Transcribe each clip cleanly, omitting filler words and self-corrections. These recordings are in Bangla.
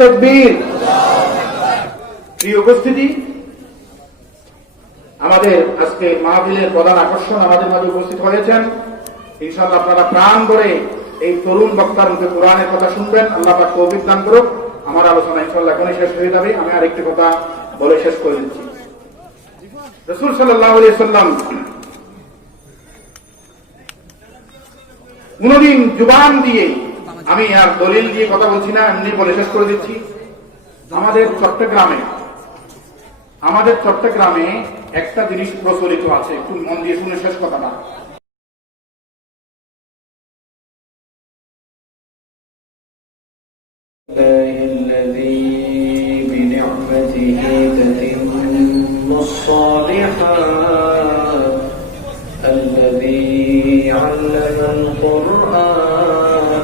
তাকবীর। প্রিয় উপস্থিতি, আমাদের আজকে মাহফিলের প্রধান আকর্ষণ আমাদের মাঝে উপস্থিত হয়েছেন। ইনশাআল্লাহ আপনারা প্রাণ ভরে এই তরুণ বক্তার মুখে কোরআনের কথা শুনবেন। আল্লাহ পাক তৌফিক দান করুক। আমার আলোচনা ইনশাআল্লাহ এখনই শেষ হয়ে যাবে। আমি আরেকটি কথা বলে শেষ করে দিচ্ছি। রাসূল সাল্লাল্লাহু আলাইহি ওয়াসাল্লাম কোনদিন জুবান দিয়ে, আমি আর দলিল দিয়ে কথা বলছি না, এমনি বলে শেষ করে দিচ্ছি। আমাদের চট্টগ্রামে একটা জিনিস প্রচলিত আছে, একটু মন দিয়ে শুনে শেষ কথাটা। الذي بنعمته تتم الصالحات الذي علم القرآن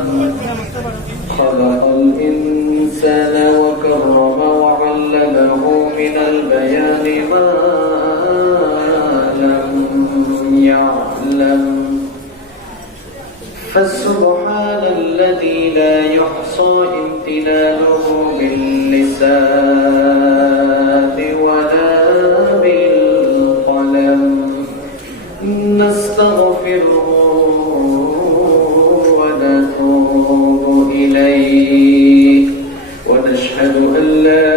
خلق الإنسان وكرم وعلمه من البيان ما لم يعلم فسبحان الذي لا يحصى امتنانه باللسان ولا بالقلم نستغفره ونتوب إليه ونشهد أن لا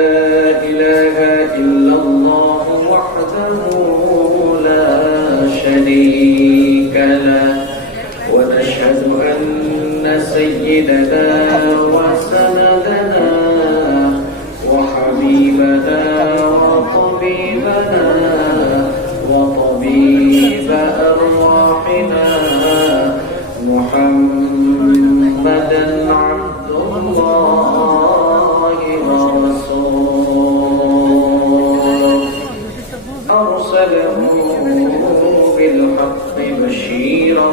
إله إلا الله وحده لا شريك له ونشهد أن سيدنا وسندنا وحبيبنا وطبيبنا وطبيب أرواحنا محمدا عبد الله ورسوله أرسله بالحق بشيرا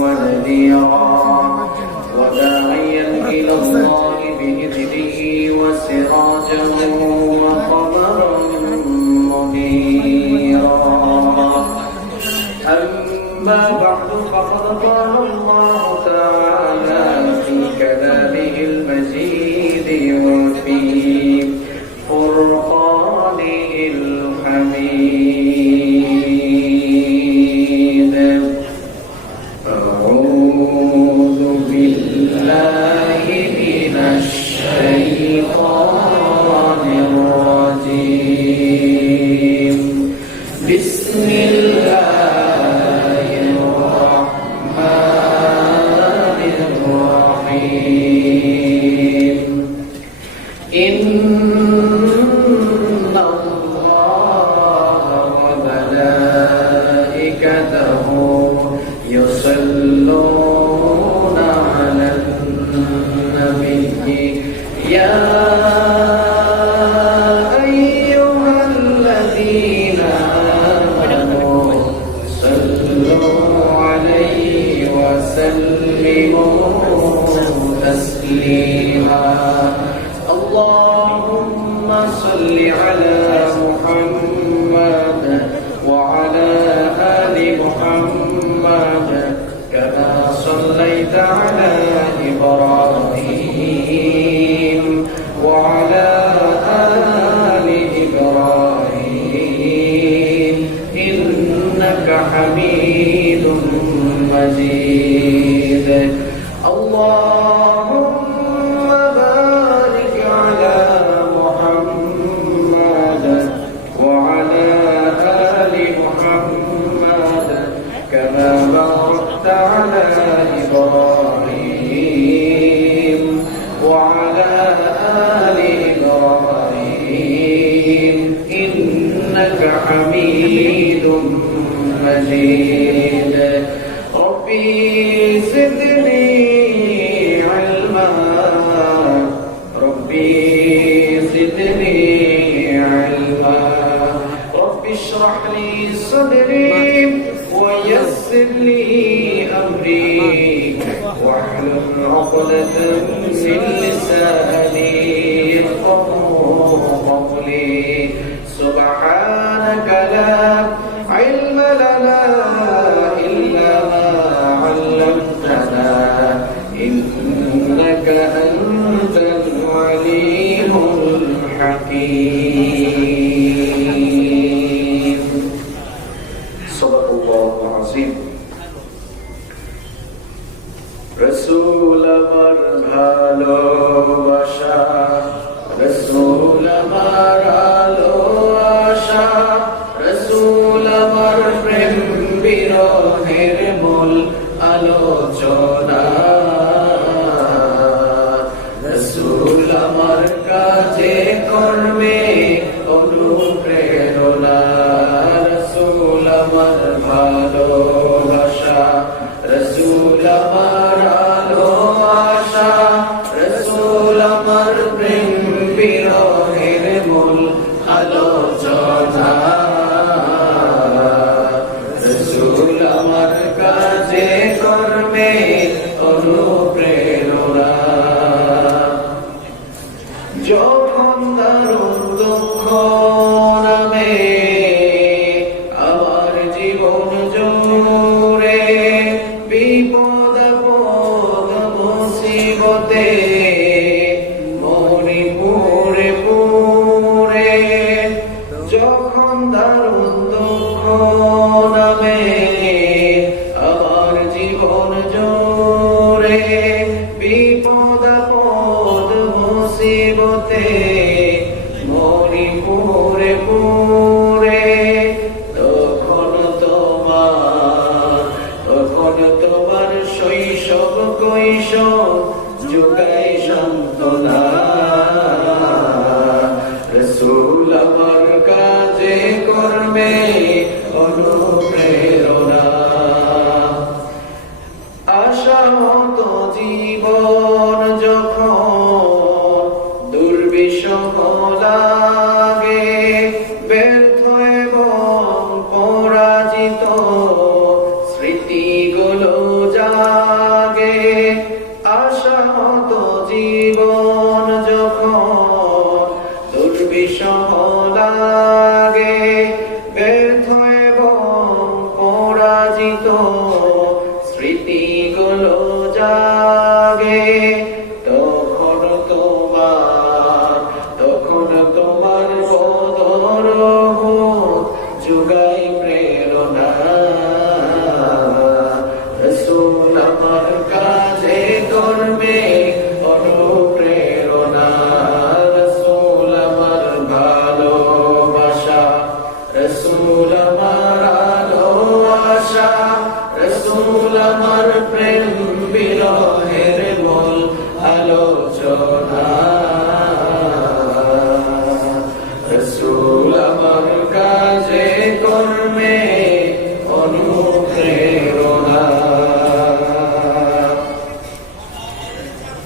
ونذيرا وداعيا إلى الله بإذنه وسراجا وقمرا منيرا أما بعد فقد قال الله تعالى في كلامه المجيد وفي فرقانه الحميد أعوذ بالله من الشيطان الرجيم بسم الله الرحمن الرحيم إن الله وملائكته يصلون على النبي يا أيها الذين آمنوا صلوا عليه وسلموا تسليما اللهم صل على محمد وعلى آل محمد كما صليت على إبراهيم وعلى آل إبراهيم إنك حميد مجيد اللهم بارك على محمد وعلى آل محمد كما باركت على إبراهيم وعلى آل إبراهيم إنك حميد مجيد ربي زدني علما ربي زدني علما ربي اشرح لي صدري ويسر لي أمري واحلل عقدة من لساني يفقهوا قولي سبحانك لا علم لنا إلا ما علمتنا إنك أنت العليم রসূল আমার কাছে কর্মে অনুপ্রেরণা রসূল আমার ভালোবাসা রসূল আমার আলো আশা রসূল আমার প্রেম বিরহের মূল আলোচনা রসূল আমার কাছে কর্মে অনুপ্রেরণা যখন দারুণ দুঃখ নামে আমার জীবন জুড়ে বিপদ আপদ মুসিবতে মরি পুরে পুরে যখন দারুণ দুঃখ নামে আমার জীবন জুড়ে বিপদ আপদ মুসিবতে মরি পুরে পুরে তখন তোমার শৈশব কৈশোর যুগায় সান্ত্বনা রসূল আমার কাজে কর্মে অনুপ্রেরণা আশাহত জীবন যখন দুর্বিষহ লাগে ব্যর্থ এবং পরাজিত স্মৃতিগুলো জাগে আশাহত জীবন যখন দুর্বিষহ লাগে ব্যর্থ এবং পরাজিত স্মৃতিগুলো জাগে তখন তোমার বদর যুগাই প্রেরণা রসূল আমার কাজে কর্মে অনুপ্রেরণা রসূল আমার ভালোবাসা রসূল আমার আলো আশা রসূল আমার প্রেম বিরহের মূল আলোচনা রসূল আমার কাজে কর্মে অনুপ্রেরণা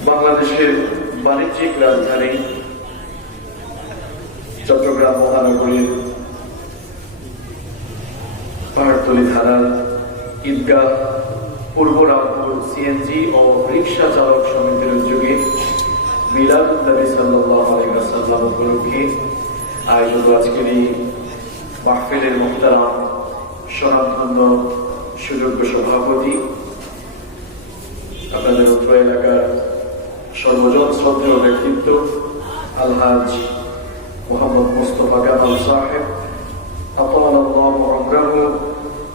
বাংলাদেশের বাণিজ্যিক রাজধানী চট্টগ্রাম মহানগরীর পাহাড়তলী থানার ঈদগাহ পূর্ব রামপুর সিএনজি ও রিক্সা চালক সমিতির উদ্যোগে মিলাদুন নবী সাল্লাল্লাহু আলাইহি ওয়াসাল্লাম উপলক্ষে আয়োজিত আজকের এই মাহফিলের মুহতারাম স্বনামধন্য সুযোগ্য সভাপতি আপনাদের উত্তর এলাকার সর্বজন শ্রদ্ধেয় ব্যক্তিত্ব আলহাজ মোহাম্মদ মুস্তফা কামাল সাহেব আতাল আল্লাহু আমরাহু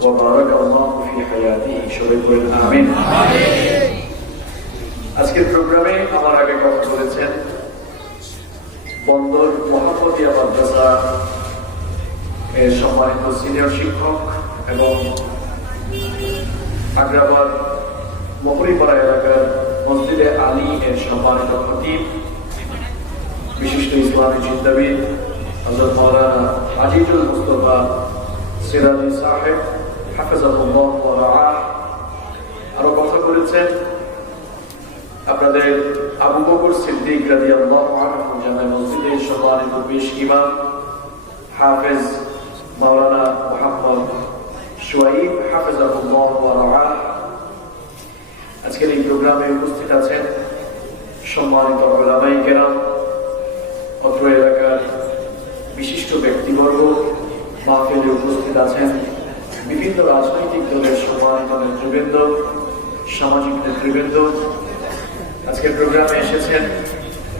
ওয়া বারাক আল্লাহু ফি হায়াতিহি সবাই বলেন আমিন। আজকের প্রোগ্রামে আমার আগে কথা বলেছেন বন্দর মোহাম্মদিয়া মাদ্রাসা এর সম্মানিত সিনিয়র শিক্ষক এবং আগ্রাবাদ মহরিপাড়া এলাকার মসজিদে আলী এর সম্মানিত খতিব বিশিষ্ট ইসলামী চিন্তাবিদ হযরত মাওলানা আজিজুল মুস্তাফা সিরাজি সাহেব হাফিজাহুল্লাহ ওয়া রাআহ আরো কথা বলেছেন আপনাদের আবু বকর সিদ্দিক রাদিয়াল্লাহু আনহু জামে মসজিদের সম্মানিত পেশ ইমাম হাফেজ মাওলানা মুহাম্মদ শুয়াইব হাফিজাহুল্লাহ ওয়া রাআহ আজকের এই প্রোগ্রামে উপস্থিত আছেন সম্মানিত উলামায়ে কেরাম অত্র এলাকার বিশিষ্ট ব্যক্তিবর্গ মাহফিলে উপস্থিত আছেন বিভিন্ন রাজনৈতিক দলের সম্মানিত নেতৃবৃন্দ সামাজিক নেতৃবৃন্দ আজকের প্রোগ্রামে এসেছেন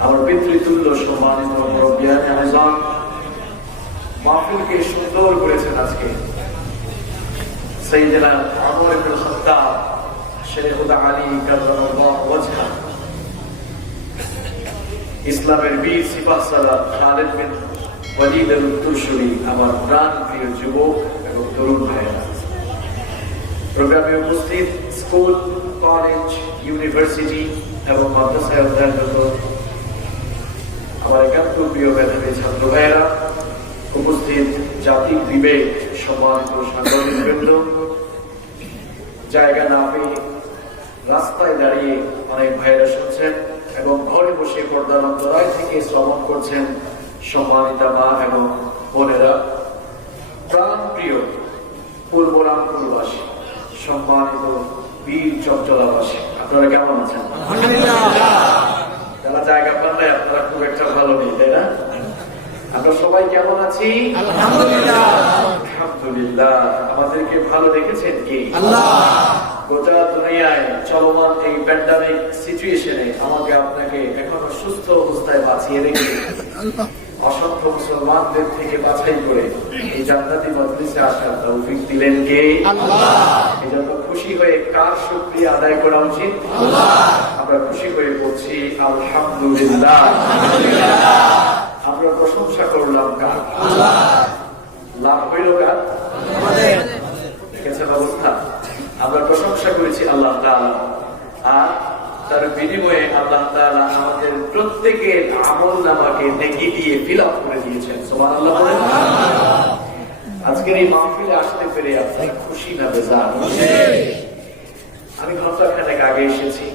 আমার পিতৃতুল্য সম্মানিত মুরব্বিয়ান আযম মাহফিলকে সুন্দর করেছেন আজকে সাইয়েদনা ওমর ইবনে খাত্তাব শেখুদা আলী কাররামাল্লাহু ওয়াজহা ইসলামের বীর সিপাহসালার খালিদ বিন ওয়ালিদ আল-তুরশুরি আমার প্রাণ প্রিয় যুবক এবং তরুণ ভাইয়েরা প্রোগ্রামে উপস্থিত স্কুল কলেজ ইউনিভার্সিটি এবং মাদ্রাসায় অধ্যয়নরত প্রিয় মেধাবী ছাত্র ভাইয়েরা, উপস্থিত জাতির বিবেক, সম্মানিত সাংবাদিকবৃন্দ, জায়গা না পেয়ে রাস্তায় দাঁড়িয়ে অনেক ভাইয়েরা শুনছেন এবং ঘরে বসে পর্দার অন্তরায় থেকে শ্রবণ করছেন সম্মানিতা মা এবং বোনেরা, প্রাণ প্রিয় পূর্ব রামপুরবাসী, সম্মানিত বীর চঞ্চলাবাসী, আপনারা কেমন আছেন? যারা জায়গা পান নাই আপনারা খুব একটা ভালো নেই, তাই না? আমরা সবাই কেমন আছি? আলহামদুলিল্লাহ। আমাদেরকে ভালো দেখেছেন কি? গোটা দুনিয়ায় চলমান এই প্যান্ডামিক সিচুয়েশনে আমাকে আপনাকে এখনো সুস্থ অবস্থায় বাঁচিয়ে রেখে অসংখ্য মুসলমানদের থেকে বাছাই করে এই জান্নাতি মজলিসে আসার তৌফিক দিলেন কে? এই জন্য খুশি হয়ে কার শুকরিয়া আদায় করা উচিত? আমরা খুশি হয়ে বলছি আলহামদুলিল্লাহ। আমরা প্রশংসা করলাম কার? লাভ হইল কার? দেখেছেন অবস্থা? আমরা প্রশংসা করেছি আল্লাহ তাআলা, আর তার বিনিময়ে আল্লাহ তাআলা আমাদের প্রত্যেকের আমলনামাকে নেকি দিয়ে ফিল আপ করে দিয়েছেন। সুবহানাল্লাহ। আজকের এই মাহফিলে আসতে পেরে আপনারা খুশি না বেজার? আমি ঘন্টাখানেক আগে এসেছি,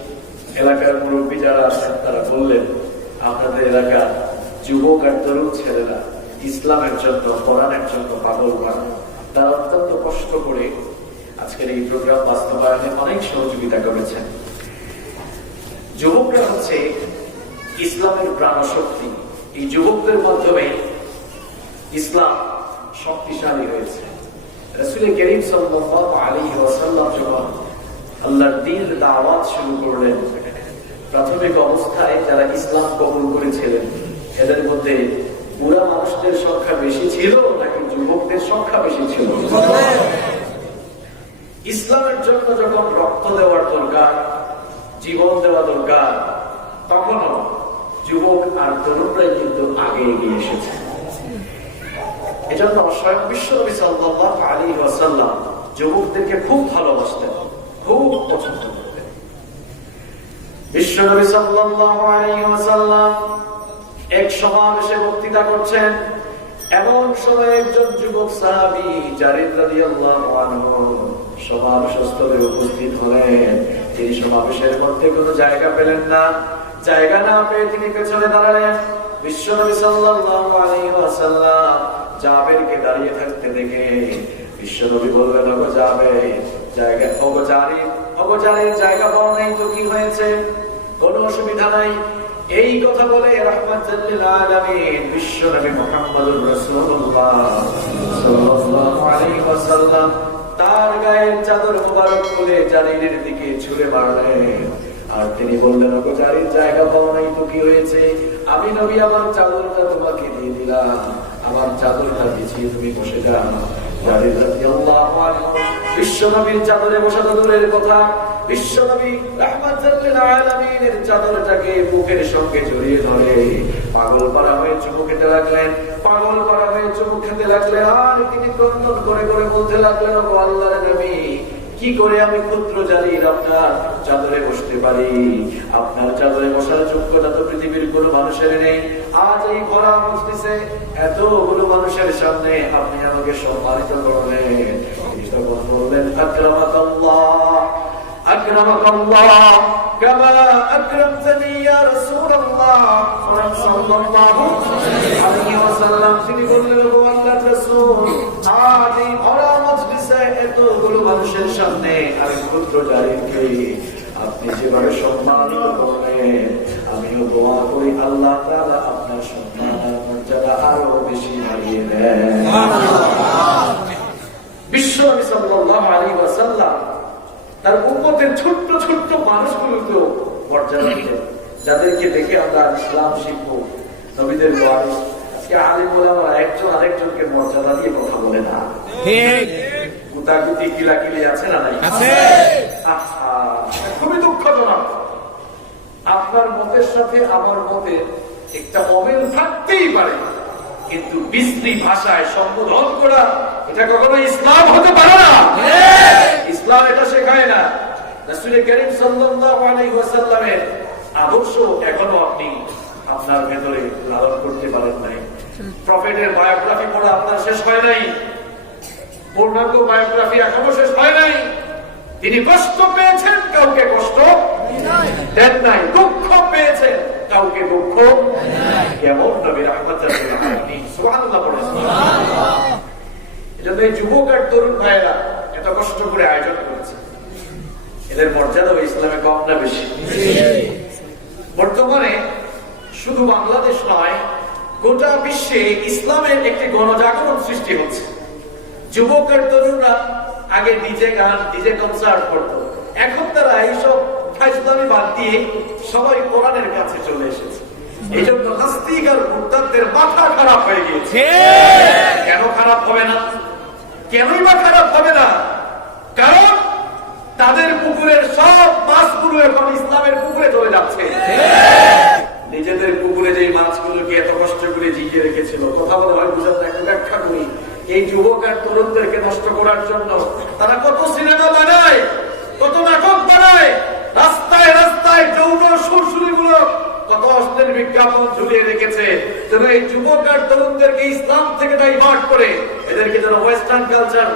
এলাকার মুরব্বী যারা আছেন তারা বললেন আপনাদের এলাকার যুবক আর তরুণ ছেলেরা ইসলামের জন্য, কোরআনের জন্য পাগল করা, তারা অত্যন্ত কষ্ট করে আজকের এই প্রোগ্রাম বাস্তবায়নে অনেক সহযোগিতা করেছেন। যুবকরা হচ্ছে ইসলামের প্রাণশক্তি। এই যুবকদের মাধ্যমে ইসলাম শক্তিশালী হয়েছে। রাসূল করিম সাল্লাল্লাহু আলাইহি ওয়াসাল্লাম যখন আল্লাহর দ্বীনের দাওয়াত শুরু করলেন, প্রাথমিক অবস্থায় যারা ইসলাম কবুল করেছিলেন এদের মধ্যে বুড়া মানুষদের সংখ্যা বেশি ছিল নাকি যুবকদের সংখ্যা বেশি ছিল? ইসলামের জন্য যখন রক্ত দেওয়ার দরকার, জীবন দেওয়া দরকার, তখনও যুবক আর তরুণরাই কিন্তু আগে এগিয়ে এসেছে। এজন্য স্বয়ং বিশ্বনবী সাল্লাল্লাহু আলাইহি ওয়াসাল্লাম যুবকদেরকে খুব ভালোবাসতেন, খুব পছন্দ করতেন। বিশ্বনবী সাল্লাল্লাহু আলাইহি ওয়াসাল্লাম এক সমাবেশে বক্তৃতা করছেন, এমন সময় একজন যুবক সাহাবী জারির রাদিয়াল্লাহু আনহু সমাবেশস্থলে উপস্থিত হলেন। তিনি সমাবেশের মধ্যে কোনো জায়গা পেলেন না, জায়গা না পেয়ে তিনি পেছনে দাঁড়ালেন। বিশ্বনবী সাল্লাল্লাহু আলাইহি ওয়াসাল্লাম জাবেরকে দাঁড়িয়ে থাকতে দেখে বিশ্বনবী বললেন, ওগো জাবের, জায়গা, ওগো জারির জায়গা পাও নাই তো কি হয়েছে? কোনো অসুবিধা নাই। এই কথা বলে রাহমাতুল লিল আলামিন বিশ্বনবী মুহাম্মদুর রাসূলুল্লাহ সাল্লাল্লাহু আলাইহি ওয়াসাল্লাম তার গায়ের চাদর মোবারক খুলে জারিরের দিকে ছুঁড়ে মারলেন। আর তিনি বললেন, ওগো জারির জায়গা পাও নাই তো কি হয়েছে? আমি নবী আমার চাদরটা তোমাকে দিয়ে দিলাম, আমার চাদরটা বিছিয়ে তুমি বসে যাও। জারির রাদিয়াল্লাহু আনহু বিশ্বনবীর চাদরে বসা তো দূরের কথা, বিশ্বনবী রাহমাতুল লিল আলামিনের চাদরটাকে বুকের সঙ্গে জড়িয়ে ধরে পাগল করা হয়ে চুমু খেতে লাগলেন, পাগল করা হয়ে চুমু খেতে লাগলেন। আর তিনি ক্রন্দন করে করে বলতে লাগলেন, ওগো আল্লাহর নবী, কি করে আমি ক্ষুদ্র জারির আপনার চাদরে বসতে পারি? আপনার চাদরে বসার যোগ্যতা তো পৃথিবীর কোনো মানুষের নেই। আজ এই ভরা মজলিসে এতগুলো মানুষের সামনে আপনি আমাকে সম্মানিত করলেন। তিনি তখন বললেন, আকরামাকাল্লাহ, আকরামাকাল্লাহ কামা আকরামতানি ইয়া রাসূলুল্লাহ সাল্লাল্লাহু আলাইহি ওয়াসাল্লাম। তিনি বললেন, ওগো আল্লাহর রাসূল, আজ এই ভরা মজলিসে এতগুলো মানুষের সামনে আমি ক্ষুদ্র জারিরকে আপনি যেভাবে সম্মানিত করলেন, আমিও দোয়া করি আল্লাহ তাআলা আপনার সম্মান আর মর্যাদা আরো বেশি বাড়িয়ে দেন। বিশ্বনবী সাল্লাল্লাহু আলাইহি ওয়াসাল্লাম তার উম্মতের ছোট্ট ছোট্ট মানুষগুলোকেও মর্যাদা দিতেন, যাদেরকে দেখে আমরা ইসলাম শিখবো। নবীদের ওয়ারিস। আজকে আলেম ওলামারা একজন আরেকজনকে মর্যাদা দিয়ে কথা বলে না, কুতাকুতি কিলাকিলি আছে না নাই? খুবই দুঃখজনক। আপনার মতের সাথে আমার মতের একটা অমিল থাকতেই পারে, কিন্তু বিশ্রী ভাষায় সম্বোধন করা এটা কখনো ইসলাম হতে পারে না। ইসলাম এটা শেখায় না। রাসূল করিম সাল্লাল্লাহু আলাইহি ওয়াসাল্লামের আদর্শ এখনো আপনি আপনার ভেতরে লালন করতে পারেন নাই। প্রফেটের বায়োগ্রাফি পড়া আপনার শেষ হয় নাই, পূর্ণাঙ্গ বায়োগ্রাফি এখনো শেষ হয় নাই। তিনি কষ্ট পেয়েছেন, কাউকে কষ্ট দেন নাই, দুঃখ পেয়েছেন, কাউকে দুঃখ কেমন নবী রাহমাতুল লিল আলামিন। সুবহানাল্লাহ পড়েন। এজন্য এই যুবক আর তরুণ ভাইয়েরা এত কষ্ট করে আয়োজন করেছে, এদের মর্যাদা ইসলামে কম না বেশি? বর্তমানে শুধু বাংলাদেশ নয়, গোটা বিশ্বে ইসলামের একটি গণজাগরণ সৃষ্টি হচ্ছে। যুবক আর তরুণরা আগে ডিজে গান, ডিজে কনসার্ট করতো, এখন তারা এইসব ফাইজলামি বাদ দিয়ে সবাই কোরআনের কাছে চলে এসেছে। এই জন্য নাস্তিক আর মুরতাদদের মাথা খারাপ হয়ে গিয়েছে। কেন খারাপ হবে না? কেনই বা খারাপ হবে না? কারণ তাদের পুকুরের সব মাছগুলো এখন ইসলামের পুকুরে চলে যাচ্ছে। নিজেদের পুকুরে যে মাছগুলোকে এত কষ্ট করে জিগিয়ে রেখেছিল, কথা বলা হয় বুঝাতে একটু ব্যাখ্যা করি। এই যুবক আর তরুণদেরকে নষ্ট করার জন্য তারা কত সিনেমা বানায়, কত নাটক বানায়, রাস্তায় রাস্তায় যৌন সুরসুরিগুলো কত অশ্লীল বিজ্ঞাপন ঝুলিয়ে রেখেছে, যেন এই যুবক আর তরুণদেরকে ইসলাম থেকে ডাইভার্ট করে এদেরকে যেন ওয়েস্টার্ন কালচার,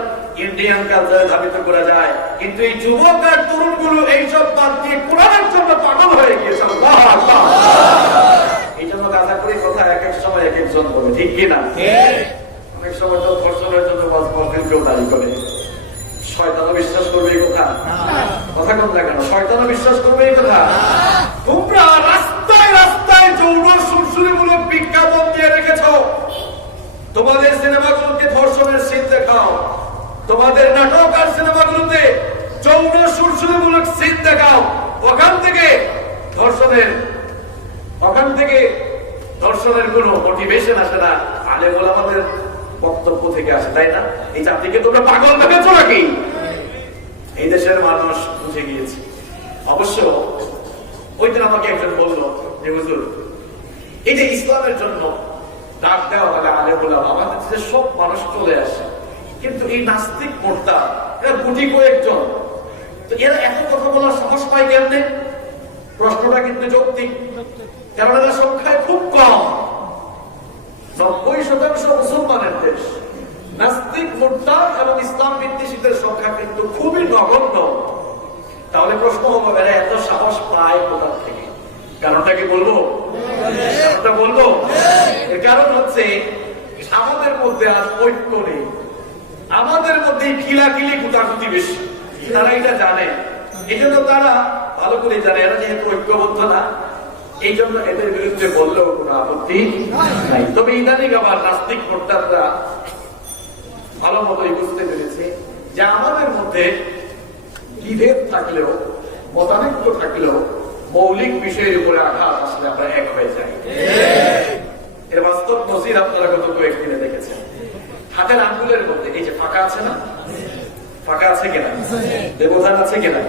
ইন্ডিয়ান কালচারে ধাবিত করা যায়। কিন্তু এই যুবক আর তরুণগুলো এইসব বাদ দিয়ে কোরআনের জন্য পাগল হয়ে গিয়েছে। আল্লাহু আকবার। এই জন্য কাজা করে কথা এক এক সময় এক একজন বলে, ঠিক কিনা? অনেক সময় তো ধর্ষণের জন্য কেউ দায়ী করে। শয়তানও বিশ্বাস করবে এই কথা? কথা কম লাগে না? শয়তানও বিশ্বাস করবে এই কথা? তোমরা রাস্তায় রাস্তায় যৌন সুরসুরিমূলক বিজ্ঞাপন দিয়ে রেখেছ, তোমাদের সিনেমাগুলোকে ধর্ষণের সিন দেখাও, তোমাদের নাটক আর সিনেমাগুলোতে যৌন সুরসুরিমূলক সিন দেখাও, ওখান থেকে ধর্ষণের কোনো মোটিভেশন আসে না, আলেম ওলামাদের বক্তব্য থেকে আসে, তাই না? এই জাতিকে তোমরা পাগল ভেবেছো নাকি? এই দেশের মানুষ বুঝে গিয়েছে। অবশ্য ওই দিন আমাকে একজন বলল যে হুজুর, এই যে ইসলামের জন্য ডাক দেওয়া হলে আলেম ওলামা, আমাদের দেশে সব মানুষ চলে আসে, কিন্তু এই নাস্তিক মোর্তা এরা গুটি কয়েকজন, তো এরা এত কথা বলার সাহস পায় কেমনে? প্রশ্নটা কিন্তু যৌক্তিক, কারণ এরা সংখ্যায় খুব কম। 90% মুসলমানের দেশ, নাস্তিক মুরতাদ এবং ইসলাম বিদ্বেষীদের সংখ্যা কিন্তু খুবই নগণ্য। তাহলে প্রশ্ন হলো, এরা এত সাহস পায় কোথা থেকে? কারণটা কি বলবো? কারণটা বলবো? এর কারণ হচ্ছে আমাদের মধ্যে আর ঐক্য নেই, আমাদের মধ্যে খিলাখিলি কুটাকুটি বেশি। তারা এটা জানে, এই জন্য তারা ভালো করে জানে এরা যেহেতু ঐক্যবদ্ধ না, এই জন্য এদের বিরুদ্ধে বললেও কোনো আপত্তি নাই। তবে ইদানিং আবার নাস্তিক মোর্তাদরা ভালো মতোই বুঝতে পেরেছে যে আমাদের মধ্যে বিভেদ থাকলেও, মতানৈক্য থাকলেও, মৌলিক বিষয়ের উপরে আঘাত আসলে আমরা এক হয়ে যাই। এর বাস্তব নজির আপনারা গত কয়েকদিনে দেখেছেন। হাতের আঙ্গুলের মধ্যে এই যে ফাঁকা আছে না, ফাঁকা আছে কিনা, ব্যবধান আছে কিনা,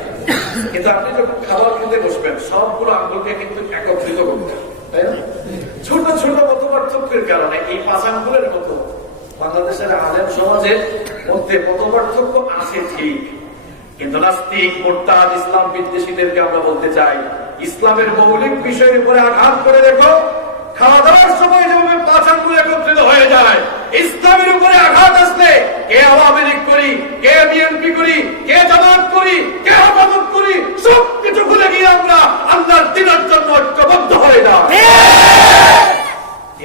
কিন্তু আপনি যখন খাবার খেতে বসবেন সবগুলো আঙ্গুলকে কিন্তু একত্রিত করতে, তাই না? ছোট ছোট মত পার্থক্যের কারণে এই 5 আঙ্গুলের মতো বাংলাদেশের আলেম সমাজের মধ্যে মত পার্থক্য আছে ঠিক, কিন্তু নাস্তিক মুরতাদ ইসলাম বিদ্বেষীদেরকে আমরা বলতে চাই, ইসলামের মৌলিক বিষয়ের উপরে আঘাত করে দেখো। খাওয়া দাওয়ার সময় যেভাবে 5 আঙ্গুল একত্রিত হয়ে যায়, ইসলামের উপরে আঘাত আসলে কে আওয়ামী লীগ করি, কে বিএনপি করি, কে জামাত করি, কে হেফাজত করি, সবকিছু ভুলে গিয়ে আমরা আল্লাহর দ্বীনের জন্য ঐক্যবদ্ধ হয়ে যাই।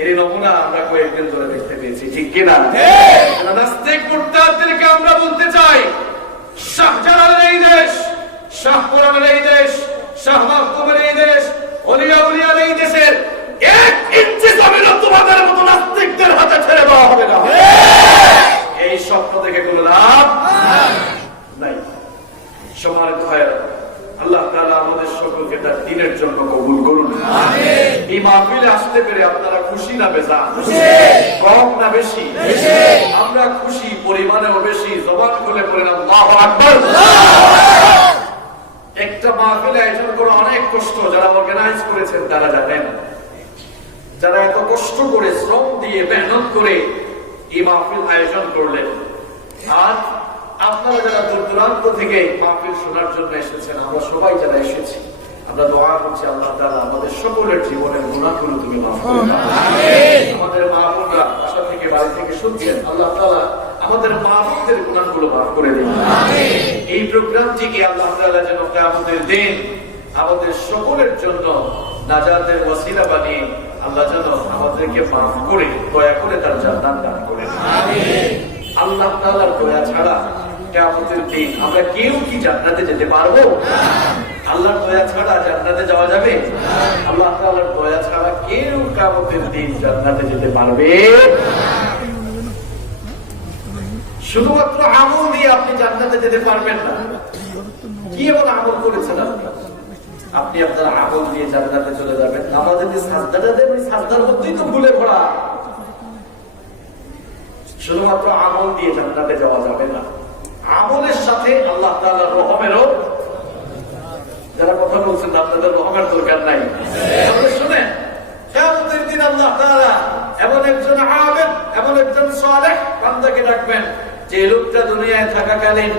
এর নমুনা আমরা কয়েকদিন ধরে দেখতে পেয়েছি, ঠিক কিনা? নাস্তিক মুরতাদদেরকে আমরা বলতে চাই, শাহজালালের এই দেশ, শাহ কোরআনের এই দেশ, শাহ মাহবুবের এই দেশ, ওলিয়া উলিয়ার এই দেশের 1 ইঞ্চি জমিন তোমাদের মতো নাস্তিকদের হাতে ছেড়ে দেওয়া হবে না। এই স্বপ্ন দেখে কোনো লাভ নাই। সম্মানিত ভাইয়েরা, আল্লাহ তাআলা আমাদের সকলকে তার দ্বীনের জন্য কবুল করুন। এই মাহফিলে আসতে পেরে আপনারা খুশি না বেজার? কম না বেশি? আমরা খুশি, পরিমাণেও বেশি। জবান খুলে পড়েন আল্লাহু আকবার। একটা মাহফিলে আয়োজন করা অনেক কষ্ট, যারা অর্গানাইজ করেছেন তারা জানেন। যারা এত কষ্ট করে, শ্রম দিয়ে, মেহনত করে এই মাহফিল আয়োজন করলেন, আর আপনারা যারা দূর দূরান্ত থেকে মাহফিল শোনার জন্য এসেছেন, আমরা সবাই যারা এসেছি, আমরা দোয়া করছি আল্লাহ তাআলা আমাদের সকলের জীবনের গুনাহগুলো তুমি মাফ করে দাও। আমাদের মা বোনরা বাসা থেকে বাড়ি থেকে শুনছেন, আল্লাহ তাআলা আমাদের মা বোনদের গুনাহগুলো মাফ করে দিন। এই প্রোগ্রামটিকে আল্লাহ তাআলা যেন কিয়ামতের দিন আমাদের সকলের জন্য নাজাতের ওসিলা বানিয়ে আল্লাহ যেন আমাদেরকে মাফ করে দয়া করে তার জান্নাত দান করেন। আল্লাহ তাআলার দয়া ছাড়া কিয়ামতের দিন আমরা কেউ কি জান্নাতে যেতে পারবো? আল্লাহর দয়া ছাড়া জান্নাতে যাওয়া যাবে? আল্লাহ তাআলার দয়া ছাড়া কেউ কিয়ামতের দিন জান্নাতে যেতে পারবে? শুধুমাত্র আমল দিয়ে আপনি জান্নাতে যেতে পারবেন না। কি এমন আমল করেছেন আপনি আপনার আমল দিয়ে জান্নাতে চলে যাবেন? আমাদের যে সাজদাটা দেন ওই সাজদার মধ্যেই তো ভুলে পড়া। শুধুমাত্র আমল দিয়ে জান্নাতে যাওয়া যাবে না, আমলের সাথে আল্লাহ তাআলার রহমেরও, যারা কথা বলছেন আপনাদের রহমের দরকার নাই, শুনেন কিয়ামতের দিন আল্লাহ তাআলা এমন একজন আবেদ, এমন একজন সালেহ বান্দাকে ডাকবেন যে লোকটা দুনিয়ায় থাকাকালীন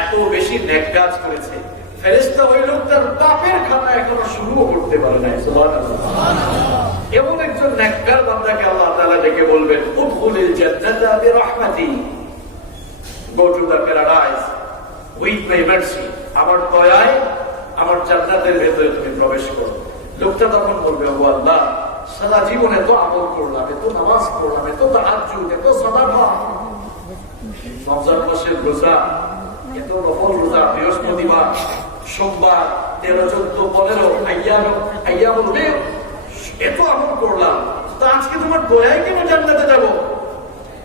এত বেশি নেক কাজ করেছে, ফেরেশতা ওই লোকটার পাপের খাতা এখনো শুরুও করতে পারে নাই। সুবহানাল্লাহ। এমন একজন নেককার বান্দাকে আল্লাহ তাআলা ডেকে বলবেন, উদখুলিল জান্নাতা বিরহমাতি, go to the paradise with my mercy, আমার দয়ায় আমার জান্নাতের ভেতরে তুমি প্রবেশ করো। লোকটা তখন বলবে, ও আল্লাহ, সারা জীবনে তো আমল করলাম, এত নামাজ পড়লাম, এত তাহাজ্জুদ, এত সাদাকা, রমজান মাসের রোজা, এত নফল রোজা, বৃহস্পতিবার, সোমবার, 13, 14, 15 আইয়ামুল বিদ, এত আমল করলাম, তো আজকে তোমার দয়ায় কেন জান্নাতে যাব?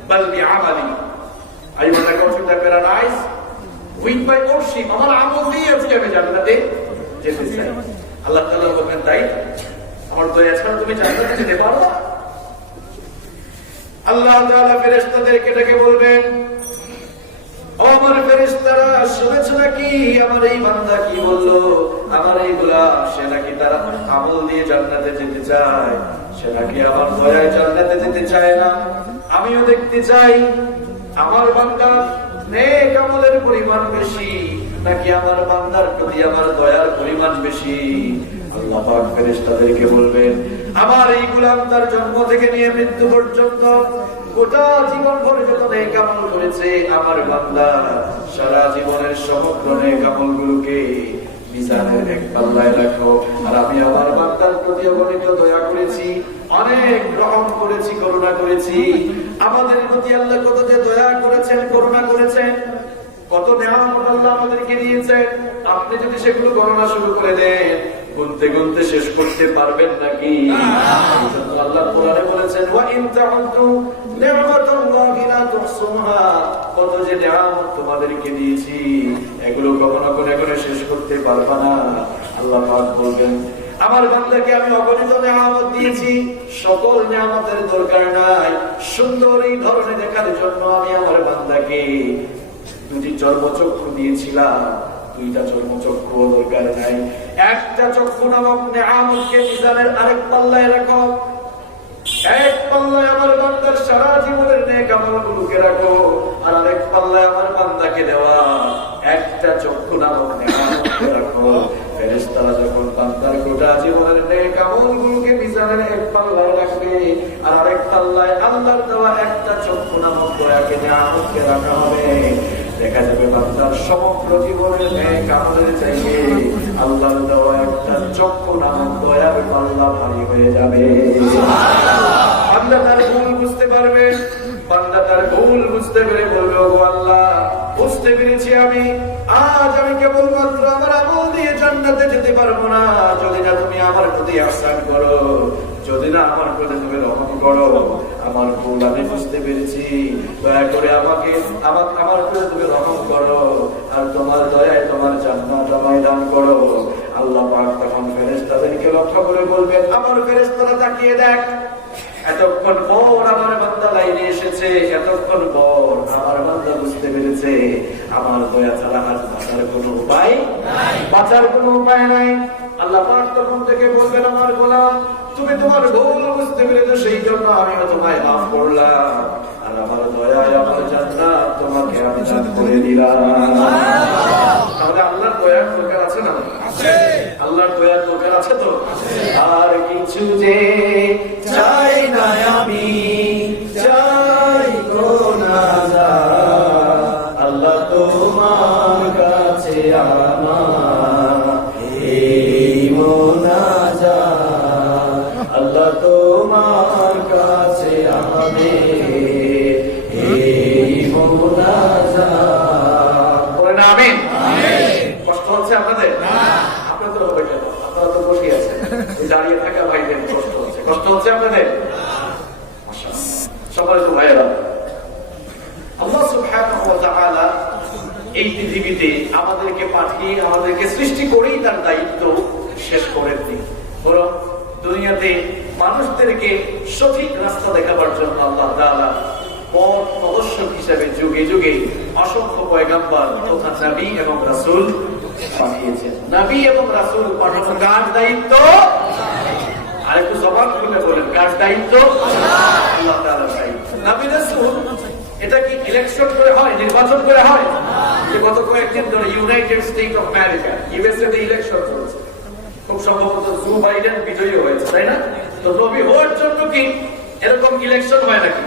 বাল বিআমালি I want to go to the paradise with my worship, আমার আমল দিয়ে আজকে আমি জান্নাতে যেতে চাই। আল্লাহ তাআলা বলেন, তাই আমার দয়া ছাড়া তুমি জান্নাতে যেতে পারবে? আল্লাহ তাআলা ফেরেশতাদেরকে ডেকে বলবেন, ও আমার ফেরেশতারা, শুনেছো নাকি আমার এই বান্দা কি বললো? আমার এই গোলাম, সে নাকি তার আমল দিয়ে জান্নাতে যেতে চায়, সে নাকি আমার দয়ায় জান্নাতে যেতে চায় না। আমিও দেখতে চাই আমার বান্দার নেক আমলের পরিমাণ বেশি নাকি আমার বান্দার প্রতি আমার দয়ার পরিমাণ বেশি। আল্লাহ পাক ফেরেশতাদেরকে বলবেন, আমার এই গোলাম তার জন্ম থেকে নিয়ে মৃত্যু পর্যন্ত গোটা জীবন ভরে যত নেক আমল করেছে, আমার বান্দা সারা জীবনের সমগ্র নেক আমলগুলোকে মিজানের এক পাল্লায় রাখো। আর আমি আমার বান্দার প্রতি অগণিত দয়া করেছি, অনেক রহম করেছি, করুণা করেছি। আমাদের প্রতি আল্লাহ কত যে দয়া করেছেন, করুণা করেছেন, কত নেয়ামত আল্লাহ আমাদেরকে দিয়েছেন, আপনি যদি সেগুলো গণনা শুরু করে দেন, গুনতে গুনতে শেষ করতে পারবেন নাকি? এইজন্য আল্লাহ কোরআনে বলেছেন, ওয়া ইন তাউদ্দু নি'মাতাল্লাহি লা তুহসুহা, কত যে নিয়ামত তোমাদেরকে দিয়েছি, এগুলো কখনো করে শেষ করতে পারবা না। আল্লাহ পাক বলবেন, আমার বান্দাকে আমি অগণিত নিয়ামত দিয়েছি, সকল নিয়ামতের দরকার নাই, সুন্দর এই ধরনে দেখার জন্য আমি আমার বান্দাকে 2টি চর্মচক্ষু দিয়েছিলাম, 2টা চর্মচক্ষু দরকার নাই। একটা চক্ষু নামক নিয়ামতকে মিজানের আরেক পাল্লায় রাখো, এক পাল্লায় আমার বান্দার সারা জীবনের নেক আমলগুলোকে রাখো, আর আরেক পাল্লায় আমার বান্দাকে দেওয়া একটা চক্ষু নামক নিয়ামতকে রাখো। ফেরেশতারা যখন বান্দার গোটা জীবনের নেক আমলগুলোকে মিজানের এক পাল্লায় রাখবে, আর আরেক পাল্লায় আল্লাহর দেওয়া একটা চক্ষু নামক দয়াকে নিয়ামতকে রাখা হবে, দেখা যাবে বান্দার সমগ্র জীবনের নেক আমলের চাইতে আল্লাহর দেওয়া একটা চক্ষু নামক দয়ার পাল্লা ভারী হয়ে যাবে। বান্দা তার ভুল বুঝতে পারবে, বান্দা তার ভুল বুঝতে পেরে বলবে, ও আল্লাহ, বুঝতে পেরেছি আমি, আজ আমি কেবলমাত্র আমার আমল দিয়ে জান্নাতে যেতে পারবো না, যদি না তুমি আমার প্রতি ইহসান করো, যদি না আমার প্রতি তুমি রহম করো। আমার ভুল আমি বুঝতে পেরেছি, দয়া করে আমাকে আমার প্রতি তুমি রহম করো, আর তোমার দয়ায় তোমার জান্নাত আমায় দান করো। আল্লাহ পাক তখন ফেরেশতাদেরকে লক্ষ্য করে বলবেন, আমার ফেরেশতারা তাকিয়ে দেখ, এতক্ষণ পর আমার বান্দা লাইনে এসেছে, এতক্ষণ পর আমার বান্দা বুঝতে পেরেছে আমার দয়া ছাড়া আজ বাঁচার কোনো উপায় নাই, বাঁচার কোনো উপায় নাই। আল্লাহ পাক তখন থেকে বলবেন, আমার গোলাম, তুমি তোমার ভুল বুঝতে পেরেছো, সেই জন্য আমিও তোমায় মাফ করলাম, আর আমার দয়ায় আমার জান্নাত তোমাকে আমি দান করে দিলাম। তাহলে আল্লাহর দয়ার দরকার আছে না? আছে। আল্লাহ আল্লাহর দয়ার দরকার আছে তো? আর কিছু যে চাই না আমি, চাই গো নাজাত, আল্লাহ তোমার কাছে আমার এই মোনাজাত, আল্লাহ তোমার কাছে আমাদের এই মোনাজাত। বলেন আমিন। কষ্ট হচ্ছে আপনাদের? আপনাদের হবে কেন? আপনারা তো বসে আছেন, দাঁড়িয়ে থাকা ভাইদের কষ্ট হচ্ছে। কষ্ট হচ্ছে আপনাদের? সবাই তো ভাইয়েরা, আল্লাহ সুবহানাহু ওয়া তাআলা এই পৃথিবীতে আমাদেরকে পাঠিয়ে, আমাদেরকে সৃষ্টি করেই তার দায়িত্ব শেষ করেননি, বরং দুনিয়াতে মানুষদেরকে সঠিক রাস্তা দেখাবার জন্য আল্লাহ তাআলা পথ প্রদর্শক হিসেবে যুগে যুগে অসংখ্য পয়গাম্বর তথা নবী এবং রাসূল পাঠিয়েছেন। নবী এবং রাসূল পাঠানো কার দায়িত্ব? আরেকটু জবান খুলে বলেন, কার দায়িত্ব? আল্লাহ তাআলার দায়িত্ব। নবী রাসূল এটা কি ইলেকশন করে হয়, নির্বাচন করে হয়? যে গত কয়েকদিন ধরে United state of America, USA তে ইলেকশন চলছে, খুব সম্ভবত জো বাইডেন বিজয়ী হয়েছে, তাই না? তো নবী হওয়ার জন্য কি এরকম ইলেকশন হয় নাকি?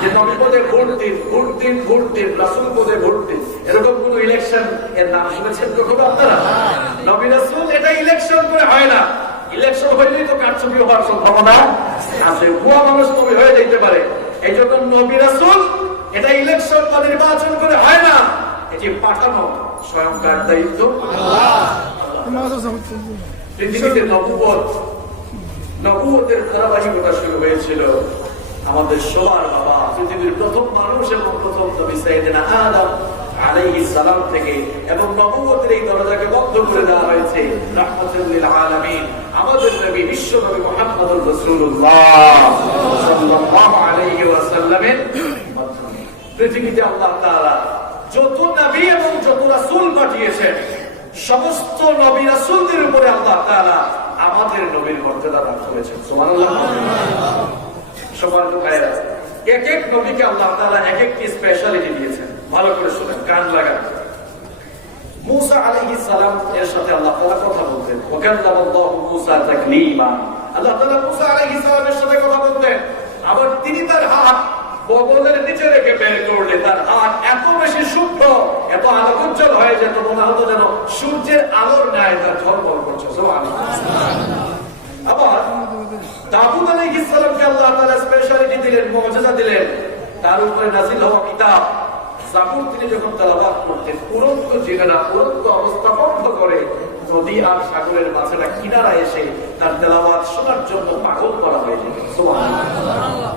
যে নবী পদে ভোট দিন, ভোট দিন, ভোট দিন, রাসূল পদে ভোট দিন, এরকম কোন ইলেকশন এর নাম শুনেছেন কখনো আপনারা? নবী রাসূল এটা ইলেকশন করে হয় না। ইলেকশন হইলেই তো কারচুপি হওয়ার সম্ভাবনা আছে, ভুয়া মানুষ নবী হয়ে যেতে পারে। এই জন্য নবী রাসূল এটা ইলেকশন বা নির্বাচন করে হয় না, এটি পাঠানো স্বয়ং কার দায়িত্ব? পৃথিবীতে নবুয়তের ধারাবাহিকতা শুরু হয়েছিল আমাদের সবার বাবা, পৃথিবীর প্রথম মানুষ এবং প্রথম নবী সাইয়েদনা আদম আলাইহিস সালাম থেকে, এবং নবুয়তের এই দরজাকে বন্ধ করে দেওয়া হয়েছে রাহমাতুল লিল আলামিন আমাদের নবী বিশ্ব নবী মুহাম্মদুর রাসূলুল্লাহ সাল্লাল্লাহু আলাইহি ওয়াসাল্লামের মাধ্যমে। পৃথিবীতে আল্লাহ তাআলা যত নবী এবং যত রাসূল পাঠিয়েছেন, সমস্ত নবী রাসূলদের উপরে আল্লাহ তাআলা আমাদের নবীর মর্যাদা দান করেছেন। সুবহানাল্লাহ। সম্মানিত ভাইরা, এক এক নবীকে আল্লাহ তাআলা এক একটি স্পেশালিটি দিয়েছেন। ভালো করে শুনেন, কান লাগান। মূসা আলাইহিস সালাম এর সাথে আল্লাহ তাআলা কথা বলতেন, ওয়া কাল্লামাল্লাহু মূসা তাকলীমা। আল্লাহ তাআলা মূসা আলাইহিস সালামের সাথে কথা বলতেন, আবার তিনি তার হাত বগলের নিচে রেখে বের করলে তার হাত এত বেশি শুভ্র, এত আলোকোজ্জ্বল হয়ে যেত, মনে হতো যেন সূর্যের আলোর ন্যায় তার ঝলমল করছে। সুবহানাল্লাহ। আবার দাউদ আলাইহিস সালামকে আল্লাহ তাআলা স্পেশালিটি দিলেন, মুজিজা দিলেন, তার উপরে নাযিল হওয়া কিতাব জাবুর তিনি যখন তেলাওয়াত করতেন, উড়ন্ত জিনেরা উড়ন্ত অবস্থা বন্ধ করে নদী আর সাগরের মাঝখানে কিনারা এসে তার তেলাওয়াত শোনার জন্য পাগল করা হয়ে যেত। সুবহানাল্লাহ।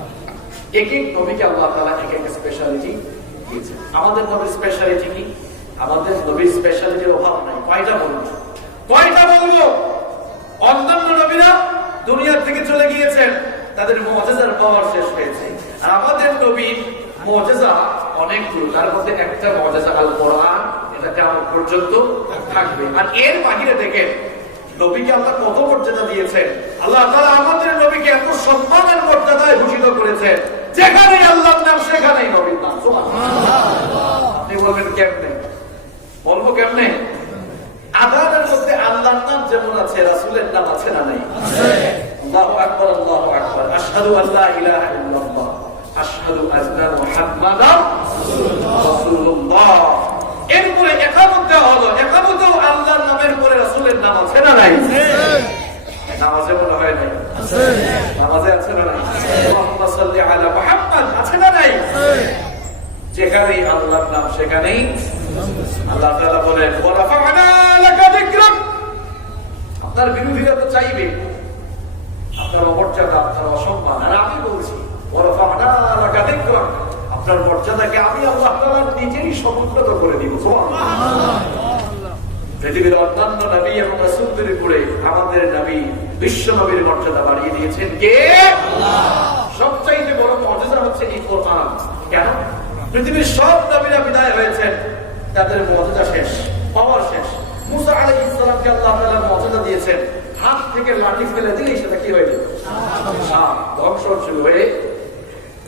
এক এক নবীকে আল্লাহ তাআলা এক এক স্পেশালিটি দিয়েছেন। আমাদের নবীর স্পেশালিটি কি? আমাদের নবীর স্পেশালিটির অভাব নাই। কয়টা বলবো? কয়টা বলবো? অন্যান্য নবীরা দুনিয়া থেকে চলে গিয়েছেন, তাদের মুজিজার পাওয়ার শেষ হয়েছে, আর আমাদের নবীর মুজিজা অনেকগুলো। তার মধ্যে একটা মুজিজা আল কোরআন, এটা কিয়ামত পর্যন্ত থাকবে। আর এর বাইরে দেখেন নবীকে আল্লাহ কত মর্যাদা দিয়েছেন। আল্লাহ তাআলা আমাদের নবীকে এত সম্মানের মর্যাদায় ভূষিত করেছেন, যেখানে আল্লাহর নাম সেখানেই নবীর নাম। সুবহানাল্লাহ। আপনি বলবেন কেমনে? বলবো কেমনে? আযানের মধ্যে আল্লাহর নাম যেমন আছে, রাসূলের নাম আছে না নাই? আছে। আল্লাহু আকবার, আল্লাহু আকবার, আশহাদু আল্লা ইলাহা ইল্লাল্লাহ, আশহাদু আন্না মুহাম্মাদার রাসূলুল্লাহ। এরপরে ইকামত দেওয়া হলো, ইকামতেও আল্লাহর নামের পরে রাসূলের নাম আছে না নাই? আছে। নামাজে মনে হয় নাই? আছে। নামাজে আছে না নাই? আল্লাহুম্মা সাল্লি আলা মুহাম্মাদ আছে না নাই? আছে। যেখানেই আল্লাহর নাম সেখানেই আল্লাহ তাআলা বলেন, ওয়া রাফা'না লাকা যিকরাক। আপনার বিরোধীরা তো চাইবে আপনার অমর্যাদা, আপনার অসম্মান, আর আমি বলছি ওয়া রাফা'না লাকা যিকরাক, আপনার মর্যাদাকে আমি আল্লাহ তাআলা নিজেই সমুন্নত করে দিব। সুবহানাল্লাহ। পৃথিবীর অন্যান্য নবী এবং রাসূলদের উপরে আমাদের নবী বিশ্ব নবীর মর্যাদা বাড়িয়ে দিয়েছেন কে? আল্লাহ। সবচাইতে বড় মুজিজা হচ্ছে এই কোরআন। কেন? পৃথিবীর সব নবীরা বিদায় হয়েছেন, তাদের মুজিজা শেষ, পাওয়ার শেষ। মূসা আলাইহিস সালামকে আল্লাহ তাআলা মুজিজা দিয়েছেন, হাত থেকে লাঠি ফেলে দিলেই সেটা কি হয়ে যেত? সাপ, ধ্বংস শুরু হয়ে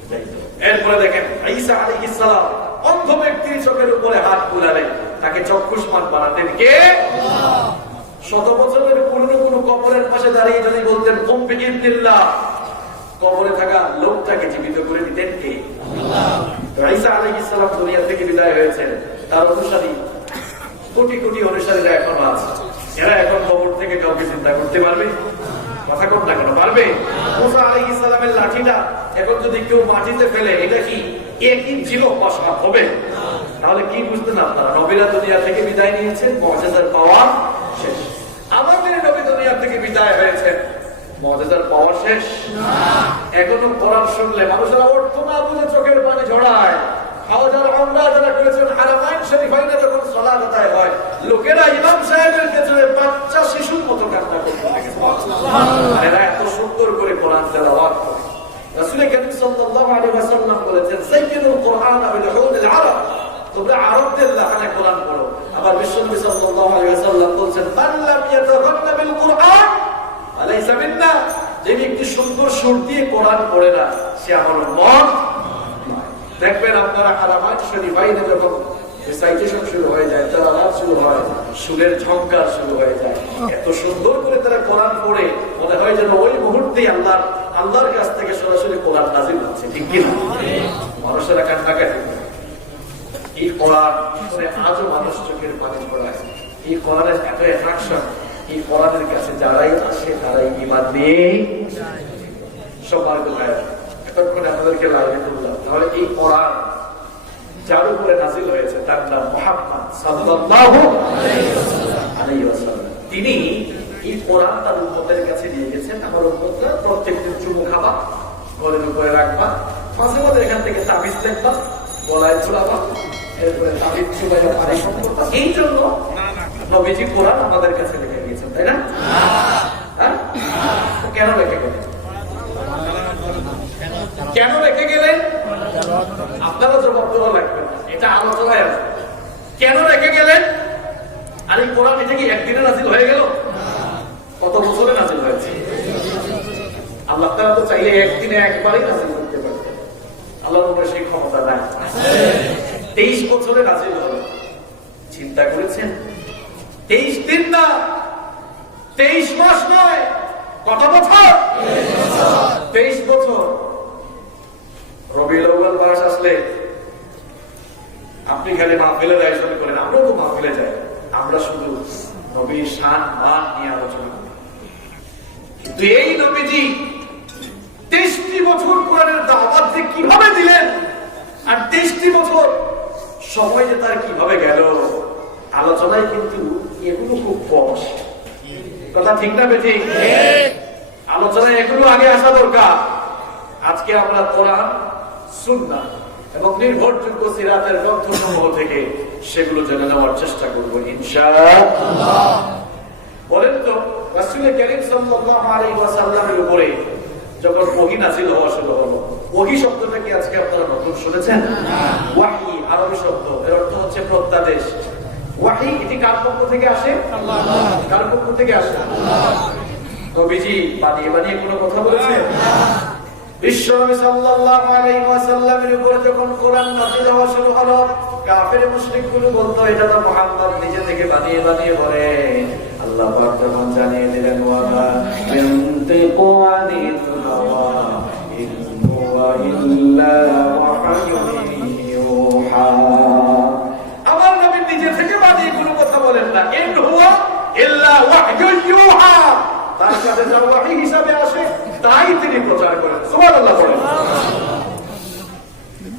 যেত। এরপরে দেখেন ঈসা আলাইহিস সালাম অন্ধ ব্যক্তির চোখের উপরে হাত বুলালেন, তাকে চক্ষুষ্মান বানাতেন কে? আল্লাহ। শত বছরের পুরনো কোন কবরের পাশে দাঁড়িয়ে যদি বলতেন কুম বিইذনিল্লাহ, কবরে থাকা লোকটাকে জীবিত করে দিতেন কে? আল্লাহ। ঈসা আলাইহিস সালাম দুনিয়া থেকে বিদায় হয়েছেন, তার অনুসারী কোটি কোটি অনুসারীরা এখনো আছে। এরা এখন কবর থেকে কাউকে চিন্তা করতে পারবে? কথা কম না কেন পারবে? মুসা আলাইহিস সালামের লাঠিটা এখন যদি কেউ মাটিতে ফেলে, এটা কি একই ছিল অসম্ভব হবে? তাহলে কি বুঝতেন আপনারা? নবীরা দুনিয়া থেকে বিদায় নিয়েছেন, মুআজিজার পাওয়া শেষ। আমাদের নবী দুনিয়া থেকে বিদায় হয়েছেন, মুআজিজার পাওয়া শেষ না। এখনো কোরআন শুনলে মানুষেরা অর্থ না বুঝে চোখের পানি ঝরায়। হাওয়াজার উমরা যারা করেছেন হারামাইন শরীফাইনে যখন সালাত আদায় হয়, লোকেরা ইমাম সাহেবের পেছনে বাচ্চা শিশুর মতো কান্না করতে থাকে। সুবহানাল্লাহ। এরা এত সুন্দর করে কোরআন তেলাওয়াত করে। রাসূল কারীম সাল্লাল্লাহু আলাইহি ওয়াসাল্লাম বলেছেন, সাইয়্যিদুল কুরআন বিল হুদুল আরব, তোমরা আরবদের লাহানে কোরআন পড়ো। আবার বিশ্বনবী সাল্লাল্লাহু আলাইহি ওয়াসাল্লাম বলেছেন, মান লাম ইয়াতাগান্না বিল কুরআন আলাইসা মিন্না, যে ব্যক্তি সুন্দর সুর দিয়ে কোরআন পড়ে না, সে আমার উম্মত। দেখবেন আপনারা হারামাইন শরীফাইনে যখন রিসাইটেশন শুরু হয়ে যায়, তেলাওয়াত শুরু হয়, সুরের ঝংকার শুরু হয়ে যায়, এত সুন্দর করে তারা কোরআন পড়ে মনে হয় যেন ওই মুহূর্তেই আল্লাহর কাছ থেকে সরাসরি কোরআন নাযিল হচ্ছে। ঠিক কি না? মানুষেরা কান্নাকাটি করে। এই কোরআন আজও মানুষ চোখের পানি পড়ায়। এই কোরআনের এত অ্যাট্রাকশন, এই কোরআনের কাছে যারাই আসে তারাই ঈমান নেই। সবার কোথায় এতক্ষণে আপনাদেরকে লাইনে তুললাম। তাহলে এই কোরআন যার উপরে নাযিল হয়েছে তার নাম মুহাম্মদ সাল্লাল্লাহু আলাইহি ওয়াসাল্লাম। তিনি এই কোরআন তার উম্মতের কাছে নিয়ে গেছেন। আমার উম্মতরা প্রত্যেকদিন চুমু খাবা, ঘরের উপরে রাখবা, মাঝে মাঝে এখান থেকে তাবিজ দেখবা, গলায় ঝুলাবা, এরপরে তাবিজ চুবাইয়া পানি করবা। এই জন্য নবীজি কোরআন আমাদের কাছে রেখে গিয়েছেন, তাই না? হ্যাঁ, কেন রেখে গেলেন? কেন রেখে গেলেন? আপনারা জবাব দেওয়া লাগবে, এটা আলোচনায় আছে। কেন রেখে গেলেন? আর এই কোরআন এটা কি একদিনে নাযিল হয়ে গেল? কত বছরে নাযিল হয়েছে? আল্লাহ তাআলা তো চাইলে একদিনে একবারই নাযিল করতে পারতেন। আল্লাহর উপরে সেই ক্ষমতা নাই। 23 বছরে নাযিল হলো। চিন্তা করেছেন? 23 দিন না, 23 মাস নয়, কত বছর? 23 বছর। রবিউল আউয়াল মাস আসলে আপনি খালি মাহফিলে আয়োজন করেন, আমরাও তো মাহফিলে যাই, আমরা শুধু নবীর শান মান নিয়ে আলোচনা করি। কিন্তু এই নবীজি 23টি বছর কোরআনের দাওয়াত যে কিভাবে দিলেন, আর 23টি বছর সময় যে তার কিভাবে গেল, আলোচনায় কিন্তু এগুলো খুব কম। কথা ঠিক না বেঠিক? আলোচনায় এগুলো আগে আসা দরকার। আজকে আমরা কোরআন, সুন্নাহ এবং নির্ভরযোগ্য সিরাতের গ্রন্থসমূহ থেকে সেগুলো জেনে নেওয়ার চেষ্টা করব ইনশাআল্লাহ। বলেন তো, রাসূল কারীম সাল্লাল্লাহু আলাইহি ওয়াসাল্লামের উপরে যখন ওহী নাযিল হওয়া শুরু হলো, ওহী শব্দটা কি আজকে আপনারা নতুন শুনেছেন? ওয়াহী আরবি শব্দ, এর অর্থ হচ্ছে প্রত্যাদেশ। ওয়াহী এটি কার পক্ষ থেকে আসে? আল্লাহ। কার পক্ষ থেকে আসে? আল্লাহ। নবীজি বানিয়ে বানিয়ে কোনো কথা বলেছেন? বিশ্বনবী সাল্লাল্লাহু আলাইহি ওয়াসাল্লামের উপরে যখন কোরআন নাযিল হওয়া শুরু হলো, কাফের মুশরিকগুলো বলতো এটা তো মুহাম্মদ নিজে থেকে বানিয়ে বানিয়ে বলে। আল্লাহ পাক তখন জানিয়ে দিলেন, ওয়া মা ইয়ানতিকু আনিল হাওয়া ইন হুয়া ইল্লা ওয়াহয়ুন ইউহা। আমার নবী নিজে থেকে বানিয়ে কোনো কথা বলেন না, ইন হুয়া ইল্লা ওয়াহয়ুন ইউহা। তার কাছে যা ওহী হিসাবে আসে তাই তিনি প্রচার করেন। সুবহানাল্লাহ বলেন।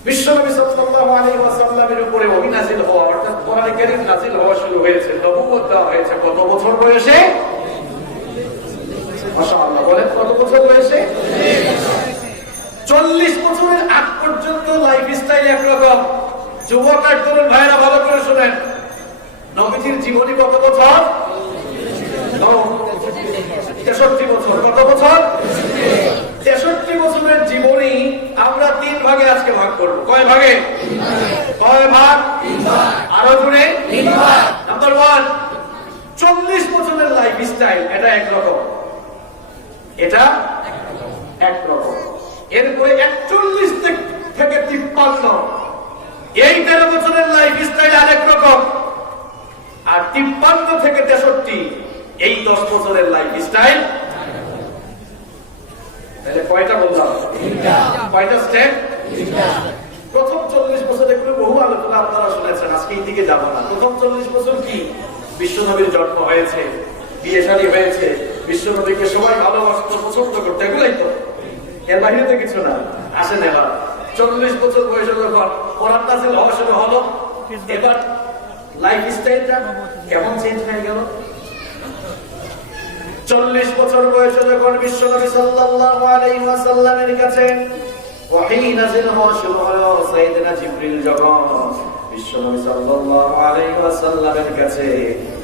বিশ্বনবী সাল্লাল্লাহু আলাইহি ওয়াসাল্লামের উপরে ওহী নাযিল হওয়া, অর্থাৎ কোরআন কারীম নাযিল হওয়া শুরু হয়েছে, নবুয়ত দেওয়া হয়েছে কত বছর বয়সে? মাশাআল্লাহ বলেন, কত বছর বয়সে? 40 বছরের আগ পর্যন্ত লাইফস্টাইল একরকম। যুবক আর তরুণ ভাইরা ভালো করে শুনেন, নবীজির জীবনী কত বছর? 63 বছর। কত বছর? 63 বছরের জীবনী আমরা 3 ভাগে আজকে ভাগ করব। কয় ভাগে? কয় ভাগ? 3 ভাগ। আরো জুড়ে 3 ভাগ। নাম্বার 1, 40 বছরের লাইফস্টাইল, এটা একরকম, এটা একরকম। এরপরে 41 থেকে 53, এই 13 বছরের লাইফস্টাইল আরেক রকম। আর 53 থেকে 63, এই 10 বছরের লাইফ স্টাইল। তাহলে কয়টা বললাম? কয়টা স্টেপ? প্রথম 40 বছর এগুলো বহু আলোচনা আপনারা শুনেছেন, আজকে এই দিকে যাব না। প্রথম 40 বছর কি? বিশ্বনবীর জন্ম হয়েছে, বিয়ে শাদী হয়েছে, বিশ্বনবীকে সবাই ভালোবাসতো, পছন্দ করতো, এগুলাই তো, এর বাইরে তো কিছু না। আসেন এবার 40 বছর বয়সে যখন কোরআন নাযিল হওয়া শুরু হলো, এবার লাইফ স্টাইলটা কেমন চেঞ্জ হয়ে গেল? 40 বছর বয়সে যখন বিশ্বনবী সাল্লাল্লাহু আলাইহি ওয়াসাল্লামের কাছে ওহী নাযিল হওয়া শুরু হলো, সাইয়েদনা জিবরিল যখন বিশ্বনবী সাল্লাল্লাহু আলাইহি ওয়াসাল্লামের কাছে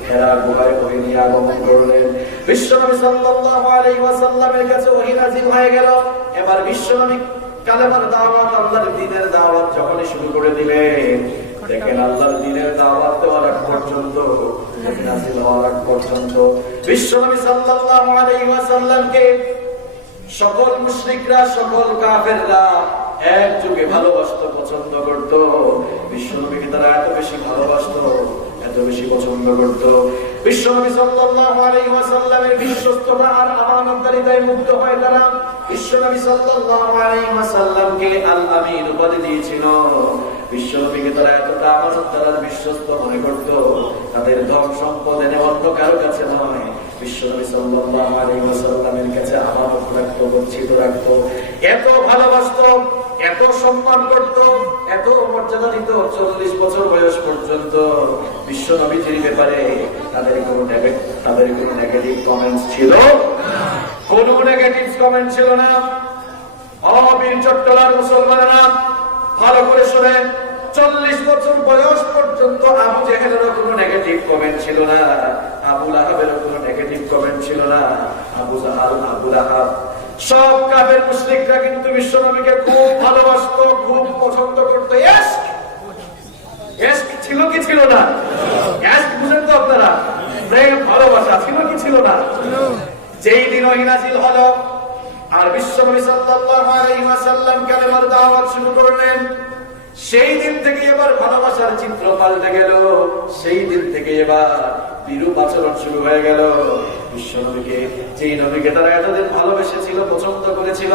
হেরা গুহায় ওহী নিয়ে আগমন করলেন, বিশ্বনবী সাল্লাল্লাহু আলাইহি ওয়াসাল্লামের কাছে ওহী নাযিল হয়ে গেল। এবার বিশ্বনবী কালেমার দাওয়াত, আল্লাহর দ্বীনের দাওয়াত যখনই শুরু করে দিলেন, দেখেন আল্লাহর দ্বীনের দাওয়াত দেওয়ার আগ পর্যন্ত, নাযিল হওয়ার আগ পর্যন্ত বিশ্বনবী সাল্লাল্লাহু আলাইহি ওয়াসাল্লামকে সকল মুশরিকরা, সকল কাফেররা একযোগে ভালোবাসতো, পছন্দ করত। বিশ্বনবীকে তারা এত বেশি ভালোবাসতো, এত বেশি পছন্দ করত। বিশ্বনবী সাল্লাল্লাহু আলাইহি ওয়াসাল্লামের বিশ্বস্ততা আর আমানতদারিতায় মুগ্ধ হয়ে তারা বিশ্বনবী সাল্লাল্লাহু আলাইহি ওয়াসাল্লামকে আল আমিন উপাধি দিয়েছিল। বিশ্বনবীকে তারা এতটা আমানতদার আর বিশ্বস্ত মনে করত, তাদের ধন সম্পদ এনে অন্য কারো কাছে নয়, বিশ্বনবী সাল্লাল্লাহু আলাইহি ওয়াসাল্লামের কাছে আমানত রাখত, গচ্ছিত রাখত, এত ভালোবাসতো, এত সম্মান করত, এত মর্যাদা দিত। 40 বছর বয়স পর্যন্ত বিশ্বনবীজির ব্যাপারে তাদের কোনো নেগেটিভ কমেন্টস ছিল? কোনো নেগেটিভ কমেন্ট ছিল না। অবীর চট্টলার মুসলমানেরা ভালো করে শুনেন, 40 বছর বয়স পর্যন্ত আবু জেহেলেরও কোনো নেগেটিভ কমেন্ট ছিল না, আবু লাহাবেরও কোনো নেগেটিভ কমেন্ট ছিল না। আবু জাহাল, আবু লাহাব, সব কাফের মুশরিকরা কিন্তু বিশ্বনবীকে খুব ভালোবাসতো, খুব পছন্দ করতো। ইশক ছিল কি ছিল না? ইশক বুঝেন তো আপনারা? প্রেম, ভালোবাসা ছিল কি ছিল না? যেই দিন ওহী নাযিল হলো আর বিশ্বনবী সাল্লাল্লাহু আলাইহি ওয়াসাল্লাম কালেমার দাওয়াত শুরু করলেন, সেই দিন থেকে এবার ভালোবাসার চিত্র পাল্টে গেল। সেই দিন থেকে এবার বিরূপ আচরণ শুরু হয়ে গেল। বিশ্বনবীকে, যেই নবীকে তারা এতদিন ভালোবেসেছিল, পছন্দ করেছিল,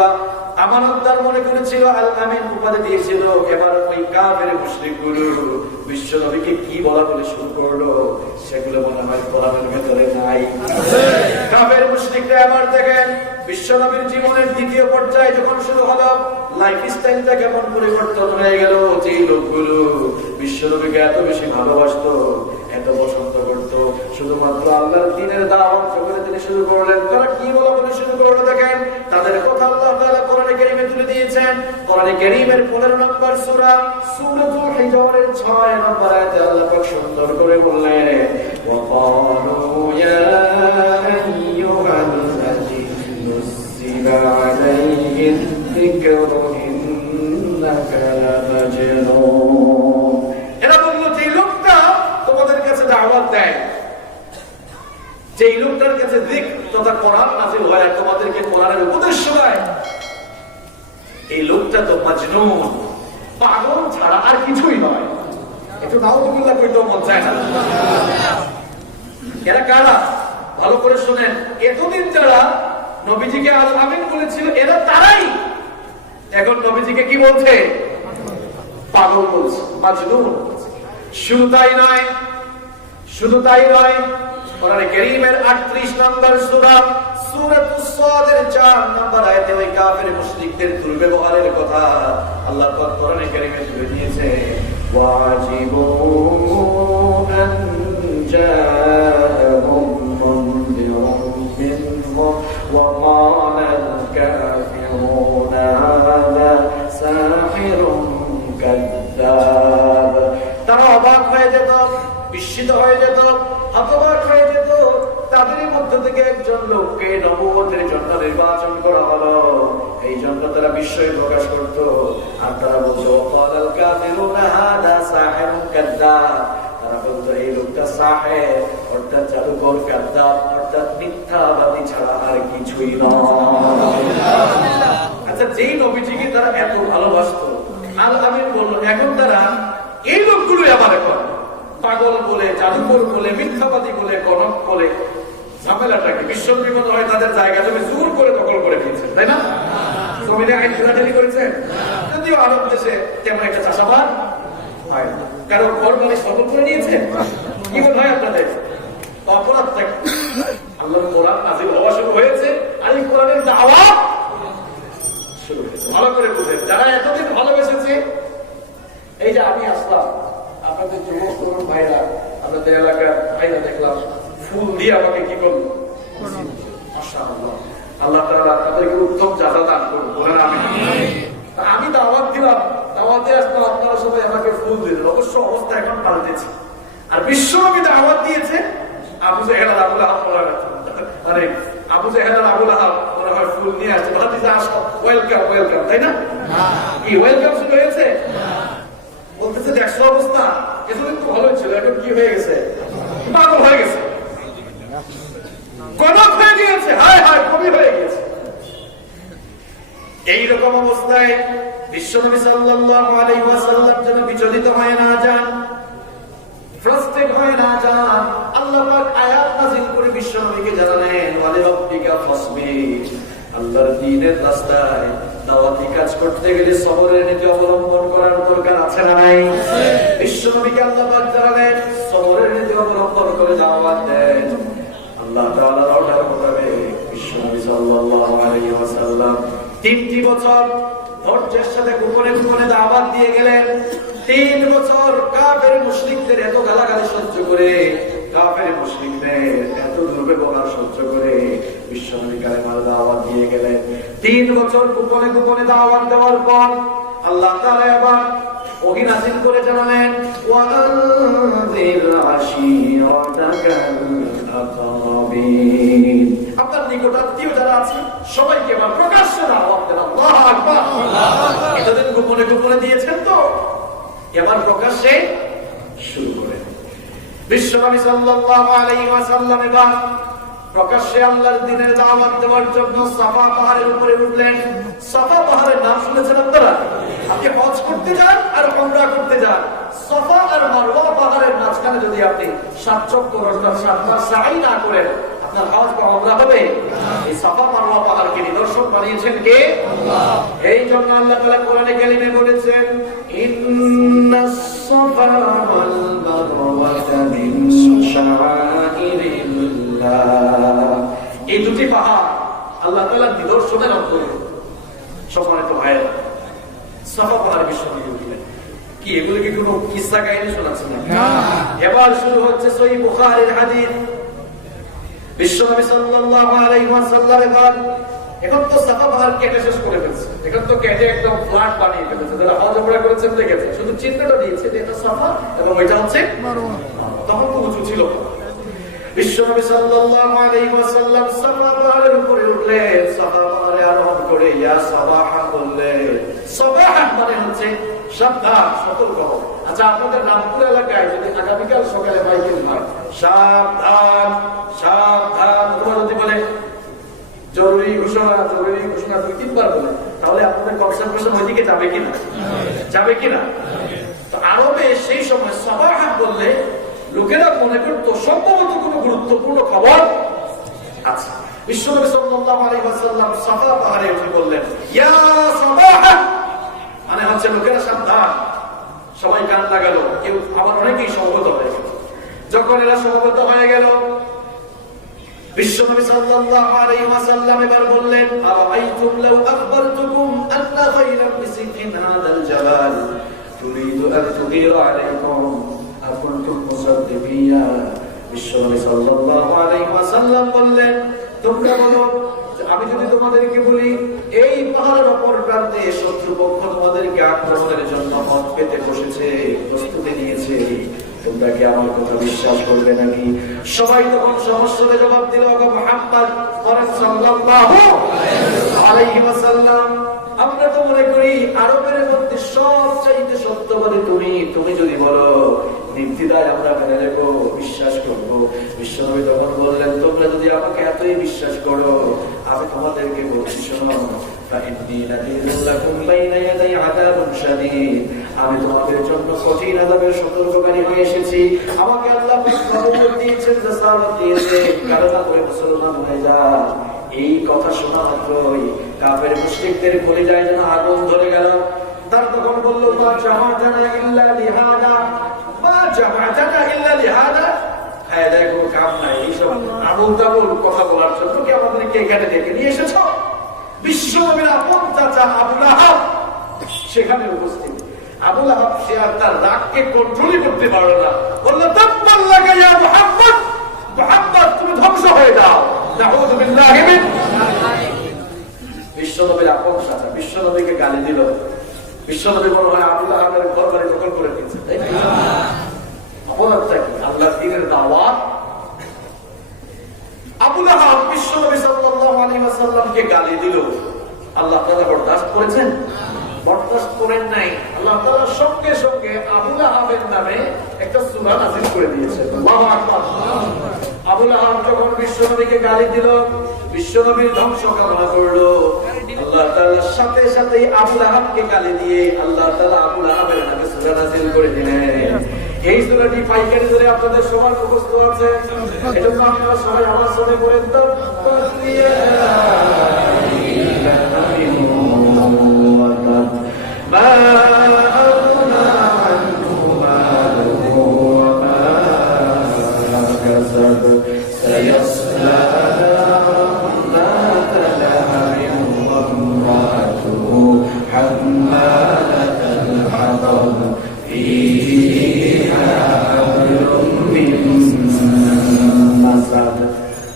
আমানতদার মনে করেছিল, আল আমিন উপাধি দিয়েছিল, এবার ওই কাফের মুশরিকগুলো বিশ্বনবীকে কি বলা বলে শুরু করলো, সেগুলো মনে হয় কোরআনের ভেতরে নাই। কাফের মুশরিকরা এবার দেখেন বিশ্বনবীর জীবনের দ্বিতীয় পর্যায়ে যখন শুরু হলো, লাইফ স্টাইলটা কেমন পরিবর্তন হয়ে গেল। যেই লোকগুলো বিশ্বনবীকে এত বেশি ভালোবাসতো, এত পছন্দ করত, শুধুমাত্র আল্লাহর দ্বীনের দাওয়াত যখন তিনি শুরু করলেন, তারা কি বলা বলে শুরু করলো দেখেন। তাদের কথা আল্লাহ তাআলা কোরআনে কারীমে তুলে দিয়েছেন। কোরআনে কারীমের 15 নম্বর সূরা সূরাতুল হিজরের 6 নম্বর আয়াতে আল্লাহ পাক সুন্দর করে বললেন, ওয়া ক্বালু ইয়া আইয়ুহাল্লাযী নুসিলা আলাইহি যিকরু ইন্নাকা লামাজনুন। এরা বলল, যে লোকটা তোমাদের কাছে দাওয়াত দেয়, যেই লোকটার কাছে যিকর তথা কোরআন নাযিল হয়, তোমাদেরকে কোরআনের উপদেশ শোনায়, এই লোকটা তো মাজনুন, পাগল ছাড়া আর কিছুই নয়। একটু নাউযুবিল্লাহ কইতেও মন চায় না। এরা কারা? ভালো করে শুনেন, এতদিন যারা নবীজিকে আল আমিন বলেছিল, এরা তারাই এখন নবীজিকে কি বলছে? পাগল বলছে, মাজনুন। শুধু তাই নয়, শুধু তাই নয়, কোরআনে কারীমের 38 নম্বর সূরা সূরাতুস সাদের 4 নম্বর আয়াতে ওই কাফের মুশরিকদের দুর্ব্যবহারের কথা আল্লাহ পাক কোরআনে কারীমে তুলে দিয়েছে। ওয়াজিবু আন জাআহুম মুনযিরুম মিনহুম ওয়া ক্বালাল কাফিরুনা হাযা সাহিরুন কাযযাব। তারা অবাক হয়ে যেত, বিস্মিত হয়ে যেত, হতবাক হয়ে যেত। তাদের মধ্য থেকে একজন লোককে নবুয়তের জন্য নির্বাচন করা হলো, এই জন্য তারা বিস্ময় প্রকাশ করত। আর তারা বলতো, ওয়াকালাল কাফিরুনা হাযা সাহিরুন কাযযাব। তারা বলতো, এই লোকটা সাহির, অর্থাৎ জাদুকর, কাযযাব অর্থাৎ মিথ্যাবাদী ছাড়া আর কিছুই নয়। আচ্ছা, যেই নবীজিকে তারা এত ভালোবাসতো, আল আমিন বলল, এখন তারা এই লোকগুলো আবার এখন পাগল বলে, জাদুকর বলে, মিথ্যাবাদী বলে, গণক বলে ঝামেলাটাকে বিশ্বনবী মনে হয় তাদের জায়গা জমি জোর করে দখল করে নিয়েছেন, তাই না? জমিনে আইন ঘোরাঘুরি করেছেন। যদিও আরব দেশে তেমন একটা চাষাবাদ হয় না, কারণ ঘর মানুষ দখল করে নিয়েছেন। কি মনে হয় আপনাদের অপরাধটা? আল্লাহর কোরআন নাযিল হওয়া শুরু হয়েছে, আর এই কোরআনের দাওয়াত শুরু হয়েছে। ভালো করে বুঝেন, যারা এতদিন ভালোবেসেছে, এই যে আমি আসলাম, আপনাদের যুবক তরুণ ভাইরা, আপনাদের এলাকার ভাইরা দেখলাম ফুল দিয়ে আমাকে কি করলো, মাশাআল্লাহ, আল্লাহ তাআলা তাদেরকে উত্তম জাযা দান করুন, বলেন আমিন। আমি দাওয়াত দিলাম, দাওয়াতে আসলাম, আপনারা সবাই আমাকে ফুল দিলেন। অবশ্য অবস্থা এখন পাল্টেছে। আর বিশ্বনবী দাওয়াত দিয়েছে, আবু জাহেল আর আবু লাহাব মানে আবু জাহেল আর আবু লাহাব মনে হয় ফুল নিয়ে আসছে, ভাতিজা আসো, ওয়েলকাম ওয়েলকাম, তাই না? কি ওয়েলকাম শুরু হয়েছে? বলতেছে দেখছো অবস্থা, এতদিন তো ভালোই ছিল, এখন কি হয়ে গেছে? পাগল হয়ে গেছে, কনক হয়ে গিয়েছে, হায় হায় কবি হয়ে গেছে। এইরকম অবস্থায় বিশ্বনবী সাল্লাল্লাহু আলাইহি ওয়াসাল্লাম যেন বিচলিত হয়ে না যান, ফ্রাস্ট্রেট হয়ে না যান, আল্লাহ পাক আয়াত নাযিল করে বিশ্বনবীকে জানালেন, ওয়ালি রাব্বিকা ফাসবির। আল্লাহর দ্বীনের রাস্তায় দাওয়াতি কাজ করতে গেলে সবরের নীতি অবলম্বন করার দরকার আছে না নাই? বিশ্বনবীকে আল্লাহ পাক জানালেন সবরের নীতি অবলম্বন করে দাওয়াত দেন। আল্লাহ তাআলার অর্ডার মোতাবেক বিশ্বনবী সাল্লাল্লাহু আলাইহি ওয়াসাল্লাম 3টি বছর ধৈর্যের সাথে গোপনে গোপনে দাওয়াত দিয়ে গেলেন। 3 বছর কাফের মুশরিকদের এত গালাগালি সহ্য করে, কাফের মুশরিকদের এত দুর্ব্যবহার সহ্য করে বিশ্বনবী কালেমার দাওয়াত দিয়ে গেলেন। 3 বছর গোপনে গোপনে দাওয়াত দেওয়ার পর আল্লাহ তাআলা আবার ওহী নাযিল করে জানালেন, ওয়াআনযির আশীরাতাকাল আকরাবিন। আপনার নিকটাত্মীয় যারা আছে সবাইকে এবার প্রকাশ্যে দাওয়াত দেন। আল্লাহু আকবার। এতদিন গোপনে গোপনে দিয়েছেন, তো এবার প্রকাশ্যে শুরু করেন। বিশ্বনবী সাল্লাল্লাহু আলাইহি ওয়াসাল্লাম এবার প্রকাশ্যে আল্লাহর দ্বীনের দাওয়াত দেওয়ার জন্য সাফা পাহাড়ের উপরে উঠলেন। সাফা পাহাড়ের নাম শুনেছেন আপনারা? আপনি হজ করতে যান আর উমরা করতে যান, সাফা আর মারওয়া পাহাড়ের মাঝখানে যদি আপনি 7 চক্কর অর্থাৎ 7বার সাই না করেন, আপনার হজ বা উমরা হবে? এই সাফা মারওয়া পাহাড়কে নিদর্শন বানিয়েছেন কে? আল্লাহ। এই জন্য আল্লাহ তাআলা কোরআনে কারিমে বলেছেন, ইন্নাস সাফা ওয়াল মারওয়াতা মিন শাআইরিল্লাহ। এই দুটি পাহাড় আল্লাহ তাআলার নিদর্শনের অন্তর্গত। সম্মানিত ভাইরা, সাফা পাহাড় বিশ্বনবী উঠলেন। কি এগুলো কি কোনো কিসসা কাহিনী শোনাচ্ছেন না? এবার শুরু হচ্ছে সহিহ বুখারীর হাদিস। বিশ্বনবী সাল্লাল্লাহু আলাইহি ওয়াসাল্লাম এখন তো সাফা পাহাড় কেটে শেষ করে ফেলছে, এখন তো কেটে একদম ফ্ল্যাট বানিয়ে ফেলেছে। যারা হজ উমরা করেছেন দেখেছে, শুধু চিহ্নটা দিয়েছে যে এটা সাফা এবং এটা হচ্ছে মারওয়া। তখন তো উঁচু ছিল। বিশ্বনবী সাল্লাল্লাহু আলাইহি ওয়াসাল্লাম সাফা পাহাড়ের উপরে উঠলেন। সাফা পাহাড়ে আরোহণ করে ইয়া সাবাহা বললেন। সাবাহা মানে হচ্ছে সাবধান, সতর্ক হও। আচ্ছা, আপনাদের রামপুর এলাকায় যদি আগামীকাল সকালে মাইকেল হয়, সাবধান সাবধান তোমরা যদি বলে জরুরি ঘোষণা 2-3 বার বলে, তাহলে আপনাদের কনসেন্ট্রেশন ওইদিকে যাবে কিনা? যাবে কিনা? তো আরবে সেই সময় সাবাহা বললে লোকেরা মনে করতো সম্ভবত কোনো গুরুত্বপূর্ণ খবর আছে। বিশ্বনবী সাল্লাল্লাহু আলাইহি ওয়াসাল্লাম সাফা পাহাড়ে উঠে বললেন, ইয়া সাবাহা, মানে হচ্ছে লোকেরা সাবধান। সবাই কান লাগালো, কেউ আবার অনেকেই সমবেত হয়ে গেল। যখন এরা সমবেত হয়ে গেল, বিশ্বনবী সাল্লাল্লাহু আলাইহি ওয়াসাল্লাম এবার বললেন, আরাআইতুম লাউ আখবারতুকুম আন্না খায়রান বিসিফিন হাদাল জাবাল তুরিদু আন তুগীরা আলাইকুম আকুনতুম মুসাদ্দিকিয়া। বিশ্বনবী সাল্লাল্লাহু আলাইহি ওয়াসাল্লাম বললেন, তোমরা বলো, আমি যদি তোমাদেরকে বলি এই পাহাড়ের অপর প্রান্তে শত্রুপক্ষ তোমাদেরকে আক্রমণের জন্য মত পেতে বসেছে, প্রস্তুতি নিয়েছে, তোমরা কি আমার কথা বিশ্বাস করবে নাকি? সবাই তখন সমস্যাতে জবাব দিল, ওগো মুহাম্মদ সাল্লাল্লাহু আলাইহি ওয়াসাল্লাম, আমরা তো মনে করি আরবের মধ্যে সবচাইতে সত্যবাদী তুমি যদি বলো নির্দ্বিধায় আমরা মেনে নেব, বিশ্বাস করবো। বিশ্বনবী তখন বললেন, তোমরা যদি আমাকে এতই বিশ্বাস করো, আমি তোমাদেরকে বলছি শোনো, আমি তোমাদের জন্য কঠিন আযাবের সতর্ককারী হয়ে এসেছি। আমাকে আল্লাহ পাক নবুয়ত দিয়েছেন, রাসালাত দিয়েছেন, কারণা করে মুসলমান হয়ে যা। এই কথা শোনা মাত্রই কাফের মুশরিকদের কলিজায় যেন আগুন ধরে গেল। তার তখন বলল, মা জামাতানা ইল্লা লিহাদা, মা জামাতানা ইল্লা লিহাদা। হ্যাঁ দেখো, কাম নাই এইসব আবুল তাবুল কথা বলার জন্য কি আমাদেরকে এখানে ডেকে নিয়ে এসেছো? বিশ্বনবীর আপন চাচা আবুল আহাব সেখানে উপস্থিত। আবুল আহাব সে আর তার রাগকে কন্ট্রোলই করতে পারল না, বলল, তাব্বাল্লাকা ইয়া মুহাম্মদ, মুহাম্মদ তুমি ধ্বংস হয়ে যাও। নাউযু বিল্লাহি মিন। বিশ্বনবীর আপন চাচা বিশ্বনবীকে গালি দিল। বিশ্বনবী মনে হয় আবুল আহাবের ঘর বাড়ি দখল করে দিয়েছে, তাই না? অপরাধটা কি? আল্লাহর দ্বীনের দাওয়াত। আবুল আহাব বিশ্বনবী সাল্লাল্লাহু আলাইহি ওয়াসাল্লামকে গালি দিল। আল্লাহ তাআলা বরদাস্ত করেছেন? বরদাস্ত করেন নাই। আল্লাহ তাআলা সঙ্গে সঙ্গে আবুল আহাবের নামে একটা সূরা নাযিল করে দিয়েছেন। আল্লাহু আকবার। আবুল আহাব যখন বিশ্বনবীকে গালি দিল, বিশ্বনবীর ধ্বংস কামনা করলো, আল্লাহ তাআলা সাথে সাথেই আবুল আহাবকে গালি দিয়ে আল্লাহ তাআলা আবুল আহাবের নামে সূরা নাযিল করে দিলেন। এই সূরাটি পাইকারি ধরে আপনাদের সবার মুখস্থ আছে। এজন্য আপনারা সবাই আমার সাথে পড়েন তো,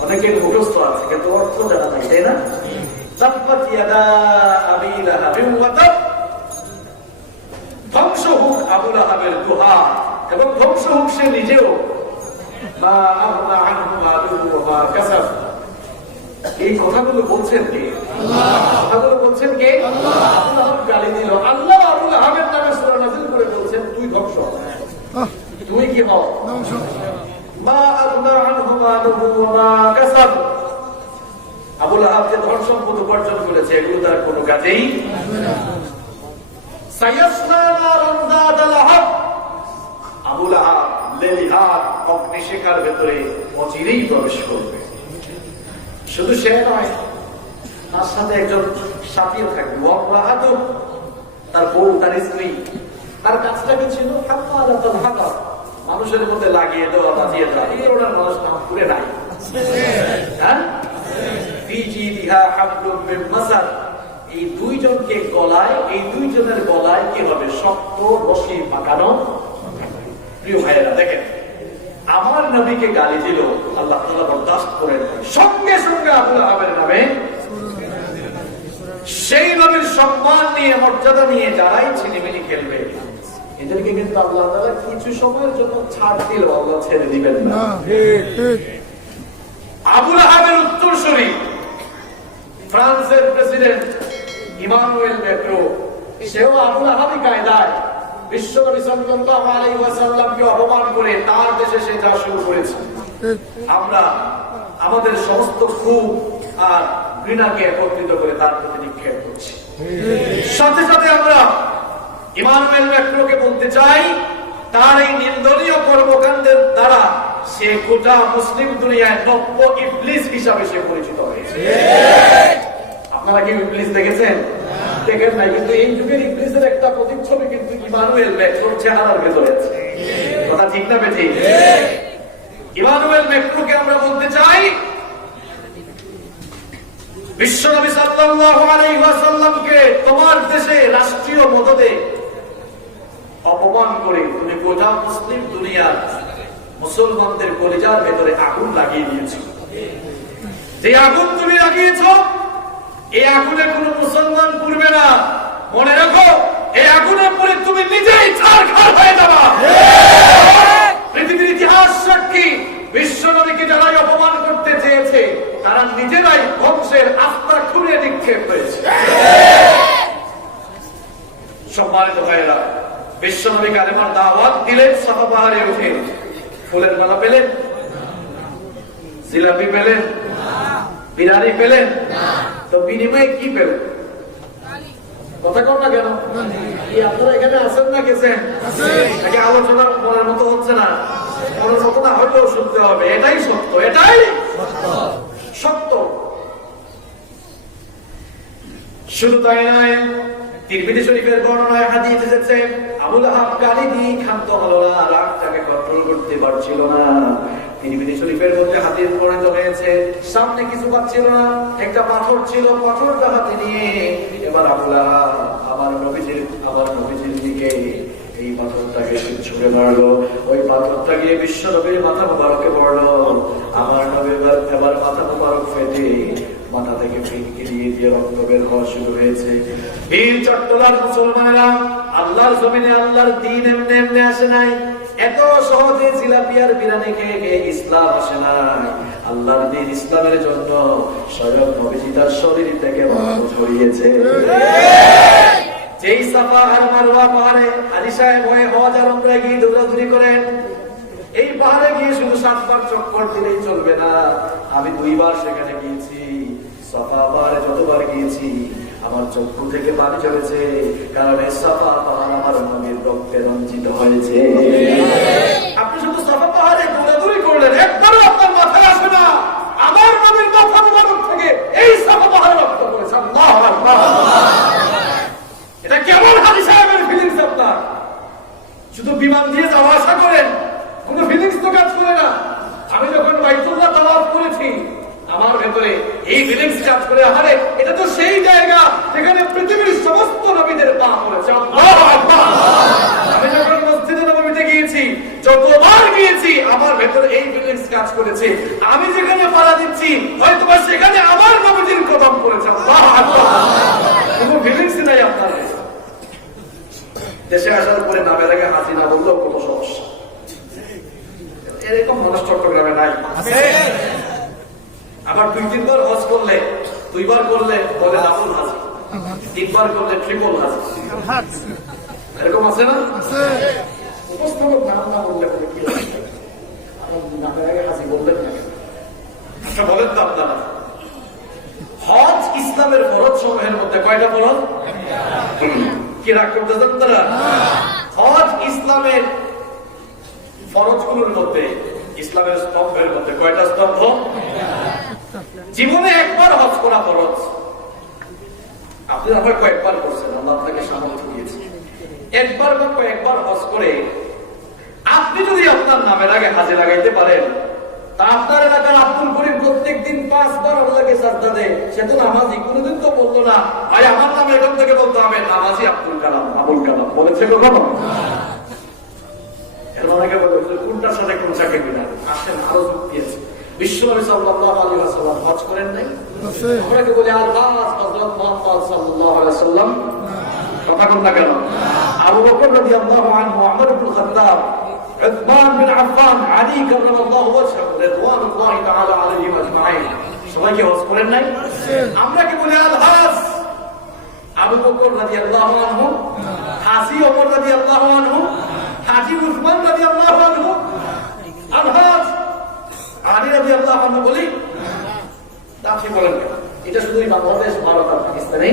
অনেকের মুখস্থ আছে কিন্তু অর্থ জানা নাই, তাই না? তাব্বাত ইয়াদা আবি লাহাবিন ওয়া তাব। ধ্বংস হোক আবুল আহাবের দুহা এবং ধ্বংস হোক সে নিজেও। মা আগনা আনহু মালুহু ওয়া মা কাসাব। এই কথাগুলো বলছেন কে? আল্লাহ। কথাগুলো বলছেন কে? আল্লাহ। আবুল আহাব গালি দিল, আল্লাহ আবুল আহাবের নামে সূরা নাযিল করে বলছেন, তুই ধ্বংস, তুই কি হও? ধ্বংস। মা আগনা আনহু মালুহু ওয়া মা কাসাব। আবুল আহাব যে ধন সম্পদ উপার্জন করেছে এগুলো তার কোনো কাজেই সায়াসলা নারান যাতা লাহাব। আবুল আহাব লেলিহাদ অগ্নিশিখার ভেতরে অচিরেই প্রবেশ করবে। শুধু সে নয়, তার সাথে একজন সাথীও থাকবে, ওয়ারাহাতু, তার বউ, তার স্ত্রী। তার কাজটা কি ছিল? হাত্তালাতাল হাতাব, মানুষের মধ্যে লাগিয়ে দেওয়া, বাজিয়ে দেওয়া। এই ওনার মানুষ নাম পুরে নাই। হ্যাঁ, এই দুইজনকে গলায়, এই দুইজনের গলায় কি হবে? শক্ত রশি পাকানো। প্রিয় ভাইয়েরা দেখেন, আমার নবীকে গালি দিল, আল্লাহ তাআলা বরদাস্ত করেন, সঙ্গে সঙ্গে আবুল আহাবের নামে সেই নবীর সম্মান নিয়ে, মর্যাদা নিয়ে যারাই ছিনিমিনি খেলবে এদেরকে কিন্তু আল্লাহ তাআলা কিছু সময়ের জন্য ছাড় দিল, আল্লাহ ছেড়ে দিবেন না। আবুল আহাবের উত্তরসূরি ফ্রান্সের প্রেসিডেন্ট ইমানুয়েল ম্যাক্রো, সেও আবুল আহাবি কায়দায় বিশ্বনবী সাল্লাল্লাহু আলাইহি ওয়াসাল্লামকে অপমান করে তার দেশে সে যা শুরু করেছে। আমরা আমাদের সমস্ত ক্ষোভ আর ঘৃণাকে একত্রিত করে তার প্রতি নিক্ষেপ করছি। সাথে সাথে আমরা ইমানুয়েল ম্যাক্রোকে বলতে চাই, তার এই নিন্দনীয় কর্মকাণ্ডের দ্বারা সে গোটা মুসলিম দুনিয়ায় নব্য ইবলিস হিসাবে সে পরিচিত হয়েছে। আপনারা কি ইবলিস দেখেছেন? দেখেন নাই, কিন্তু এই যুগের ইবলিসের একটা প্রতিচ্ছবি কিন্তু ইমানুয়েল ম্যাক্রোর চেহারার ভেতরে আছে। কথা ঠিক না বেঠিক? ইমানুয়েল ম্যাক্রোকে আমরা বলতে চাই, বিশ্বনবী সাল্লাল্লাহু আলাইহি ওয়াসাল্লামকে তোমার দেশে রাষ্ট্রীয় মদদে অপমান করে তুমি গোটা মুসলিম দুনিয়ার মুসলমানদের কলিজার ভেতরে আগুন লাগিয়ে দিয়েছো। যে আগুন তুমি লাগিয়েছো, এই আগুনে কোনো মুসলমান পুড়বে না। মনে রাখো, এই আগুনের পরে তুমি নিজেই ছারখার হয়ে যাবা। পৃথিবীর ইতিহাস সাক্ষী, বিশ্বনবীকে যারাই অপমান করতে চেয়েছে তারা নিজেরাই ধ্বংসের আস্থা খুঁড়ে নিক্ষেপ হয়েছে। সম্মানিত ভাইয়েরা, বিশ্বনবী কালেমার দাওয়াত দিলেন, সাফা পাহাড়ে উঠে ফুলের মালা পেলেন, জিলাপি পেলেন, বিরিয়ানি পেলেন, তো বিনিময়ে কি পেলেন? কথা কর না কেন? এই আপনারা এখানে আছেন না গেছেন? নাকি আলোচনা মনের মতো হচ্ছে না? মনের মতো না হলেও শুনতে হবে, এটাই সত্য, এটাই সত্য। শুধু তাই নয়, তিরমিজি শরীফের বর্ণনায় হাদিস এসেছে, আবু লাহাব গালি দিয়ে ক্ষান্ত হলো না, রাগটাকে কন্ট্রোল করতে পারছিল না। তিরমিজি শরীফের মধ্যে হাদিস বর্ণিত হয়েছে, সামনে কিছু পাচ্ছিল না, একটা পাথর ছিল, পাথরটা হাতে নিয়ে এবার আবু লাহাব আমার নবীজির দিকে এই পাথরটাকে ছুঁড়ে মারলো। ওই পাথরটা গিয়ে বিশ্ব নবীর মাথা মোবারকে পড়লো। আমার নবীর এবার মাথা মোবারক ফেটে মাথা থেকে ফিনকি দিয়ে রক্ত বের হওয়া শুরু হয়েছে। বীর চট্টলার মুসলমানেরা, আল্লাহর জমিনে আল্লাহর দ্বীন এমনি এমনি আসে নাই। এত সহজে জিলাপিয়ার বিরানি খেয়ে ইসলাম আসে নাই। আল্লাহর দ্বীন ইসলামের জন্য স্বয়ং নবীজি তার শরীর থেকে রক্ত ঝরিয়েছে। যেই সাফা আর মারওয়া পাহাড়ে হাজী সাহেব হয়ে হজ আর উমরায় গিয়ে দৌড়াদৌড়ি করেন, এই পাহাড়ে গিয়ে শুধু 7 বার চক্কর দিলেই চলবে না। আমি 2 বার সেখানে গিয়েছি। সাফা পাহাড়ে যতবার গিয়েছি আমার চক্ষু থেকে পানি ঝরেছে, কারণ এই সাফা পাহাড় আমার নবীর রক্তে রঞ্জিত হয়েছে। আপনি শুধু সাফা পাহাড়ে দৌড়াদৌড়ি করলেন, একবারও আপনার মাথায় আসে না আমার নবীর মাথা মোবারক থেকে এই সাফা পাহাড়ে রক্ত পড়েছে। আল্লাহু আকবার। এটা কেমন হাজী সাহেবের ফিলিংস আপনার? শুধু বিমান দিয়ে যাওয়া আসা করেন, কোন ফিলিংস তো কাজ করে না। আমি যখন বাইতুল্লাহ তাওয়াফ করেছি, আমার ভেতরে এই ফিলিংস কাজ করে, আরে এটা তো সেই জায়গা যেখানে পৃথিবীর সমস্ত নবীদের পা পড়েছে। আল্লাহু আকবার। আমি যখন মসজিদে নববীতে গিয়েছি, যতবার গিয়েছি, আমার ভেতরে এই ফিলিংস কাজ করেছে। আমি যেখানে পাড়া দিচ্ছি, হয়তো সেখানে আমার নবীজির কদম পড়েছে। আল্লাহু আকবার। কোনো ফিলিংস নাই আপনার। দেশে আসার পরে নামের আগে হাজি না বললেও কোনো সমস্যা, এরকম মানুষ চট্টগ্রামে নাই। আবার 2-3 বার হজ করলে, 2 বার করলে বলে ডাবল হাজি, 3 বার করলে ট্রিপল হাজি, এরকম আছে না? উপস্থাপক নাম না বললে কি নামের আগে হাজি বললেন না? আচ্ছা বলেন তো আপনারা, হজ ইসলামের ফরজ সমূহের মধ্যে কয়টা ফরজ? কি রাগ করতেছেন তারা? হজ ইসলামের ফরজগুলোর মধ্যে, ইসলামের স্তম্ভের মধ্যে কয়টা স্তম্ভ? জীবনে একবার হজ করা ফরজ। আপনি আবার কয়েকবার করছেন, আল্লাহ আপনাকে সামর্থ্য দিয়েছে। একবার বা কয়েকবার হজ করে আপনি যদি আপনার নামের আগে হাজে লাগাইতে পারেন, তা আপনার এলাকার আব্দুল করিম প্রত্যেকদিন 5 বার আল্লাহকে সাজদা দেয়, সে তো নামাজি। কোনদিন তো বলতো না ভাই আমার নাম এখান থেকে বলতে হবে নামাজি আব্দুল কালাম, আবুল কালাম, বলেছে কখনো? এর অনেকে বলে কোনটার সাথে কোন চাকরি বিনা। আসেন আরো যুক্তি আছে। বিশ্বনবী সাল্লাল্লাহু আলাইহি ওয়াসাল্লাম হজ করেন নাই? আমরা কি বলি আল হজ হযরত মুহাম্মদ সাল্লাল্লাহু আলাইহি ওয়াসাল্লাম? কথা বল না কেন? আবু বকর রাদিয়াল্লাহু আনহু, ওমর ইবনে খাত্তাব, উসমান বিন আফফান, আলী কাররামাল্লাহু ওয়াজহাহু, রিদওয়ানুল্লাহি তাআলা আলাইহিম আজমাইন, সবাই কি হজ করেন নাই? আমরা কি বলি আল হজ? আবু বকর রাদিয়াল্লাহু আনহু, হাজী ওমর রাদিয়াল্লাহু আনহু, হাজী উসমান রাদিয়াল্লাহু আনহু, আল হজ আলী রাদিয়াল্লাহু আনহু বলি। আপনি বলেন এটা শুধুই বাংলাদেশ, ভারত আর পাকিস্তানে?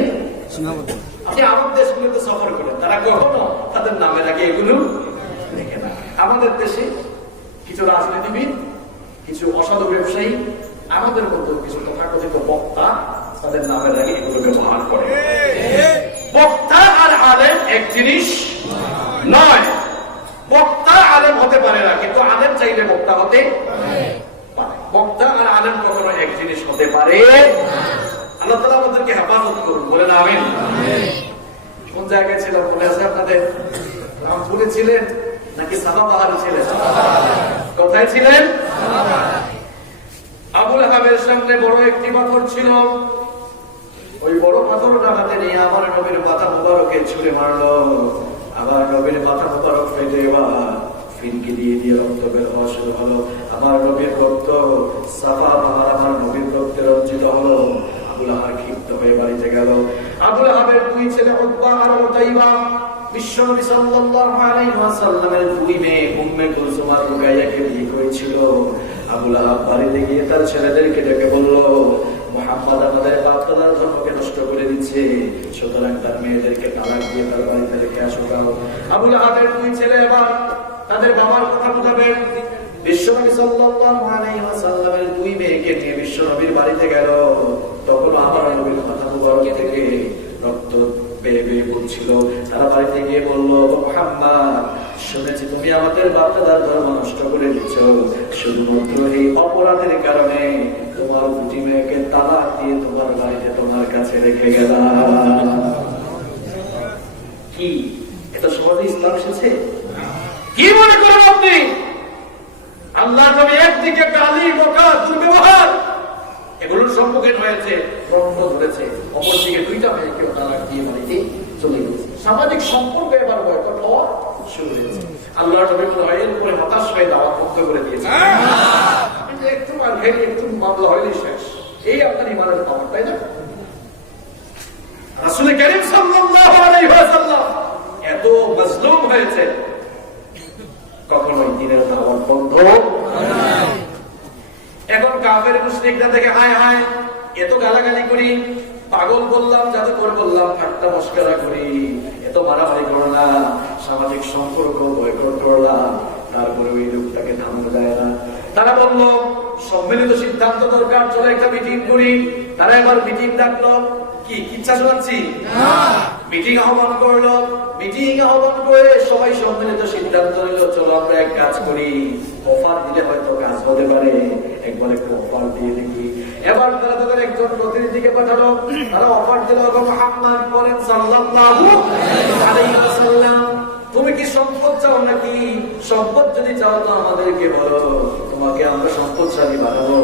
আপনি আরব দেশগুলোতে সফর করেন, তারা কখনো তাদের নামের আগে এগুলো দেখে না। আমাদের দেশে কিছু রাজনীতিবিদ, কিছু অসাধু ব্যবসায়ী, আমাদের মধ্যে কিছু তথাকথিত বক্তা তাদের নামের আগে এগুলো ব্যবহার করে। বক্তা আর আলেম এক জিনিস নয়। বক্তা আলেম হতে পারে না, কিন্তু আলেম চাইলে বক্তা হতে পারে। বক্তা আর আলেম কখনো এক জিনিস হতে পারে। আল্লাহ তাআলা আমাদেরকে হেফাজত করুন, বলেন আমিন। কোন জায়গায় ছিলাম মনে আছে আপনাদের? রামপুরে ছিলেন নাকি সাফা পাহাড়ে ছিলেন? কোথায় ছিলেন? আবু লাহাবের সামনে বড় একটি পাথর ছিল। ওই বড় পাথরটা হাতে নিয়ে আমার নবীর মাথা মুবারকে ছুঁড়ে মারলো। আমার নবীর মাথা মুবারক ফেটে এবার ফিনকি দিয়ে রক্ত বের হওয়া শুরু হলো। আমার নবীর রক্ত সাফা পাহাড় আমার নবীর রক্তে রঞ্জিত হলো। আবু লাহাব ক্ষিপ্ত হয়ে বাড়িতে গেল। আবু লাহাবের 2 ছেলে উতবা আর উতাইবা বিশ্বনবী সাল্লাল্লাহু আলাইহি ওয়াসাল্লামের 2 মেয়ে উম্মে কুলসুম আর রুকাইয়াকে বিয়ে করেছিল। আবু লাহাব বাড়িতে গিয়ে তার ছেলেদেরকে ডেকে বলল, মুহাম্মদ আমাদের বাপ-দাদার ধর্মকে নষ্ট করে দিচ্ছে। দিয়েছে, সুতরাং তার মেয়েদেরকে তালাক দিয়ে তার বাড়িতে রেখে আসো। আবু লাহাবের দুই ছেলে এবার তাদের বাবার কথা মোতাবেক বিশ্বনবী সাল্লাল্লাহু আলাইহি ওয়াসাল্লামের দুই মেয়েকে নিয়ে বিশ্বনবীর বাড়িতে গেল। তখন আমার নবীর মাথা মুবারক থেকে রক্ত বেয়ে বেয়ে পড়ছিল। তারা বাড়িতে গিয়ে বলল, মুহাম্মদ, শুনেছি তুমি আমাদের বাচ্চাদের ধর্ম নষ্ট করে দিচ্ছ, শুধুমাত্র এই অপরাধের কারণে তোমার দুটি মেয়েকে তালাক দিয়ে তোমার বাড়িতে তোমার কাছে রেখে গেলাম। কি এটা সমাজে ইসলাম এসেছে? কি মনে করেন আপনি? আল্লাহ নবী একদিকে গালি, বকা, দুর্ব্যবহার এগুলোর সম্মুখীন হয়েছে, রক্ত ধরেছে, অপরদিকে দুইটা মেয়েকে তালাক দিয়ে বাড়িতে চলে গেছে। সামাজিক সম্পর্ক এবার বয়কট হওয়া শুরু হয়েছে। আল্লাহ নবী এর উপরে হতাশ হয়ে দাওয়াত বন্ধ করে দিয়েছে। একটু আর ঘেরে একটু মামলা হইলেই শেষ, এই আপনার ইমানের পাওয়ার, তাই না? রাসূল কারীম সাল্লাল্লাহু আলাইহি ওয়াসাল্লাম এত মাজলুম হয়েছে, কখনোই দিনের দাওয়াত বন্ধ নাই। এখন কাফের মুশরিকরা দেখে, হায় হায়, এত গালাগালি করি, পাগল বললাম, জাদুকর বললাম, ঠাট্টা মশকরা করি, এত মারামারি করলাম, সামাজিক সম্পর্ক বয়কট করলাম, তারপরে ওই লোকটাকে থামানো যায় না। তারা বলল, সম্মিলিত সিদ্ধান্ত দরকার, চলে একটা মিটিং করি। তারা এবার মিটিং ডাকলো। কি ইচ্ছা শোনাচ্ছি? মিটিং আহ্বান করলো। মিটিং আহ্বান করে সবাই সম্মিলিত সিদ্ধান্ত নিল, চলো আমরা এক কাজ করি, অফার দিলে হয়তো কাজ হতে পারে, একবার একটু অফার দিয়ে দেখি। এবার তারা তাদের একজন প্রতিনিধিকে পাঠালো। তারা অফার দিল, মুহাম্মদ বলেন সাল্লাল্লাহু আলাইহি ওয়াসাল্লাম, তুমি কি সম্পদ চাও নাকি? সম্পদ যদি চাও তো আমাদেরকে বলো, তোমাকে আমরা সম্পদশালী বানাবো।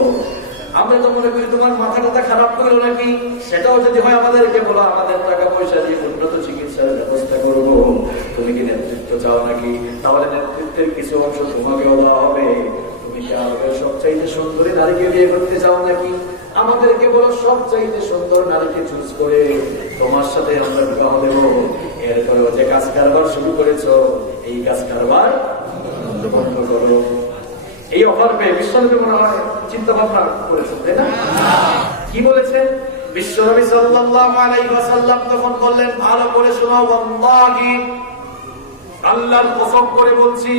আমরা তো মনে করি তোমার মাথা টাথা খারাপ করলো নাকি, সেটাও যদি হয় আমাদেরকে বলো, আমাদের টাকা পয়সা দিয়ে উন্নত চিকিৎসার ব্যবস্থা করবো। তুমি কি নেতৃত্ব চাও নাকি? তাহলে নেতৃত্বের কিছু অংশ তোমাকেও দেওয়া হবে। তুমি কি আরবের সবচাইতে সুন্দরী নারীকে বিয়ে করতে চাও নাকি? আমাদেরকে বলো, সবচাইতে সুন্দর নারীকে চুজ করে তোমার সাথে আমরা বিবাহ দেবো। এরপরে যে কাজ কারবার শুরু করেছো, এই কাজ কারবার বন্ধ করো। এই অফার পেয়ে বিশ্বনবী মনে হয় চিন্তা ভাবনা করেছেন, তাই না? কি বলেছেন বিশ্বনবী সাল্লাল্লাহু আলাইহি ওয়াসাল্লাম? তখন বললেন, ভালো করে শোনো, ওয়াল্লাহি, আল্লাহর কসম করে বলছি,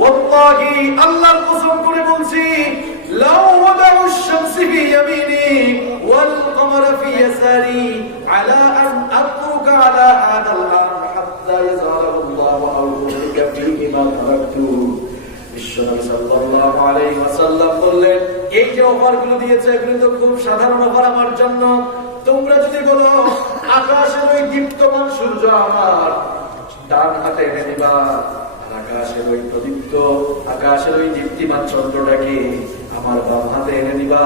ওয়াল্লাহি, আল্লাহর কসম করে বলছি, লাউ ওয়াদাউ আশ-শামসি ফি ইয়ামিনি ওয়াল কমারা ফি ইয়াসারি আলা আন আতরুকা আলা হাদাল আমর হাত্তা ইয়াযহারাহু আল্লাহু আও ইউরিকা ফীহি মা তারাকতু। বিশ্বনবী সাল্লাল্লাহু আলাইহি ওয়াসাল্লাম বললেন, এই যে অফারগুলো দিয়েছে এগুলো তো খুব সাধারণ অফার আমার জন্য। তোমরা যদি বলো আকাশের ওই দীপ্তমান সূর্য আমার ডান হাতে এনে দিবা, আকাশের ওই প্রদীপ্ত, আকাশের ওই দীপ্তিমান চন্দ্রটাকে আমার বাম হাতে এনে দিবা,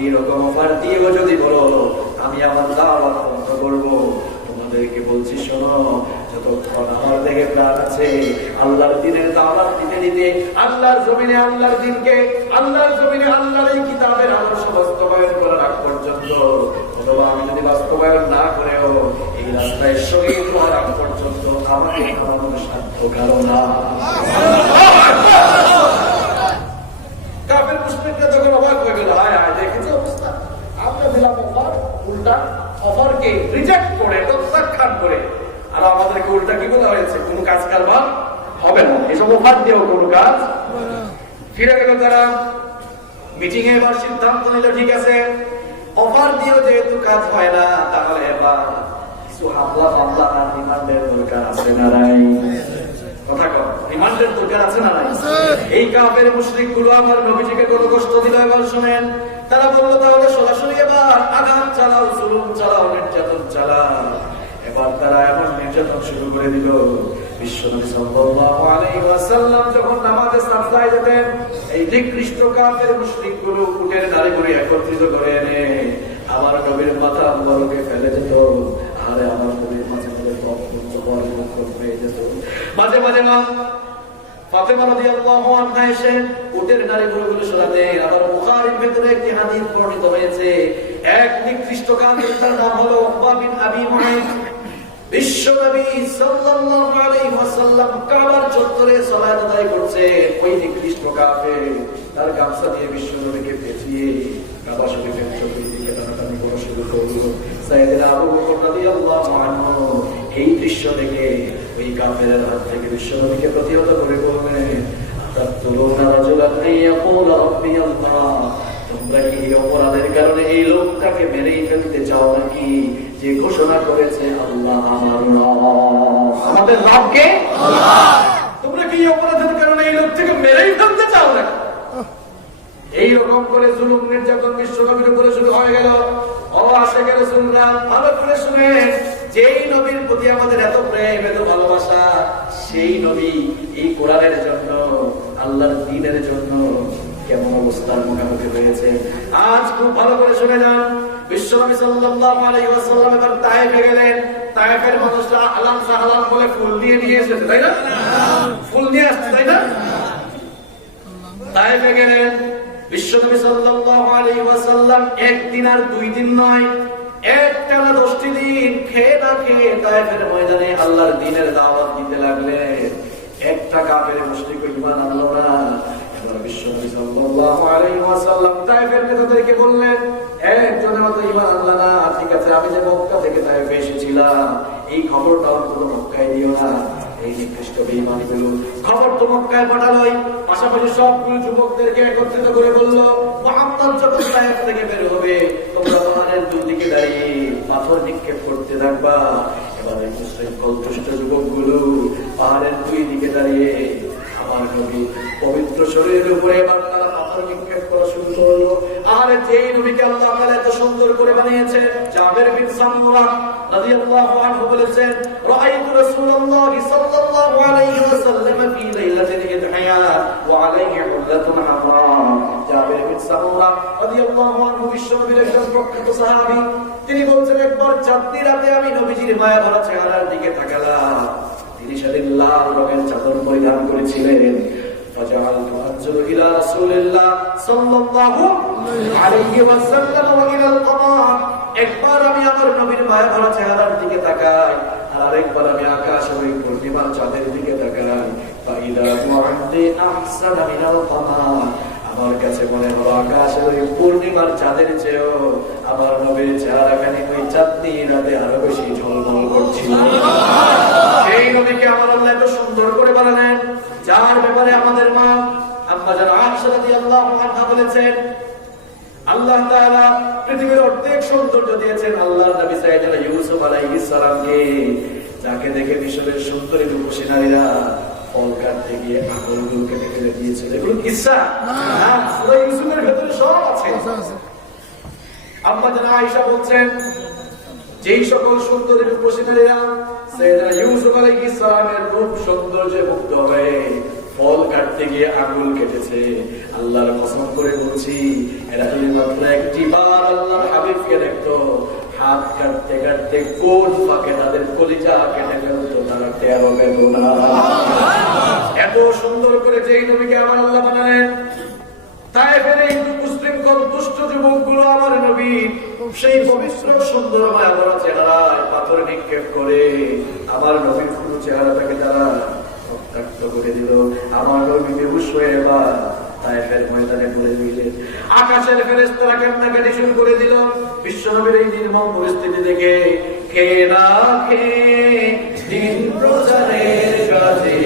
এইরকম অফার দিয়েও যদি বলো, আমি আমার দাওয়াত বন্ধ করবো। তোমাদেরকে বলছি, শোনো, যতক্ষণ আমার দেহে প্রাণ আছে, আল্লাহর দ্বীনের দাওয়াত দিতে দিতে, আল্লাহর জমিনে আল্লাহর দ্বীনকে, আল্লাহর জমিনে আল্লাহর এই কিতাবের আদর্শ বাস্তবায়ন করার আগ পর্যন্ত, অথবা আমি যদি বাস্তবায়ন না করেও এই রাস্তায় শহীদ হওয়ার আগ পর্যন্ত আমাকে থামানোর সাধ্য কারো না। কাফের মুশরিকরা যখন অবাক হয়ে গেল, হায় হায়, দেখেছো অবস্থা, আমরা দিলাম অফার, উল্টা অফারকে রিজেক্ট করে, প্রত্যাখ্যান করে, আর আমাদেরকে উল্টা কি বলা হয়েছে, কোনো কাজ কারবার হবে না, এসব অফার দিয়েও কোনো কাজ। ফিরে গেল তারা মিটিং এ, এবার সিদ্ধান্ত নিল, ঠিক আছে, অফার দিয়েও যেহেতু কাজ হয় না, তাহলে এবার কিছু হামলা মামলা আর রিমান্ডের দরকার আছে না নাই? কথা কর, রিমান্ডের দরকার আছে না নাই? এই কাফের মুশরিকগুলো আমার নবীজিকে কত কষ্ট দিল, এবার শুনেন। তারা বলল, তাহলে সরাসরি এবার আঘাত চালাও, জুলুম চালাও, নির্যাতন চালাও। এবার তারা এমন নির্যাতন শুরু করে দিল। বিশ্বনবী সাল্লাল্লাহু আলাইহি ওয়াসাল্লাম যখন নামাজে সাজদায় যেতেন, এই নিকৃষ্ট কাফের মুশরিকগুলো উটের নাড়িভুড়ি একত্রিত করে এনে আমার নবীর মাথা মুবারকে ফেলে দিত। আরে আমার নবীর মাঝে মাঝে হয়ে যেত, মাঝে মাঝে না ফাতেমা রাদিয়াল্লাহু আনহা এসে উটের নাড়িভুড়িগুলো সরাতে। আবার বুখারীর ভিতরে একটি হাদিস বর্ণিত হয়েছে, এক নিকৃষ্ট কাফের, তার নাম হলো উকবা বিন আবী মুআইত। বিশ্বনবী সাল্লাল্লাহু আলাইহি ওয়াসাল্লাম কাবার চত্বরে সালাত আদায় করছে, ওই নিকৃষ্ট কাফের তার গামছা দিয়ে বিশ্বনবীকে পেঁচিয়ে কাবা শরীফের চতুর্দিকে টানাটানি করা শুরু করলো। সাইয়েদনা আবু বকর রাদিয়াল্লাহু আনহু এই দৃশ্য দেখে ওই কাফেরের হাত থেকে বিশ্বনবীকে প্রতিহত করে বললেন, তাকতুলুনা রাজুলান ইয়াকুলা রাব্বি আল্লাহ, তোমরা কি এই অপরাধের কারণে এই লোকটাকে মেরেই ফেলতে চাও নাকি, যে ঘোষণা করেছে আল্লাহ আমার রব, আমাদের রবকে আল্লাহ, তোমরা কি এই অপরাধের কারণে এই লোকটাকে মেরেই ফেলতে চাও নাকি? এইরকম করে জুলুম নির্যাতন বিশ্বনবীর উপরে শুরু হয়ে গেল। ও আশিকের রাসূলরা, ভালো করে শুনেন, যেই নবীর প্রতি আমাদের এত প্রেম, এত ভালোবাসা, সেই নবী এই কোরআনের জন্য, আল্লাহর দ্বীনের জন্য কেমন অবস্থার মুখোমুখি হয়েছে। আজ খুব ভালো করে শুনে যান, বিশ্বনবী সাল্লাল্লাহু আলাইহি ওয়াসাল্লাম এবার তায়েফে গেলেন। তায়েফের মানুষরা আহলান সাহলান বলে ফুল দিয়ে নিয়ে এসেছে, তাই না? ফুল নিয়ে আসছে, তাই না? তায়েফে গেলেন বিশ্বনবী সাল্লাল্লাহু আলাইহি ওয়াসাল্লাম, একদিন আর দুই দিন নয়, একটানা 10টি দিন খেয়ে না খেয়ে তায়েফের ময়দানে আল্লাহর দ্বীনের দাওয়াত দিতে লাগলেন। একটা কাফের মুশরিক ঈমান আনলো না। এবার বিশ্বনবী সাল্লাল্লাহু আলাইহি ওয়াসাল্লাম তায়েফের নেতাদেরকে বললেন, একজনের মতো ঈমান আনলো না, ঠিক আছে, আমি যে মক্কা থেকে তায়েফে এসেছিলাম, এই খবরটা অন্তত মক্কায় দিও না। এই নিকৃষ্ট বেঈমানগুলো খবর তো মক্কায় পাঠালোই, পাশাপাশি সবগুলো যুবকদেরকে একত্রিত করে বলল, মুহাম্মদ যখন তায়েফ থেকে বের হবে, তোমরা পাহাড়ের দুই দিকে দাঁড়িয়ে পাথর নিক্ষেপ করতে থাকবা। এবার এই মুশরিকল দুষ্ট যুবকগুলো পাহাড়ের দুই দিকে দাঁড়িয়ে আমার নবী পবিত্র শরীরের উপরে এবার তারা পাথর নিক্ষেপ করা শুরু করলো। আর যেই নবীকে আল্লাহ তাআলা এত সুন্দর করে বানিয়েছেন, জাবের বিন সামুরা রাদিয়াল্লাহু আনহু বলেছেন, রাআইতু রাসূলুল্লাহ সাল্লাল্লাহু আলাইহি ওয়াসাল্লাম ফি লাইলাতিল ইদহিয়া ওয়া আলাইহি হুল্লাতুন হামরা। জাবের বিন সামুরা রাদিয়াল্লাহু আনহু বিশ্বনবীর একজন প্রখ্যাত সাহাবী, তিনি বলছেন, একবার চাঁদনি রাতে আমি নবীজির মায়া ভরা চেহারার দিকে তাকালাম। তিনি সেদিন লাল রঙের চাদর পরিধান করেছিলেন। ফাজাআলতু আনজুরু ইলা রাসূলিল্লাহ সাল্লাল্লাহু আলাইহি ওয়াসাল্লাম ওয়া ইলাল কমার। একবার আমি আমার নবীর মায়া ভরা চেহারার দিকে তাকাই, আর আরেকবার আমি আকাশের ওই পূর্ণিমার চাঁদের দিকে তাকাই। ফাইদা তুআদ্দি আহসানা মিনাল কমার। আমার কাছে মনে হলো আকাশের ওই পূর্ণিমার চাঁদের চেয়েও আমার নবীর চেহারাখানি ওই চাঁদনি রাতে আরো বেশি ঝলমল করছিল। সেই নবীকে আমার আল্লাহ এত সুন্দর করে বানালেন, যার ব্যাপারে আমাদের মা আম্মা জান আয়েশা রাদিয়াল্লাহু আনহা বলেছেন, আল্লাহ তাআলা পৃথিবীর অর্ধেক সৌন্দর্য দিয়েছেন আল্লাহর নবী সাইয়েদনা ইউসুফ আলাইহিস সালামকে, যাকে দেখে মিশরের সুন্দরী রূপসী নারীরা ফল কাটতে গিয়ে আঙুলগুলো কেটে ফেলে দিয়েছিল। এগুলো কিসসা না, সূরা ইউসুফের ভেতরে সব আছে। আম্মা জান আয়েশা বলছেন, যেই সকল সুন্দরী রূপসী নারীরা সাইয়েদনা ইউসুফ আলাইহিস সালামের রূপ সৌন্দর্যে মুগ্ধ হয়ে ফল কাটতে গিয়ে আঙুল কেটেছে, আল্লাহর কসম করে বলছি, এরা যদি মাত্র একটি বার আল্লাহর হাবিবকে দেখতো, হাত কাটতে কাটতে কোন ফাঁকে তাদের কলিজা কেটে ফেলতো, তারা টের পেত না। এত সুন্দর করে যেই নবীকে আমার আল্লাহ বানালেন, তায়েফের এই মুসলিমগণ দুষ্ট যুবকগুলো আমার নবী সেই পবিত্র সুন্দর মায়া ভরা চেহারায় পাথর নিক্ষেপ করে আমার নবীর পুরো চেহারাটাকে তারা রক্তাক্ত করে দিল। আমার নবী বেহুশ হয়ে এবার তায়েফের ময়দানে পড়ে দিলেন। আকাশের ফেরেশতারা কান্নাকাটি শুরু করে দিল। বিশ্বনবীর এই নির্মম পরিস্থিতি দেখে খেয়ে না খেয়ে দিন প্রচারের কাজে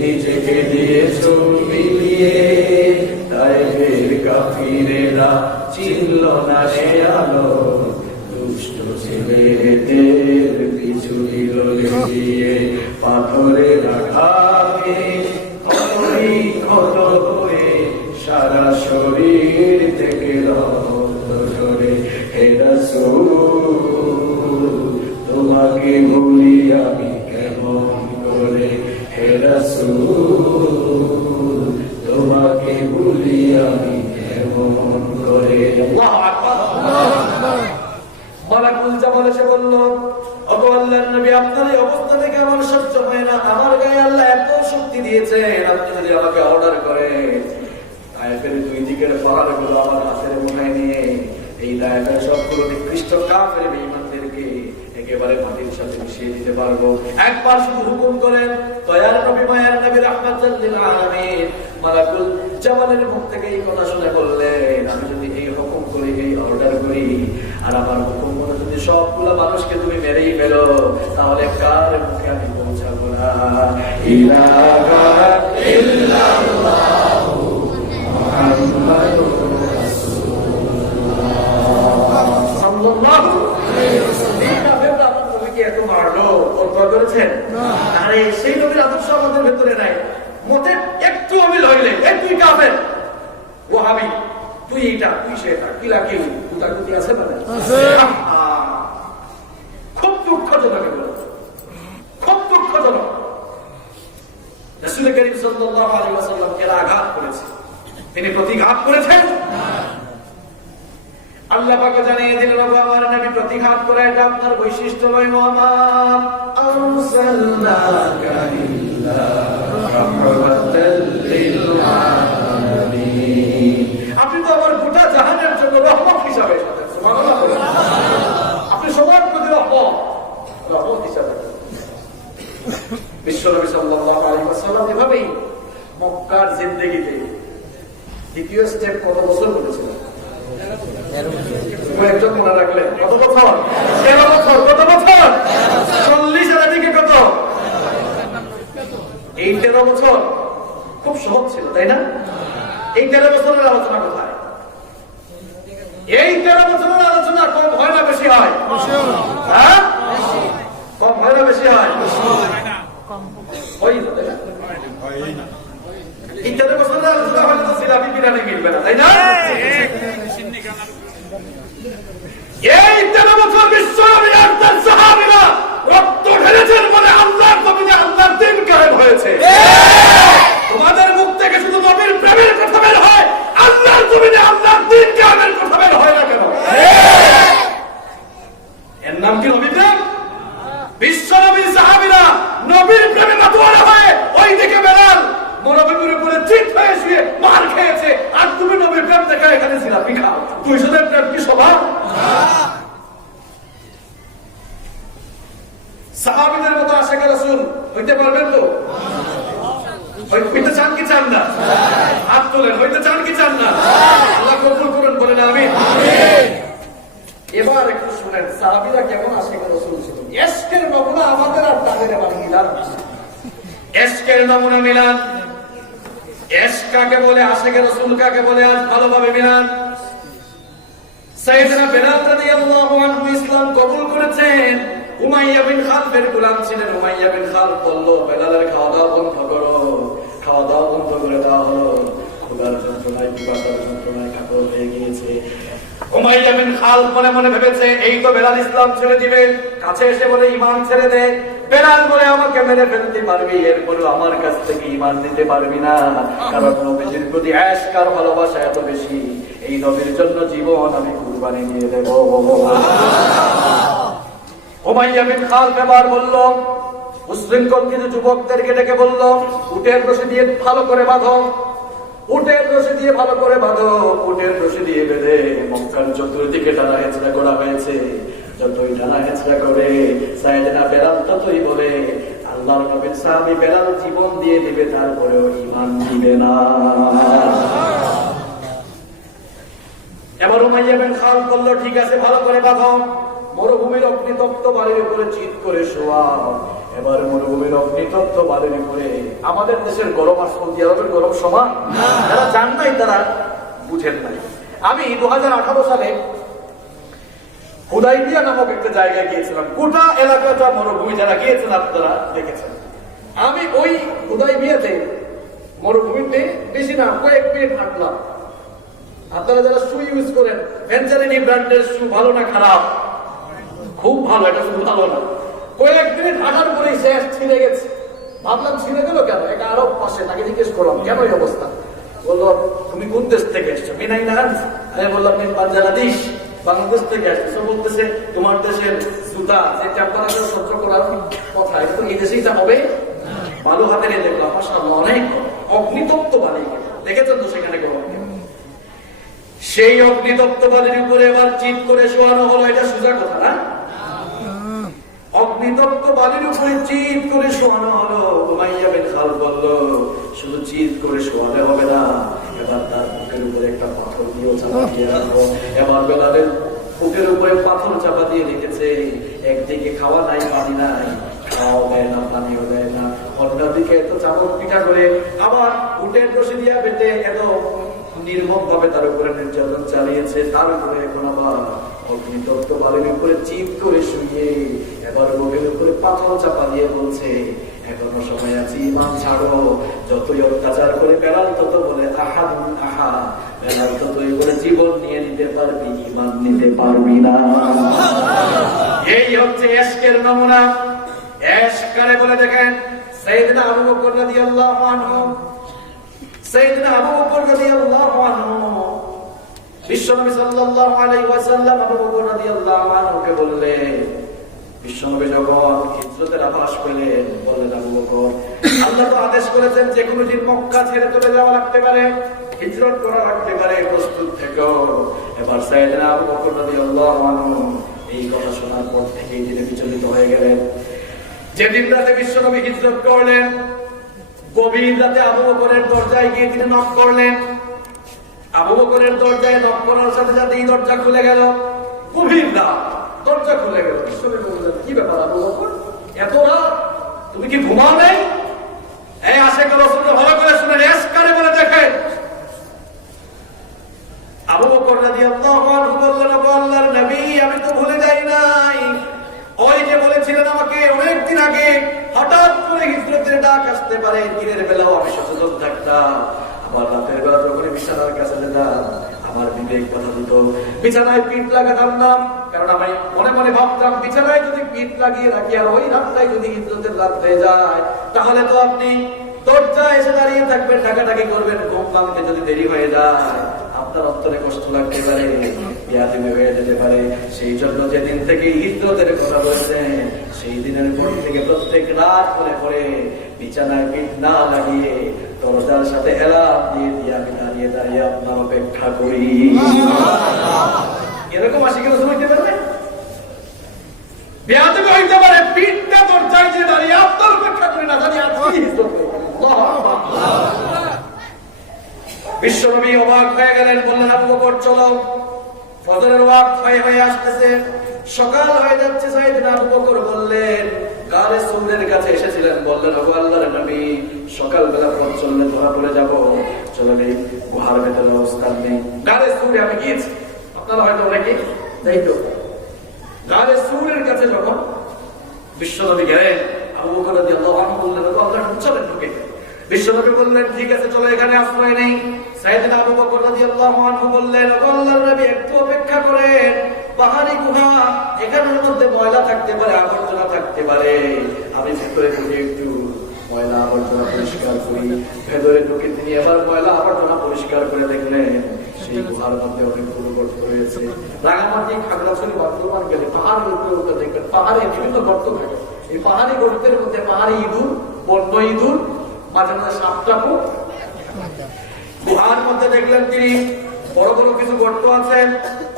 নিজেকে দিয়েছ মিলিয়ে, তায়েফের কাফিরেরা চিনল না সে আলো, দুষ্ট ছেলেদের পিছু দিল লেগিয়ে, পাথরের আঘাতে ক্ষত হয়ে সারা শরীর থেকে রক্ত ঝরে। হে রাসূল, তোমাকে ভুলি আমি কেমন করে, হে রাসূল, তোমাকে ভুলি আমি কেমন করে। আল্লাহু আকবার, আল্লাহু আকবার। মালাকুল জামাল এসে বলল, ওগো আল্লাহর নবী, আপনার এই অবস্থা দেখে আমার সহ্য হয় না, আমার গায়ে আল্লাহ এত শক্তি দিয়েছেন, আপনি যদি আমাকে অর্ডার করেন, তায়েফের দুই দিকের পাহাড়গুলো আমার হাতের মুঠায় নিয়ে এই তায়েফের সবগুলো নিকৃষ্ট কাফের বেঈমানদেরকে একেবারে মাটির সাথে মিশিয়ে দিতে পারবো। একবার শুধু হুকুম করেন। দয়ার নবী মায়ার নবী রাহমাতুল লিল আলামিন মালাকুল জামালের মুখ থেকে এই কথা শুনে বললেন, আমি যদি এই হুকুম করি, এই অর্ডার করি, আর আমার হুকুম মতো যদি সব মানুষকে তুমি মেরেই ফেলো, তাহলে কার মুখে আমি পৌঁছাবো না? ইলাহা ইল্লাল্লাহু মুহাম্মাদুর রাসূলুল্লাহ সাল্লাল্লাহু আলাইহি ওয়াসাল্লাম। এই কাফেররা আমার নবীকে এত মারলো, কতবার করেছেন? আরে সেই নবীর আদর্শ আমাদের ভেতরে নাই। মতে একটু অমিল হইলে এই তুই কাফের, ওয়াহাবি, তুই এইটা, তুই সেটা, কিলা কেউ কুতাকুতি আছে না? খুব দুঃখজনক, খুব দুঃখজনক। রাসূল করিম সাল্লাল্লাহু আলাইহি ওয়াসাল্লাম কে আঘাত করেছে, তিনি প্রতিঘাত করেছেন। আল্লাহ পাক জানিয়ে দিলেন, আমার নবী প্রতিঘাত করে, এটা আপনার বৈশিষ্ট্য নয়। মুহাম্মদ আরসালনাকা ইল্লা রাহমাতাল লিল আলামিন, আপনি তো আমার গোটা জাহানের জন্য রহমত হিসাবে এসেছেন। সুবহানাল্লাহ, আপনি সবার প্রতি রহমত হিসাবে। বিশ্বনবী সাল্লাল্লাহু আলাইহি ওয়াসাল্লাম এভাবেই মক্কার জিন্দেগিতে দ্বিতীয় স্টেপ কত বছর করেছিলেন? একজন মনে রাখলেন কত বছর? 13 বছর। কত বছর? 40 এর দিকে কত? এই 13 বছর খুব সহজ ছিল, তাই না? এই 13 বছরের আলোচনা কোথায়? এই 13 বছরের আলোচনা কম হয় না বেশি হয়? হ্যাঁ, কম হয় না বেশি হয়? এই 13 বছরের আলোচনা হলে তো সিলাপি বিরানি মিলবে না, তাই না? এই 13 বছর বিশ্বনবী আর তার সাহাবীরা রক্ত ঢেলেছেন বলে আল্লাহর জমিনে আল্লাহর দ্বীন কায়েম হয়েছে। তোমাদের মুখ থেকে শুধু নবীর প্রেমের কথা বের হয়, আল্লাহর জমিনে আল্লাহর দ্বীন কায়েমের কথা বের হয় না কেন? এর নাম কি নবী প্রেম? বিশ্বনবীর সাহাবীরা নবীর প্রেমে মাতোয়ারা হয়ে ওই দিকে বেলাল মনোবির উপরে চিত হয়ে শুয়ে মার খেয়েছে, আর তুমি নবীর প্রেম দেখা এখানে জিলাপি খাও। 200 প্রেম কি স্বভাব? সাহাবীদের মতো আশিক রাসূল হইতে পারবেন তো? হইতে চান কি চান না? হাত তোলেন। হইতে চান কি চান না? আল্লাহ কবুল করুন, বলেন আমিন। এবার একটু শুনেন সাহাবীরা কেমন আশিক রাসূল ছিলেন। ইশকের নমুনা আমাদের আর তাদের এবার মিলান। ইশকের নমুনা মিলান। ইশক কাকে বলে, আশিক রাসূল কাকে বলে, আজ ভালোভাবে মিলান। সাইয়েদনা বেলাল রাদিয়াল্লাহু আনহু ইসলাম কবুল করেছেন। উমাইয়া বিন খালফের গোলাম ছিলেন। উমাইয়া বিন খালফ বলল, বেলালের খাওয়া দাওয়া বন্ধ করো। খাওয়া দাওয়া বন্ধ করে দেওয়া হলো। ক্ষুধার যন্ত্রণায়, পিপাসার যন্ত্রণায় কাতর হয়ে গিয়েছে। উমাইয়া বিন খালফ মনে মনে ভেবেছে, এই তো বেলাল ইসলাম ছেড়ে দিবে। কাছে এসে বলে, ঈমান ছেড়ে দে। বেলাল বলে, আমাকে মেরে ফেলতে পারবি, এরপরও আমার কাছ থেকে ঈমান নিতে পারবি না, কারণ নবীর প্রতি ইশক আর ভালোবাসা এত বেশি, এই নবীর জন্য জীবন আমি কুরবানি দিয়ে দেব। উমাইয়া বিন খালফ এবার বলল, উশৃঙ্খল কিছু যুবকদেরকে ডেকে বলল, উটের রশি দিয়ে ভালো করে বাঁধো। উটের রশি দিয়ে ভালো করে বাঁধো। উটের রশি দিয়ে বেঁধে মক্কার চতুর্দিকে টানা হেঁচড়া করা হয়েছে। যতই টানা হেঁচড়া করে সাইয়েদনা বেলাল ততই বলে, আল্লাহর নবীর সাহাবী বেলাল জীবন দিয়ে দিবে, তারপরেও ঈমান দিবে না। এবার উমাইয়া বিন খালফ বলল, ঠিক আছে, ভালো করে বাঁধো। মরুভূমির অগ্নিতপ্ত বালির উপরে চিৎ করে শোয়া। এবার মরুভূমির অগ্নিতপ্ত বালির উপরে, আমাদের দেশের গরম আর সৌদি আরবের গরম সমান? যারা জান নাই তারা বুঝেন নাই। আমি 2018 সালে হুদাইবিয়া নামক একটা জায়গায় গিয়েছিলাম। গোটা এলাকাটা মরুভূমি, যারা গিয়েছেন আপনারা দেখেছেন। আমি ওই হুদাইবিয়াতে মরুভূমিতে বেশি না কয়েক মিনিট হাঁটলাম। আপনারা যারা শু ইউজ করেন, ভেঞ্চারিনি ব্র্যান্ডের শু ভালো না খারাপ? খুব ভালো, এটা শুধু ভালো না। কয়েক মিনিট হাঁটার পরেই শেষ, ছিঁড়ে গেছে। ভাবলাম ছিঁড়ে গেল কেন? এক আরব পাশে, তাকে জিজ্ঞেস করলাম, কেন এই অবস্থা? বললো, তুমি কোন দেশ থেকে এসছো? মিনাই না। আমি বললাম, বাংলাদেশ। বাংলাদেশ থেকে আসছে। বলতেছে, তোমার দেশের জুতা যে টেম্পারেচার সহ্য করার কথা, কিন্তু এই দেশেই যা হবে। বালু হাতে নিয়ে দেখলাম, মাশাআল্লাহ, অনেক অগ্নিতপ্ত বালি। দেখেছেন তো সেখানে গরম? সেই অগ্নিতপ্ত বালির উপরে এবার চিৎ করে শোয়ানো হলো। এটা সোজা কথা না? অগ্নিতপ্ত বালির উপরে চিৎ করে শোয়ানো হলো। উমাইয়া বিন খালফ বলল, শুধু চিৎ করে শোয়ালে হবে না, এবার তার বুকের উপরে একটা পাথর দিয়েও চাপা দিয়ে রাখো। এবার বেলালের বুকের উপরে পাথর চাপা দিয়ে রেখেছে। একদিকে খাওয়া নাই, পানি নাই, খাওয়াও দেয় না, পানিও দেয় না, অন্যদিকে এত চামচ পিঠা করে আবার উটের রশি দিয়া বেঁধে এত নির্মম ভাবে তার উপরে নির্যাতন চালিয়েছে। তার উপরে এখন আবার অগ্নিদগ্ধ বালির উপরে চিৎ করে শুয়ে এবার বুকের উপরে পাথর চাপা দিয়ে বলছে, এখনো সময় আছে, ইমান ছাড়ো। যতই অত্যাচার করে বেড়াল তত বলে আহাদুন আহাদ, বেড়াল ততই বলে জীবন নিয়ে নিতে পারবি, ইমান নিতে পারবি না। এই হচ্ছে এশকের নমুনা। এশক কারে বলে দেখেন, সাইয়েদনা আবু বকর রাদিয়াল্লাহু আনহু, সাইয়েদনা আবু বকর রাদিয়াল্লাহু আনহু বিশ্বনবী সাল্লাল্লাহু আলাইহি ওয়াসাল্লাম আবু বকর রাদিয়াল্লাহু আনহুকে বললেন, বিশ্বনবী যখন হিজরতের আভাস পেলেন, বললেন আবু বকর, আল্লাহ তো আদেশ করেছেন যে কোনো দিন মক্কা ছেড়ে চলে যাওয়া লাগতে পারে, হিজরত করা লাগতে পারে, প্রস্তুত থেকো। এবার সাইয়েদনা আবু বকর রাদিয়াল্লাহু আনহু এই কথা শোনার পর থেকে এই দিনে বিচলিত হয়ে গেলেন। যেদিন রাতে বিশ্বনবী হিজরত করলেন, গভীর রাতে আবু বকরের দরজায় গিয়ে তিনি নক করলেন। আবু বকরের দরজায় নক করার সাথে সাথে এই দরজা খুলে গেল। গভীর রাত, দরজা খুলে গেল। বিশ্বনবী বললেন, কি ব্যাপার আবু বকর, এত রাত, তুমি কি ঘুমাও নাই? এই আশিক রাসূলকে ভালো করে শুনেন, এশক কারে বলে দেখেন। আবু বকর রাদিয়াল্লাহু আনহু বললেন, ও আল্লাহর নবী, আমি তো ভুলে যাই নাই, ওই যে বলেছিলেন আমাকে অনেকদিন আগে, হঠাৎ করে হিজরতের ডাক আসতে পারে, দিনের বেলাও আমি সচেতন থাকতাম, আবার রাতের বেলা যখন বিছানার কাছে যেতাম আমার বিবেক কথা দিত, বিছানায় পিঠ লাগাতাম না, কারণ আমি মনে মনে ভাবতাম বিছানায় যদি পিঠ লাগিয়ে রাখি আর ওই রাতটাই যদি হিজরতের রাত হয়ে যায়, তাহলে তো আপনি দরজায় এসে দাঁড়িয়ে থাকবেন, ডাকাডাকি করবেন, ঘুম ভাঙতে যদি দেরি হয়ে যায় আপনার অন্তরে কষ্ট লাগতে পারে, বিয়াদবি হয়ে যেতে পারে। সেই জন্য যেদিন থেকে হিজরতের কথা বলছেন, সেই দিনের পর থেকে প্রত্যেক রাত করে করে বিছানায় পিঠ না লাগিয়ে দরজার সাথে এলাপ দিয়ে দিয়ে আমি দাঁড়িয়ে দাঁড়িয়ে আপনার অপেক্ষা করি। এরকম আশিক রাসূল হইতে পারবে? বিয়াদবি হইতে পারে, পিঠটা দরজায় যে দাঁড়িয়ে আপনার অপেক্ষা করি, না জানি আর কি হিজরত হয়ে গেল। বিশ্বনবী অবাক হয়ে গেলেন, বললেন, আবু বকর চলো, ফজরের ওয়াক্ত হয়ে আসতেছে, সকাল হয়ে যাচ্ছে। সাইয়েদনা আবু বকর বললেন, গারে সূরের কাছে এসেছিলেন, বললেন, ওগো আল্লাহর নবী, সকালবেলা পথ চললে ধরা পড়ে যাব, চলেন এই গুহার ভেতরে অবস্থান নেই। গারে সূরে আমি গিয়েছি, আপনারা হয়তো অনেকে যাইতো। গারে সূরের কাছে যখন বিশ্বনবী গেলেন, আবু বকর রাদিয়াল্লাহু আনহু বললেন, ওগো আল্লাহর নবী চলেন ঢুকে। বিশ্বনবী বললেন, ঠিক আছে চলো, এখানে আশ্রয় নেই। সাইয়েদনা আবু বকর রাদিয়াল্লাহু আনহু বললেন, ওগো আল্লাহর নবী একটু অপেক্ষা করেন, পাহাড়ি গুহা, এখানের মধ্যে ময়লা থাকতে পারে, আবর্জনা থাকতে পারে, আমি ভেতরে ঢুকে একটু ময়লা আবর্জনা পরিষ্কার করি। ভেতরে ঢুকে তিনি এবার ময়লা আবর্জনা পরিষ্কার করে দেখলেন সেই গুহার মধ্যে অনেকগুলো গর্ত রয়েছে। রাঙামাটি, খাগড়াছড়ি, বর্ধমান গেলে পাহাড়ের উপরে উঠে দেখবেন পাহাড়ে বিভিন্ন গর্ত থাকে। এই পাহাড়ি গর্তের মধ্যে পাহাড়ি ইঁদুর, বন্য ইঁদুর, মাঝে মাঝে সাপটাপু। গুহার মধ্যে দেখলেন তিনি বড় বড় কিছু গর্ত আছে,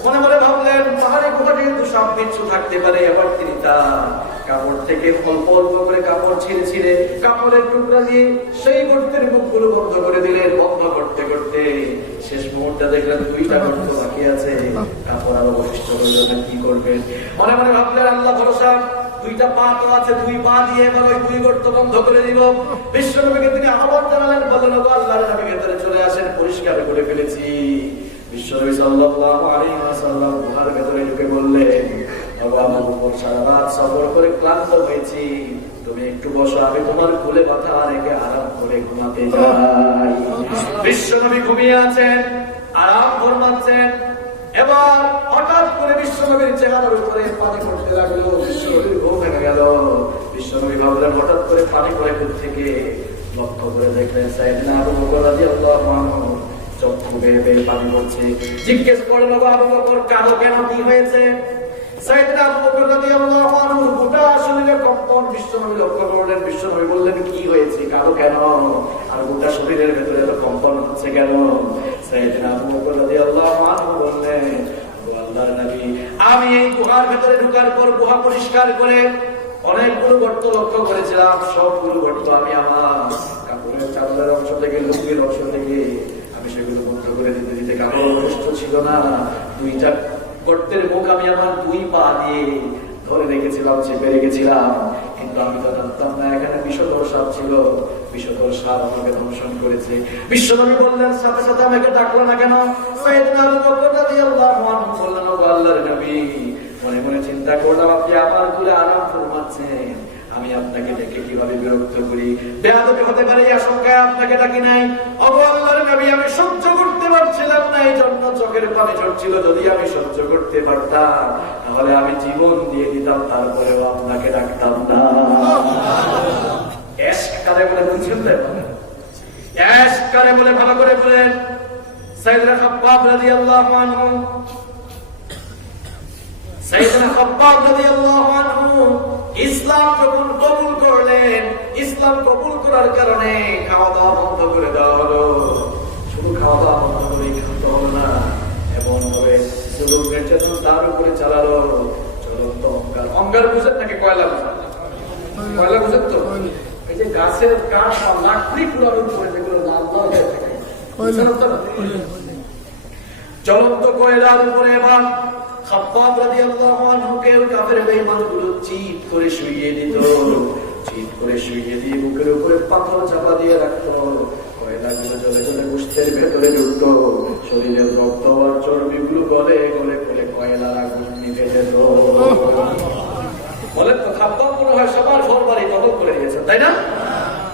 মনে মনে ভাবলেন পাহাড়ি গুহাটি কিন্তু সাপ বিচ্ছু থাকতে পারে। এবার তিনি তার কাপড় থেকে অল্প অল্প করে কাপড় ছিঁড়ে ছিঁড়ে কাপড়ের টুকরা দিয়ে সেই গর্তের মুখগুলো বন্ধ করে দিলেন। বন্ধ করতে করতে শেষ মুহূর্তে দেখলেন দুইটা গর্ত বাকি আছে, কাপড় আর অবশিষ্ট হইল না, কি করবেন? মনে মনে ভাবলেন আল্লাহ ভরসা, দুইটা পা তো আছে, দুই পা দিয়ে এবার ওই দুই গর্ত বন্ধ করে দিব। বিশ্বনবীকে তিনি আহ্বান জানালেন, বললেন, ওগো আল্লাহর নবী ভেতরে চলে আসেন, পরিষ্কার করে ফেলেছি। বিশ্বনবী সাল্লাল্লাহু আলাইহি ওয়াসাল্লাম গুহার ভেতরে ঢুকে বললেন, ওগো আবু বকর, সারা রাত সফর করে ক্লান্ত হয়েছি, তুমি একটু বসো, আমি তোমার কোলে মাথা রেখে আরাম করে ঘুমাতে যাই। বিশ্বনবী ঘুমিয়ে আছেন, আরাম ফরমাচ্ছেন। এবার হঠাৎ করে বিশ্বনবীর চেহারার উপরে পানি পড়তে লাগলো। বিশ্বনবীর ঘুম ভেঙে গেল। বিশ্বনবী ভাবলেন হঠাৎ করে পানি পড়ে কোথা থেকে, লক্ষ্য করে দেখলেন সাইয়েদনা আবু বকর রাদিয়াল্লাহু আনহু চক্ষু বেয়ে বেয়ে পানি পড়ছে। জিজ্ঞেস করলেন, ওগো আবু বকর, কারো কেন কি হয়েছে? সাইয়েদনা আবু বকর রাদিয়াল্লাহু আনহু গোটা শরীরে কম্পন। বিশ্বনবী লক্ষ্য করলেন, বিশ্বনবী বললেন, কি হয়েছে, কারো কেন, আর গোটা শরীরের ভেতরে এত কম্পন হচ্ছে কেন? সাইয়েদনা আবু বকর রাদিয়াল্লাহু আনহু বললেন, ওগো আল্লাহর নবী, আমি এই গুহার ভেতরে ঢোকার পর গুহা পরিষ্কার করে অনেকগুলো গর্ত লক্ষ্য করেছিলাম। সবগুলো গর্ত আমি আমার কাপড়ের চাদরের অংশ থেকে, লুঙ্গির অংশ থেকে আমি সেগুলো বন্ধ করে দিতে দিতে কাপড় অবশিষ্ট ছিল না। দুইটা গর্তের মুখ আমি আমার দুই পা দিয়ে ধরে রেখেছিলাম, চেপে রেখেছিলাম, কিন্তু আমি তো জানতাম না এখানে বিষধর সাপ ছিল। বিষধর সাপ আমাকে দংশন করেছে। বিশ্বনবী বললেন, সাথে সাথে আমাকে ডাকলো না কেন? সাইয়েদনা আবু বকর রাদিয়াল্লাহু আনহু বললেন, ও আল্লাহর নবী, মনে মনে চিন্তা করলাম আপনি আমার কুলে আরাম ফরমাচ্ছেন, আমি আপনাকে দেখে কিভাবে বিরক্ত করি, বেয়াদবি হতে পারে এই আশঙ্কায় আপনাকে ডাকি নাই। ও আল্লাহর নবী, আমি সহ্য করতে পারছিলাম না, এই জন্য চোখের পানি ঝরছিল। যদি আমি সহ্য করতে পারতাম তাহলে আমি জীবন দিয়ে দিতাম, তারপরেও আপনাকে ডাকতাম না। এশক কারে বলে বুঝছেন তো? এশক কারে বলে ভালো করে বলেন। সাইয়েদনা খাব্বাব রাদিয়াল্লাহু আনহু, সাইয়েদনা খাব্বাব রাদিয়াল্লাহু আনহু ইসলাম যখন কবুল করলেন, ইসলাম কবুল করার কারণে খাওয়া দাওয়া বন্ধ করে দেওয়া হলো। শুধু খাওয়া দাওয়া বন্ধ করে খেতে হলো না, এমন ভাবে জুলুম নির্যাতন তার উপরে চালালো। চলন্ত অঙ্গার, অঙ্গার বুঝেন নাকি কয়লা বুঝেন? কয়লা বুঝেন তো? এই যে গাছের কাঠ বা লাকড়ি পুরানোর উপরে যেগুলো লাল লাল হয়ে থাকে, চলন্ত কয়লার উপরে এবার খাব্বাব রাদিয়াল্লাহু আনহুকে কাফের বেঈমানগুলো চিৎ করে শুইয়ে দিত। চিৎ করে শুইয়ে দিয়ে বুকের উপরে পাথর চাপা দিয়ে রাখতো। কয়লাগুলো জ্বলে জ্বলে গোশতের ভেতরে ঢুকতো, শরীরের রক্ত আর চর্বিগুলো গলে গলে করে কয়লার আগুন নিভে যেত। বলেন তো, খাব্বাব মনে হয় সবার ঘর বাড়ি দখল করে দিয়েছেন, তাই না?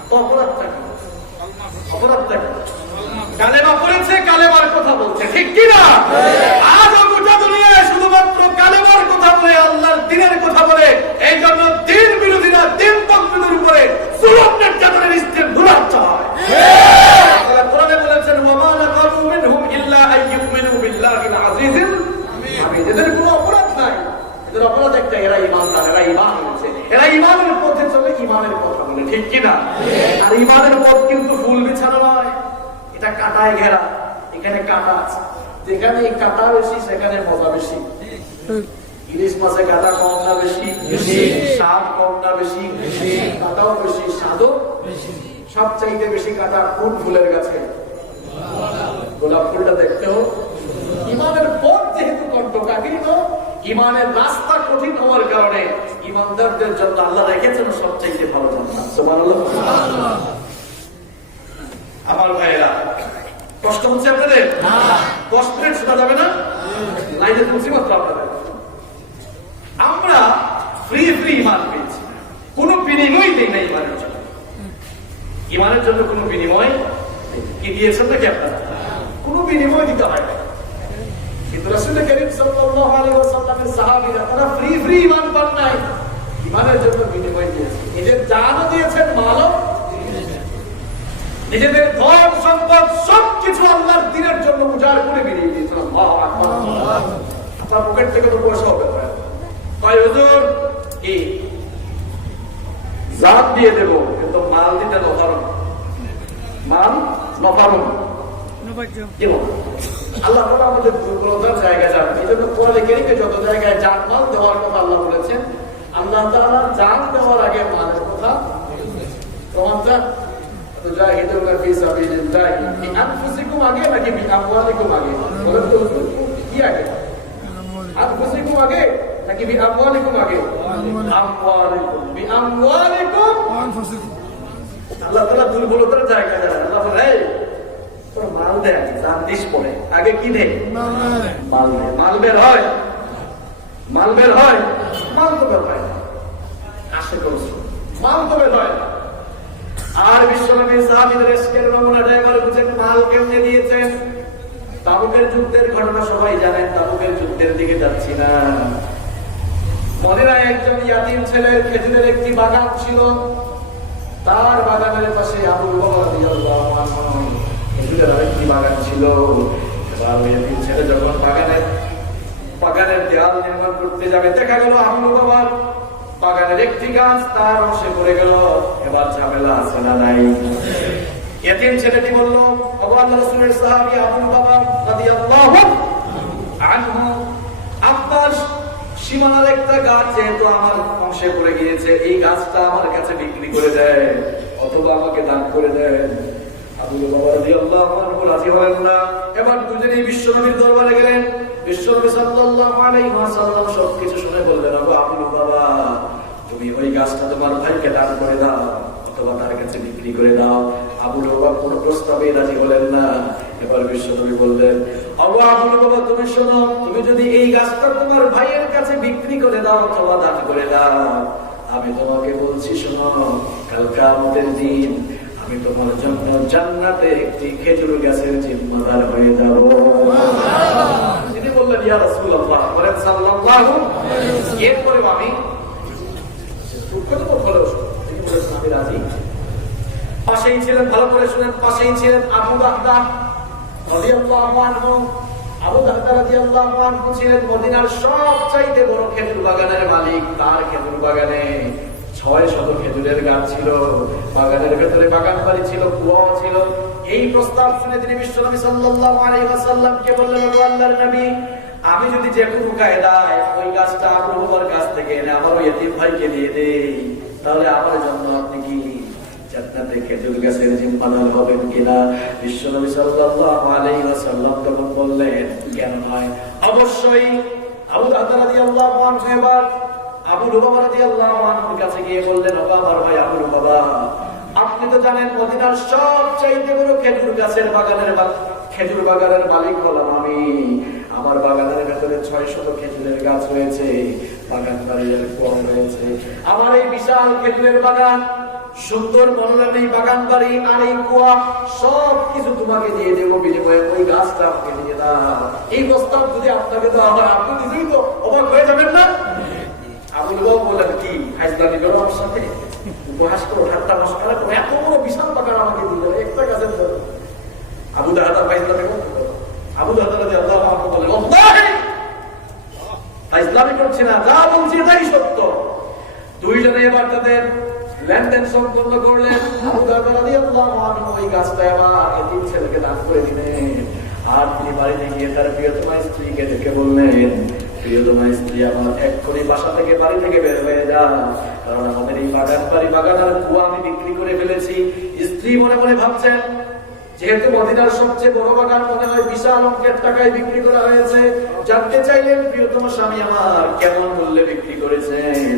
তো অপরাধটা কি? অপরাধটা কি? কালেমা পড়েছে, কালেমার কথা বলছে, ঠিক কি না? আজ গোটা দুনিয়ায় শুধুমাত্র কালেমার কথা বলে, আল্লাহর দ্বীনের কথা বলে। এই জন্য দ্বীন বিরোধীরা দ্বীন পক্ষদের উপরে জুলুম নির্যাতনের স্টেপ ধুলার চায়। আল্লাহ কোরআনে বলেছেন, ওয়ামা নাকামু মিনহুম ইল্লা আইয়ুমিনু বিল্লাহিল আজিজিল হামিদ। এদের কোনো অপরাধ নাই, এদের অপরাধ একটা, এরা ঈমানদার, এরা ঈমান এনেছে, এরা ঈমানের পথে চলে, ঈমানের কথা বলে, ঠিক কি না? আর ঈমানের পথ কিন্তু ফুল বিছানো নয়, এটা কাঁটায় ঘেরা। এখানে কাঁটা আছে, যেখানে এই কাঁটা বেশি সেখানে মজা বেশি। ইলিশ মাছে কাঁটা কম না বেশি? স্বাদ কম না বেশি? কাঁটাও বেশি, স্বাদও বেশি। সবচাইতে বেশি কাঁটা কোন ফুলের গাছে? গোলাপ ফুলটা দেখতেও। ইমানের পথ যেহেতু কণ্ঠকাকীর্ণ, ইমানের রাস্তা কঠিন হওয়ার কারণে ইমানদারদের জন্য আল্লাহ রেখেছেন সবচাইতে ভালো জান্নাত। সুবহানাল্লাহ। আমার ভাইয়েরা, কষ্ট হচ্ছে আপনাদের? কষ্টের শোনা যাবে না, লাইনে তুলছি মাত্র আপনাদের। আমরা ফ্রি ফ্রি ইমান পেয়েছি, কোন বিনিময় নেই না ইমানের জন্য। ইমানের জন্য কোন বিনিময় কি দিয়েছেন নাকি আপনারা? কোন বিনিময় দিতে হয় না। কিন্তু রাসূল করিম সাল্লাল্লাহু আলাইহি ওয়াসাল্লামের সাহাবীরা তারা ফ্রি ফ্রি ইমান পান নাই, ইমানের জন্য বিনিময় দিয়েছেন। নিজের জানও দিয়েছেন, মালও, নিজেদের ধন সম্পদ সবকিছু আল্লাহর দ্বীনের জন্য উজাড় করে বেরিয়ে দিয়েছেন। আল্লাহু আকবার। আপনার পকেট থেকে তো পয়সা হবে না, কয় হুজুর কি জান দিয়ে দেব, কিন্তু মাল দিতে নফারম, মাল নফারম দেব। আল্লাহ তাআলা আমাদের দুর্বলতার জায়গা জানেন, এই জন্য কোরআনে কারীমে যত জায়গায় জান মাল দেওয়ার কথা আল্লাহ বলেছেন, আল্লাহ তাআলা জান দেওয়ার আগে মালের কথা প্রমাণটা তুজাহিদুনা ফি সাবিলিল্লাহ বিআনফুসিকুম আগে নাকি বিআমওয়ালিকুম আগে? বলেন তো কি আগে? আনফুসিকুম আগে নাকি বিআমওয়ালিকুম আগে? আমওয়ালিকুম, বিআমওয়ালিকুম আনফুসিকুম। আল্লাহ তাআলা দুর্বলতার জায়গা জানেন। আল্লাহ বলে, এই তোর মাল দে, জান দিস পড়ে, আগে কি দে? মাল দে। মাল বের হয়, মাল বের হয়, মাল তো বের হয় না। আশা করছো মাল তো বের হয় না। আর বিশ্বনবী সাহাবীদের ইশকের নমুনাটা এবারে বুঝেন মাল কেমনে দিয়েছেন। তাবুকের যুদ্ধের ঘটনা সবাই জানেন। তাবুকের যুদ্ধের দিকে যাচ্ছি না, মদিনায় একজন ইয়াতীম ছেলের খেজুরের একটি বাগান ছিল। তার বাগানের পাশে আবু বকর রাদিয়াল্লাহু আনহু খেজুরের আরেকটি বাগান ছিল। এবার ওই ইয়াতীম ছেলে যখন বাগানের দেয়াল নির্মাণ করতে যাবে, দেখা গেল আবু বকর বাগানের একটি গাছ তার অংশে পড়ে গেল। এবার ঝামেলা আছে না নাই? ইয়াতীম ছেলেটি বলল, ওগো আল্লাহর রাসূলের সাহাবী আবু বকর রাদিয়াল্লাহু আনহু, আপনার সীমানার একটা গাছ যেহেতু আমার অংশে পড়ে গিয়েছে, এই গাছটা আমার কাছে বিক্রি করে দেয় অথবা আমাকে দান করে দেন। আবু বকর রাদিয়াল্লাহু আনহু রাজি হলেন না। এবার দুজনেই বিশ্বনবীর দরবারে গেলেন। বিশ্বনবী সাল্লাল্লাহু আলাইহি ওয়াসাল্লাম সবকিছু শুনে বললেন, আবু বাবা, তুমি ওই গাছটা তোমার ভাইকে দান করে দাও অথবা তার কাছে বিক্রি করে দাও। আবু লুবাবা কোনো প্রস্তাবে রাজি হলেন না। এবার বিশ্বনবী বললেন, আবু লুবাবা, তুমি শোনো, তুমি যদি এই গাছটা তোমার ভাইয়ের কাছে বিক্রি করে দাও অথবা দান করে দাও, আমি তোমাকে বলছি শোনো, কাল কিয়ামতের দিন আমি তোমার জন্য জান্নাতে একটি খেজুর গাছের জিম্মাদার হয়ে যাব। তিনি বললেন, ইয়া রাসূলুল্লাহ, বলেন সাল্লাল্লাহু আলাইহি ওয়াসাল্লাম, এরপরে আমি তিনি বলেছেন, আমি রাজি। পাশেই ছিলেন, ভালো করে শুনেন, পাশেই ছিলেন আবু দাহদা রাদিয়াল্লাহু আনহু। আবু দাহদা রাদিয়াল্লাহু আনহু ছিলেন মদিনার সবচাইতে বড় খেজুর বাগানের মালিক। তার খেজুর বাগানে 600 খেজুরের গাছ ছিল, বাগানের ভেতরে বাগান বাড়ি ছিল, কুয়াও ছিল। এই প্রস্তাব শুনে তিনি বিশ্বনবী সাল্লাল্লাহু আলাইহি ওয়াসাল্লামকে বললেন, ও আল্লাহর নবী, আমি যদি যে কোনো কায়দায় ওই গাছটা আবু বকর কাছ থেকে এনে আমার ওই এতিম ভাইকে দিয়ে দেই, তাহলে আমার জন্য আপনি কি জান্নাতে খেজুর গাছের জিম্মাদার হবেন কিনা? বিশ্বনবী সাল্লাল্লাহু আলাইহি ওয়াসাল্লাম তখন বললেন, কেন নয়, অবশ্যই। আবু দাহদা রাদিয়াল্লাহু আনহু এবার আবু লুবাবা রাদিয়াল্লাহু আনহুর কাছে গিয়ে বললেন, ও আমার ভাই আবু লুবাবা, আপনি তো জানেন মদিনার সবচাইতে বড় খেজুর বাগানের মালিক হলাম আমি। আমার বাগানের ভেতরে 600 খেজুরের গাছ রয়েছে, বাগান বাড়ির কম রয়েছে। আমার এই বিশাল খেজুরের বাগান, সুন্দর মনোরম এই বাগান বাড়ি আর এই কুয়া সবকিছু তোমাকে দিয়ে দেবো, বিনিময়ে ওই গাছটা আমাকে দিয়ে দাও। এই প্রস্তাব যদি আপনাকে দেওয়া হয়, আপনি নিজেই তো অবাক হয়ে যাবেন না? আবু লুবাবা বললেন, কি হাইজলামি করো আমার সাথে? উপহাস করো, ঠাট্টা মশকরা করো, এত বড় বিশাল বাগান আমাকে দিল একটা গাছের জন্য? আবু দাহদা হাইজলামি করতে করো। আবু দাহদা রাদিয়াল্লাহু আনহু বললেন, আল্লাহি হাইজলামি করছি না, যা বলছি এটাই সত্য। দুইজনে এবার তাদের লেনদেন সম্পন্ন করলেন। আবু দাহদা রাদিয়াল্লাহু আনহু ওই গাছটা আবার এতিম ছেলেকে দান করে দিলেন। আর তিনি বাড়িতে গিয়ে তার প্রিয়তমা স্ত্রীকে ডেকে বললেন, প্রিয়তমা স্ত্রী, আমার এক্ষুনি বাসা থেকে বাড়ি থেকে বের হয়ে যা, কারণ আমাদের এই বাগান আর কুয়া আমি বিক্রি করে ফেলেছি। স্ত্রী মনে মনে ভাবছেন, যেহেতু মদিনার সবচেয়ে বড় বাগান মনে হয় বিশাল অঙ্কের টাকায় বিক্রি করা হয়েছে, জানতে চাইলেন প্রিয়তম স্বামী আমার কেমন মূল্যে বিক্রি করেছেন।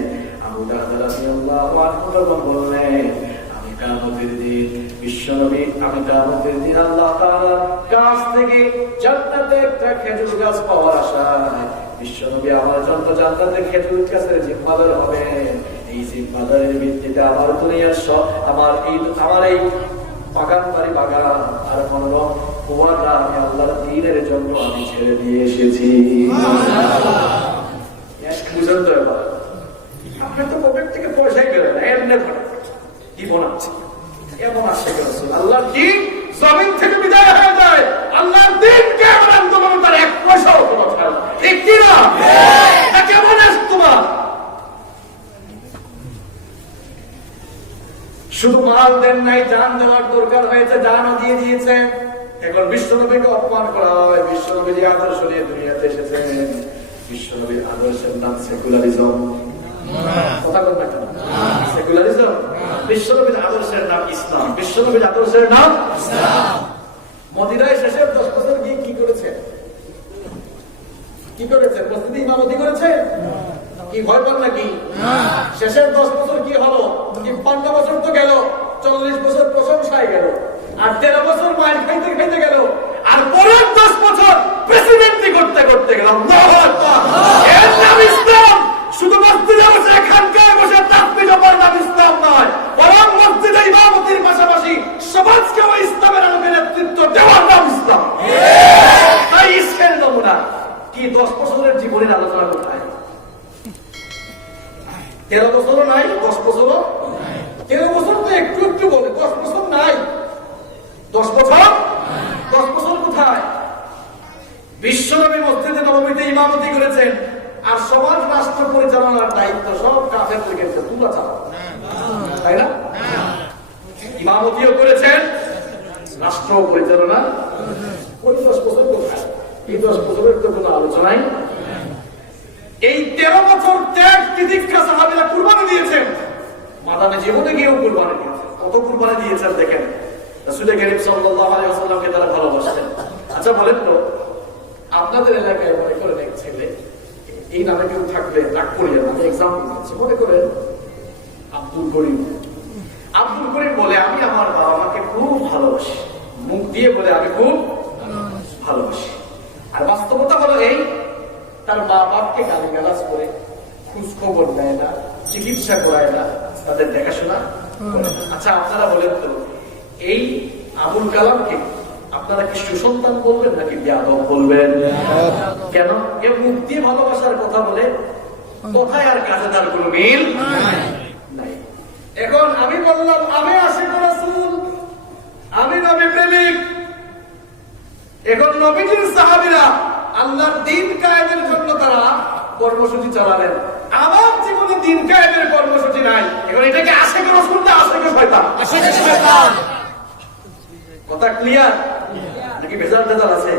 আবু দাহদা রাদিয়াল্লাহু আনহু তখন বললেন, আমি কিয়ামতের দিন বিশ্বনবী, আমি কিয়ামতের দিন আল্লাহ তাআলার কাছ থেকে জান্নাতে একটা খেজুর গাছ পাওয়ার আশায় বিশ্বনবী আমার জন্য জান্নাতে খেজুর গাছের জিম্মাদার হবেন। এই জিম্মাদারের ভিত্তিতে আমার দুনিয়ার সব আমার এই বাগান আর মনোরম কুয়াটা আমি আল্লাহর দ্বীনের জন্য আমি ছেড়ে দিয়ে এসেছি। বুঝেন তো? এবার আপনি তো পকেট থেকে পয়সাই বেরোয় না, এমনি ঘটে কি বানাচ্ছে, এমন আসছে আল্লাহর দ্বীন জমিন থেকে বিদায় হয়ে যায়, আল্লাহর দ্বীনকে এমন আন্দোলন তার 1 পয়সাও খরচ হয় না, ঠিক কি না? কেমন আস তোমার? শুধু মাল দেন নাই, জান দেওয়ার দরকার হয়েছে, জানও দিয়ে দিয়েছে। এখন বিশ্বনবীকে অপমান করা হয়। বিশ্বনবী যে আদর্শ নিয়ে দুনিয়াতে এসেছেন, বিশ্বনবীর আদর্শের নাম সেকুলারিজম। কথা বলবেন না কেন? সেকুলারিজম। বিশ্বনবীর আদর্শের নাম ইসলাম। বিশ্বনবীর আদর্শের নাম ইসলাম। মদিনায় শেষের 10 বছর গিয়ে কি করেছে? কি করেছে? মসজিদে ইমামতি করেছে? কি ভয় পান নাকি? শেষের 10 বছর কি হলো? 52 বছর তো গেল, 40 বছর প্রশংসায় গেল, আর 13 বছর মাইল খাইতে খাইতে গেল, আর পরের 10 বছর প্রেসিডেন্টই করতে করতে গেল। আল্লাহু আকবার! এর নাম ইসলাম। শুধু মসজিদে বসে খানকায় বসে তাকবীর জপার নাম ইসলাম নয়, বরং মসজিদে ইমামতির পাশাপাশি সমাজকে ওই ইসলামের আলোকে নেতৃত্ব দেওয়ার নাম ইসলাম। তাই ইসলামের নমুনা কি 10 বছরের জীবনের আলোচনা কোথায়? 13 বছরও নাই, 10 বছরও 13 বছর তো একটু একটু বলে, 10 বছর নাই। 10 বছর কোথায়? বিশ্বনবী মসজিদে নববীতে ইমামতি করেছেন, আর সমাজ রাষ্ট্র পরিচালনার দায়িত্ব সব কাফের লিখেছে, তোমরা চাও, তাই না? ইমামতিও করেছেন, রাষ্ট্র পরিচালনা। ওই 10 বছর কোথায়? এই 10 বছরের তো কোনো আলোচনাই। এই 13 বছর ত্যাগ তিতিক্ষা সাহাবীরা কুরবানি দিয়েছেন, মাদানে জীবনে গিয়েও কুরবানি দিয়েছেন। কত কুরবানি দিয়েছেন দেখেন। রাসূল কারীম সাল্লাল্লাহু আলাইহি ওয়াসাল্লামকে তারা ভালোবাসতেন। আচ্ছা বলেন তো, আপনাদের এলাকায় মনে করেন এক ছেলে, এই নামে কেউ থাকলে রাগ করিলেন, আমি এক্সাম্পল দিচ্ছি, মনে করেন আব্দুল করিম। আব্দুল করিম বলে আমি আমার বাবা মাকে খুব ভালোবাসি, মুখ দিয়ে বলে আমি খুব ভালোবাসি, আর বাস্তবতা হলো এই তার মা বাপকে গালিগালাজ করে, খোঁজ খবর দেয় না, চিকিৎসা করায় না, তাদের দেখাশোনা করে না। আচ্ছা আপনারা বলেন তো, এই আবুল কালামকে আপনারা কি সুসন্তান বলবেন নাকি বেয়াদব বলবেন? কেন? এ মুখ দিয়ে ভালোবাসার কথা বলে, কোথায় আর কাজে তার কোনো মিল নাই। এখন আমি বললাম আমি আশিক রাসূল, আমি নবী প্রেমিক। এখন নবীজির সাহাবীরা আল্লাহর দ্বীন কায়েমের জন্য তারা কর্মসূচি চালালেন, আমার জীবনে দ্বীন কায়েমের কর্মসূচি নাই। এখন এটাকে আশিক রাসূল না আশিক শয়তান? কথা ক্লিয়ার নাকি ভেজাল ভেজাল আছে?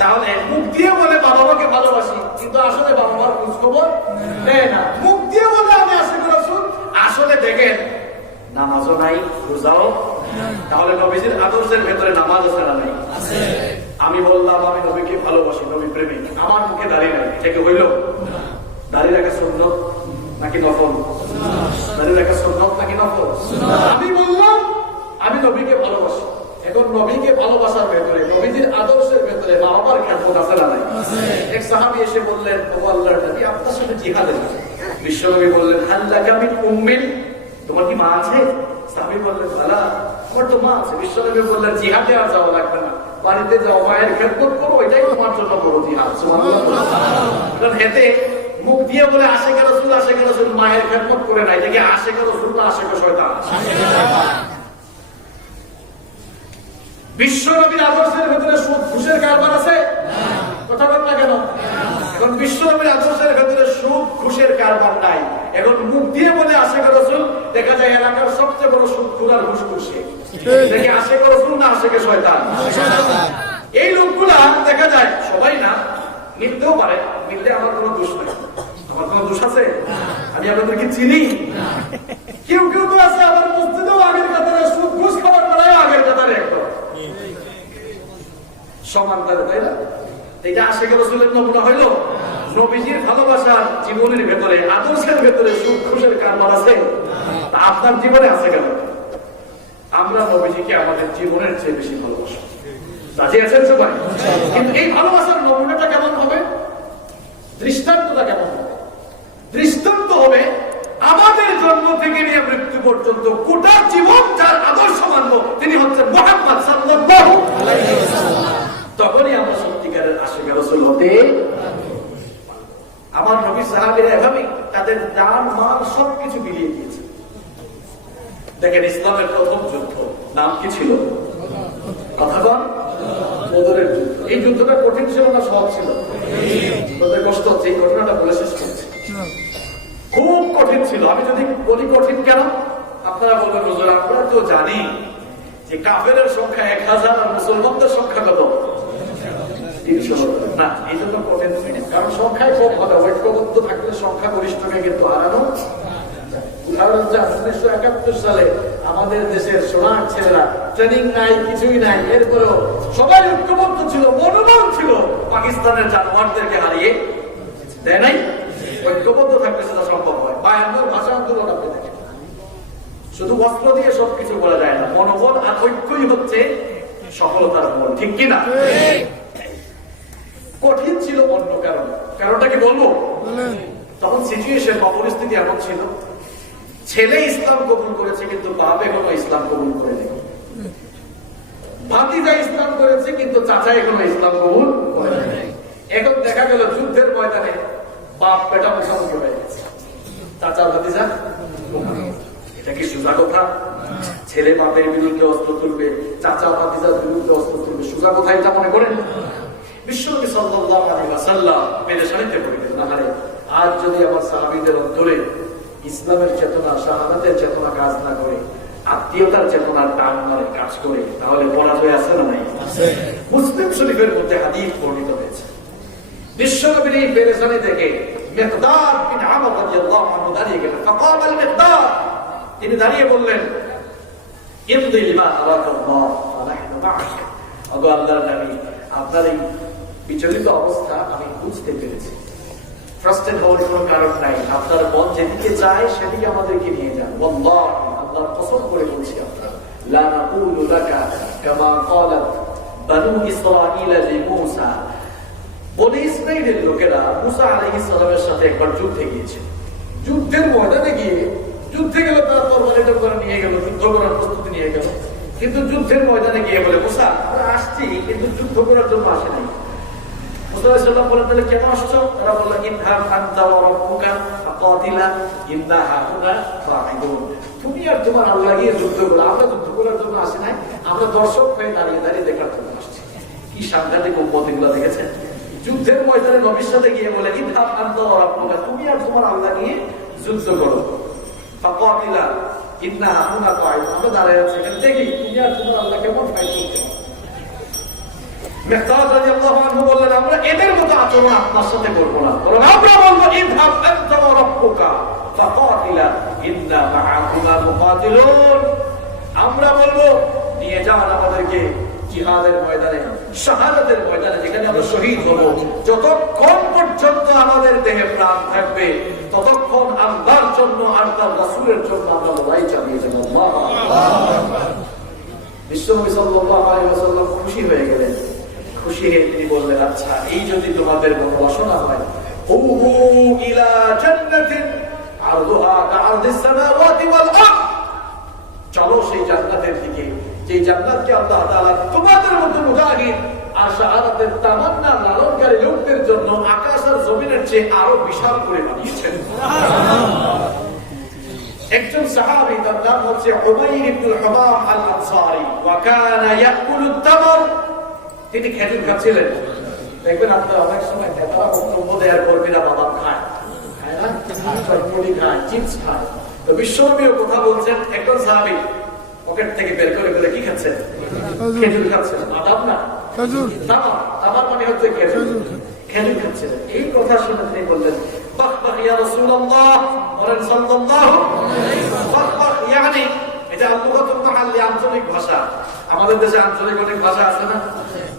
তাহলে মুখ দিয়ে বলে বাবা মাকে ভালোবাসি, কিন্তু আসলে বাবা মার খোঁজ খবর নেয় না। মুখ দিয়ে বলে আমি আশিক রাসূল, আসলে দেখেন নামাজও নাই, রোজাও। তাহলে নবীজির আদর্শের ভেতরে নামাজ আছে না নাই? আমি বললাম আমি নবীকে ভালোবাসি, নবী প্রেমিক, আমার মুখে দাঁড়িয়ে নাই, এটা কি হইল? দাঁড়িয়ে রাখা সুন্নত নাকি নফল? দাঁড়িয়ে রাখা সুন্নত নাকি নফল? আমি বললাম আমি নবীকে ভালোবাসি। এখন নবীকে ভালোবাসার ভেতরে, নবীজির আদর্শের ভেতরে মা বাবার খেদমত আছে না নাই? এক সাহাবী এসে বললেন, ও আল্লাহর নবী আপনার সাথে জিহাদে যাবেন। বিশ্বনবী বললেন, হাল লাকা মিন উম্মিন, তোমার কি মা আছে? সাহাবী বললেন, বালা, আমার তো মা আছে। বিশ্বনবী বললেন, জিহাদে আর যাওয়া লাগবে না, বাড়িতে যাও, মায়ের খেদমত করো, এটাই তোমার জন্য বড় জিহাদ। সুবহানাল্লাহ। কারণ এতে মুখ দিয়ে বলে আশিক রাসূল আশিক রাসূল, মায়ের খেদমত করে নাই, এটাকে আশিক রাসূল না আশিক শয়তান? বিশ্বনবীর আদর্শের ভেতরে সুদ ঘুষের কারবার আছে? কথা বল না কেন? এখন বিশ্বনবীর আদর্শের ভেতরে সুদ ঘুষের কারবার নাই। এখন মুখ দিয়ে বলে আশিক রাসূল, দেখা যায় এলাকার সবচেয়ে বড় সুদ ঘুরার ঘুষ ঘুষে, দেখে আশিক রাসূল না আশিক শয়তান? এই লোকগুলা দেখা যায় সবাই না, মিলতেও পারে, মিললে আমার কোনো দোষ নাই। আমার কোনো দোষ আছে? আমি আপনাদেরকে চিনি। কেউ কেউ তো আছে আমার মসজিদেও আগের কাতারে, সুদ ঘুষ খাবার বেলায় আগের কাতারে, একদম সমান তারা, তাই না? এটা আশিক রাসূলের নমুনা হইল? নবীজির ভালোবাসার জীবনের ভেতরে, আদর্শের ভেতরে সুদ ঘুষের কারবার আছে? তা আপনার জীবনে আছে কেন? আমরা নবীজিকে আমাদের জীবনের চেয়ে বেশি ভালোবাসি। রাজি আছেন সবাই? কিন্তু এই ভালোবাসার নমুনাটা কেমন হবে? দৃষ্টান্তটা কেমন হবে? দৃষ্টান্ত হবে আমাদের জন্ম থেকে নিয়ে মৃত্যু পর্যন্ত গোটা জীবন যার আদর্শ মানব, তিনি হচ্ছেন মুহাম্মদ সাল্লাল্লাহু আলাইহি ওয়াসাল্লাম। তখনই আমরা সত্যিকারের আশিক রাসূল হতে। আমার নবী সাহাবীরা এভাবেই তাদের জান মাল সবকিছু বিলিয়ে দিয়েছে। দেখেন ইসলামের প্রথম যুদ্ধ নাম কি ছিল? কথা বল। বদরের যুদ্ধ। এই যুদ্ধটা কঠিন ছিল না সহজ ছিল? তাদের কষ্ট হচ্ছে, এই ঘটনাটা বলে শেষ করছি। খুব কঠিন ছিল। আমি যদি বলি কঠিন কেন, আপনারা বলবেন হুজুর আমরা তো জানি যে কাফেরের সংখ্যা 1000 আর মুসলমানদের সংখ্যা কত? 300। না, এই জন্য কঠিন, কারণ সংখ্যায় কম হবে, ঐক্যবদ্ধ থাকলে সংখ্যা গরিষ্ঠকে কিন্তু হারানো। উদাহরণ হচ্ছে 1971 সালে আমাদের দেশের সোনার ছেলেরা, ট্রেনিং নাই, কিছুই নাই, এরপরেও সবাই ঐক্যবদ্ধ ছিল, মনোবল ছিল, পাকিস্তানের জানোয়ারদেরকে হারিয়ে দেয় নাই। ঐক্যবদ্ধ থাকলে সেটা সম্ভব হয়। 52 ভাষা আন্দোলন আপনি দেখেন, শুধু অস্ত্র দিয়ে সবকিছু করা যায় না, মনোবল আর ঐক্যই হচ্ছে সফলতার মূল, ঠিক কিনা? কঠিন ছিল অন্য কারণে। কারণটা কি বলবো? তখন সিচুয়েশন বা পরিস্থিতি এমন ছিল, ছেলে ইসলাম কবুল করেছে কিন্তু বাপ এখনো ইসলাম কবুল করেনি, ভাতিজা ইসলাম করেছে কিন্তু চাচা এখনো ইসলাম কবুল করেনি। এখন দেখা গেল যুদ্ধের ময়দানে বাপ বেটা মুখোমুখি হয়ে গেছে, চাচা ভাতিজা। এটা কি সোজা কথা? ছেলে বাপের বিরুদ্ধে অস্ত্র তুলবে, চাচা ভাতিজার বিরুদ্ধে অস্ত্র তুলবে, সোজা কথা এটা মনে করেন? বিশ্বনবী সাল্লাল্লাহু আলাইহি ওয়াসাল্লাম পেরেশানিতে পড়লেন, আহারে আজ যদি আমার সাহাবীদের অন্তরে ইসলামের চেতনা, শাহাদাতের চেতনা কাজ না করে, আত্মীয়তার চেতনার টান মারে কাজ করে, তাহলে পরাজয় আছে না নাই? মুসলিম শরীফের মধ্যে হাদিস বর্ণিত হয়েছে, বিশ্বনবীর এই পেরেশানি থেকে মিকদাদ বিন আমর রাদিয়াল্লাহু আনহু দাঁড়িয়ে গেলেন। ফাকাল আল মিকদাদ, তিনি দাঁড়িয়ে বললেন, ইমদি লিমা আরাকাল্লাহ ওয়া নাহনু মা'আক। ওগো আল্লাহর নবী, আপনার এই বিচলিত অবস্থা আমি বুঝতে পেরেছি। ফ্রাস্ট্রেট হওয়ার কোনো কারণ নাই, আপনার মন যেদিকে চায় সেদিকে আমাদেরকে নিয়ে যান। ওয়াল্লাহি, আল্লাহর কসম করে বলছি, আপনার লা নাকুলু লাকা কামা ক্বালাত বানু ইসরাঈল লিমূসা। বনি ইসরাঈলের লোকেরা মুসা আলাইহিস সালামের সাথে একবার যুদ্ধে গিয়েছে। যুদ্ধের ময়দানে গিয়ে, যুদ্ধে গেল তারা তরবারিটা করে নিয়ে গেল, যুদ্ধ করার প্রস্তুতি নিয়ে গেল, কিন্তু যুদ্ধের ময়দানে গিয়ে বলে মুসা আমরা আসছি কিন্তু যুদ্ধ করার জন্য আসে নাই। মুসা আলাইহিস সালাম বলেন তাহলে কেন আসছো? তারা বলল ইনহাম আনতা ওয়া রাব্বুকা ফাকাতিলা ইন্না হাউনা ফাইদুন। তুমি আর তোমার আল্লাহ গিয়ে যুদ্ধ করো, আমরা যুদ্ধ করার জন্য আসি নাই, আমরা দর্শক হয়ে দাঁড়িয়ে দাঁড়িয়ে দেখার জন্য আসছি। কি সাংঘাতিক উম্মত এগুলো দেখেছেন? যুদ্ধের ময়দানে নবীর সাথে গিয়ে বলে ইনহাম আনতা ওয়া রাব্বুকা, তুমি আর তোমার আল্লাহ গিয়ে যুদ্ধ করো। ফাকাতিলা ইন্না হাউনা ফাইদুন, আমরা দাঁড়িয়ে আছি এখানে দেখি তুমি আর তোমার আল্লাহ কেমন ফাইট করতে। মেহতাজ রাদিয়াল্লাহু আনহু বললেন আমরা এদের মতো আচরণ আপনার সাথে করব না, বরং আমরা বলবো ইযহাব আনতা ওয়া রাব্বুকা ফাকাতিলা ইন্না মাআকুমা মুকাতিলুন। আমরা বলবো নিয়ে যান আমাদেরকে জিহাদের ময়দানে, শাহাদাতের ময়দানে, যেখানে আমরা শহীদ হব। যতক্ষণ পর্যন্ত আমাদের দেহে প্রাণ থাকবে ততক্ষণ আল্লাহর জন্য আর তার রাসূলের জন্য আমরা লড়াই চালিয়ে যাব। বিশ্বনবী সাল্লাল্লাহু আলাইহি ওয়াসাল্লাম খুশি হয়ে গেলেন। খুশি হয়ে তিনি বললেন আচ্ছা এই যদি তোমাদের মনোবাসনা হয়, হুবু ইলা জান্নাতিন আরদুহা কাআরদিস সামাওয়াতি ওয়াল আরদ, চলো সেই জান্নাতের দিকে, যে জান্নাতকে আল্লাহ তাআলা তোমাদের মতো মুজাহিদ আর শাহাদাতের তামান্না লালনকারী লোকদের জন্য আকাশ আর জমিনের চেয়ে আরো বিশাল করে বানিয়েছেন। একজন সাহাবী, তার নাম হচ্ছে উমাইর ইবনুল হুমাম আল আনসারী, ওয়া কানা ইয়াকুলুত তামর, তিনি খেজুর খাচ্ছিলেন। দেখবেন আপনারা অনেক সময় নেতারা বক্তব্য দেওয়ার কর্মীরা বাদাম খায়, খায় না, চটপটি খায়, চিপস খায়। তো বিশ্বনবীও কথা বলছেন, একজন সাহাবী পকেট থেকে বের করে বলে কি খাচ্ছেন? খেজুর খাচ্ছেন। বাদাম না, খেজুর। তামার মানে হচ্ছে খেজুর, খেজুর খাচ্ছেন। এই কথা শুনে তিনি বললেন বাহ বাহ ইয়া রাসূলুল্লাহ, বলেন সাল্লাল্লাহু আলাইহি ওয়াসাল্লাম। বাহ বাহ মানে এটা লুগাতুল মুহাল্লি, আঞ্চলিক ভাষা। আমাদের দেশে আঞ্চলিক অনেক ভাষা আছে না,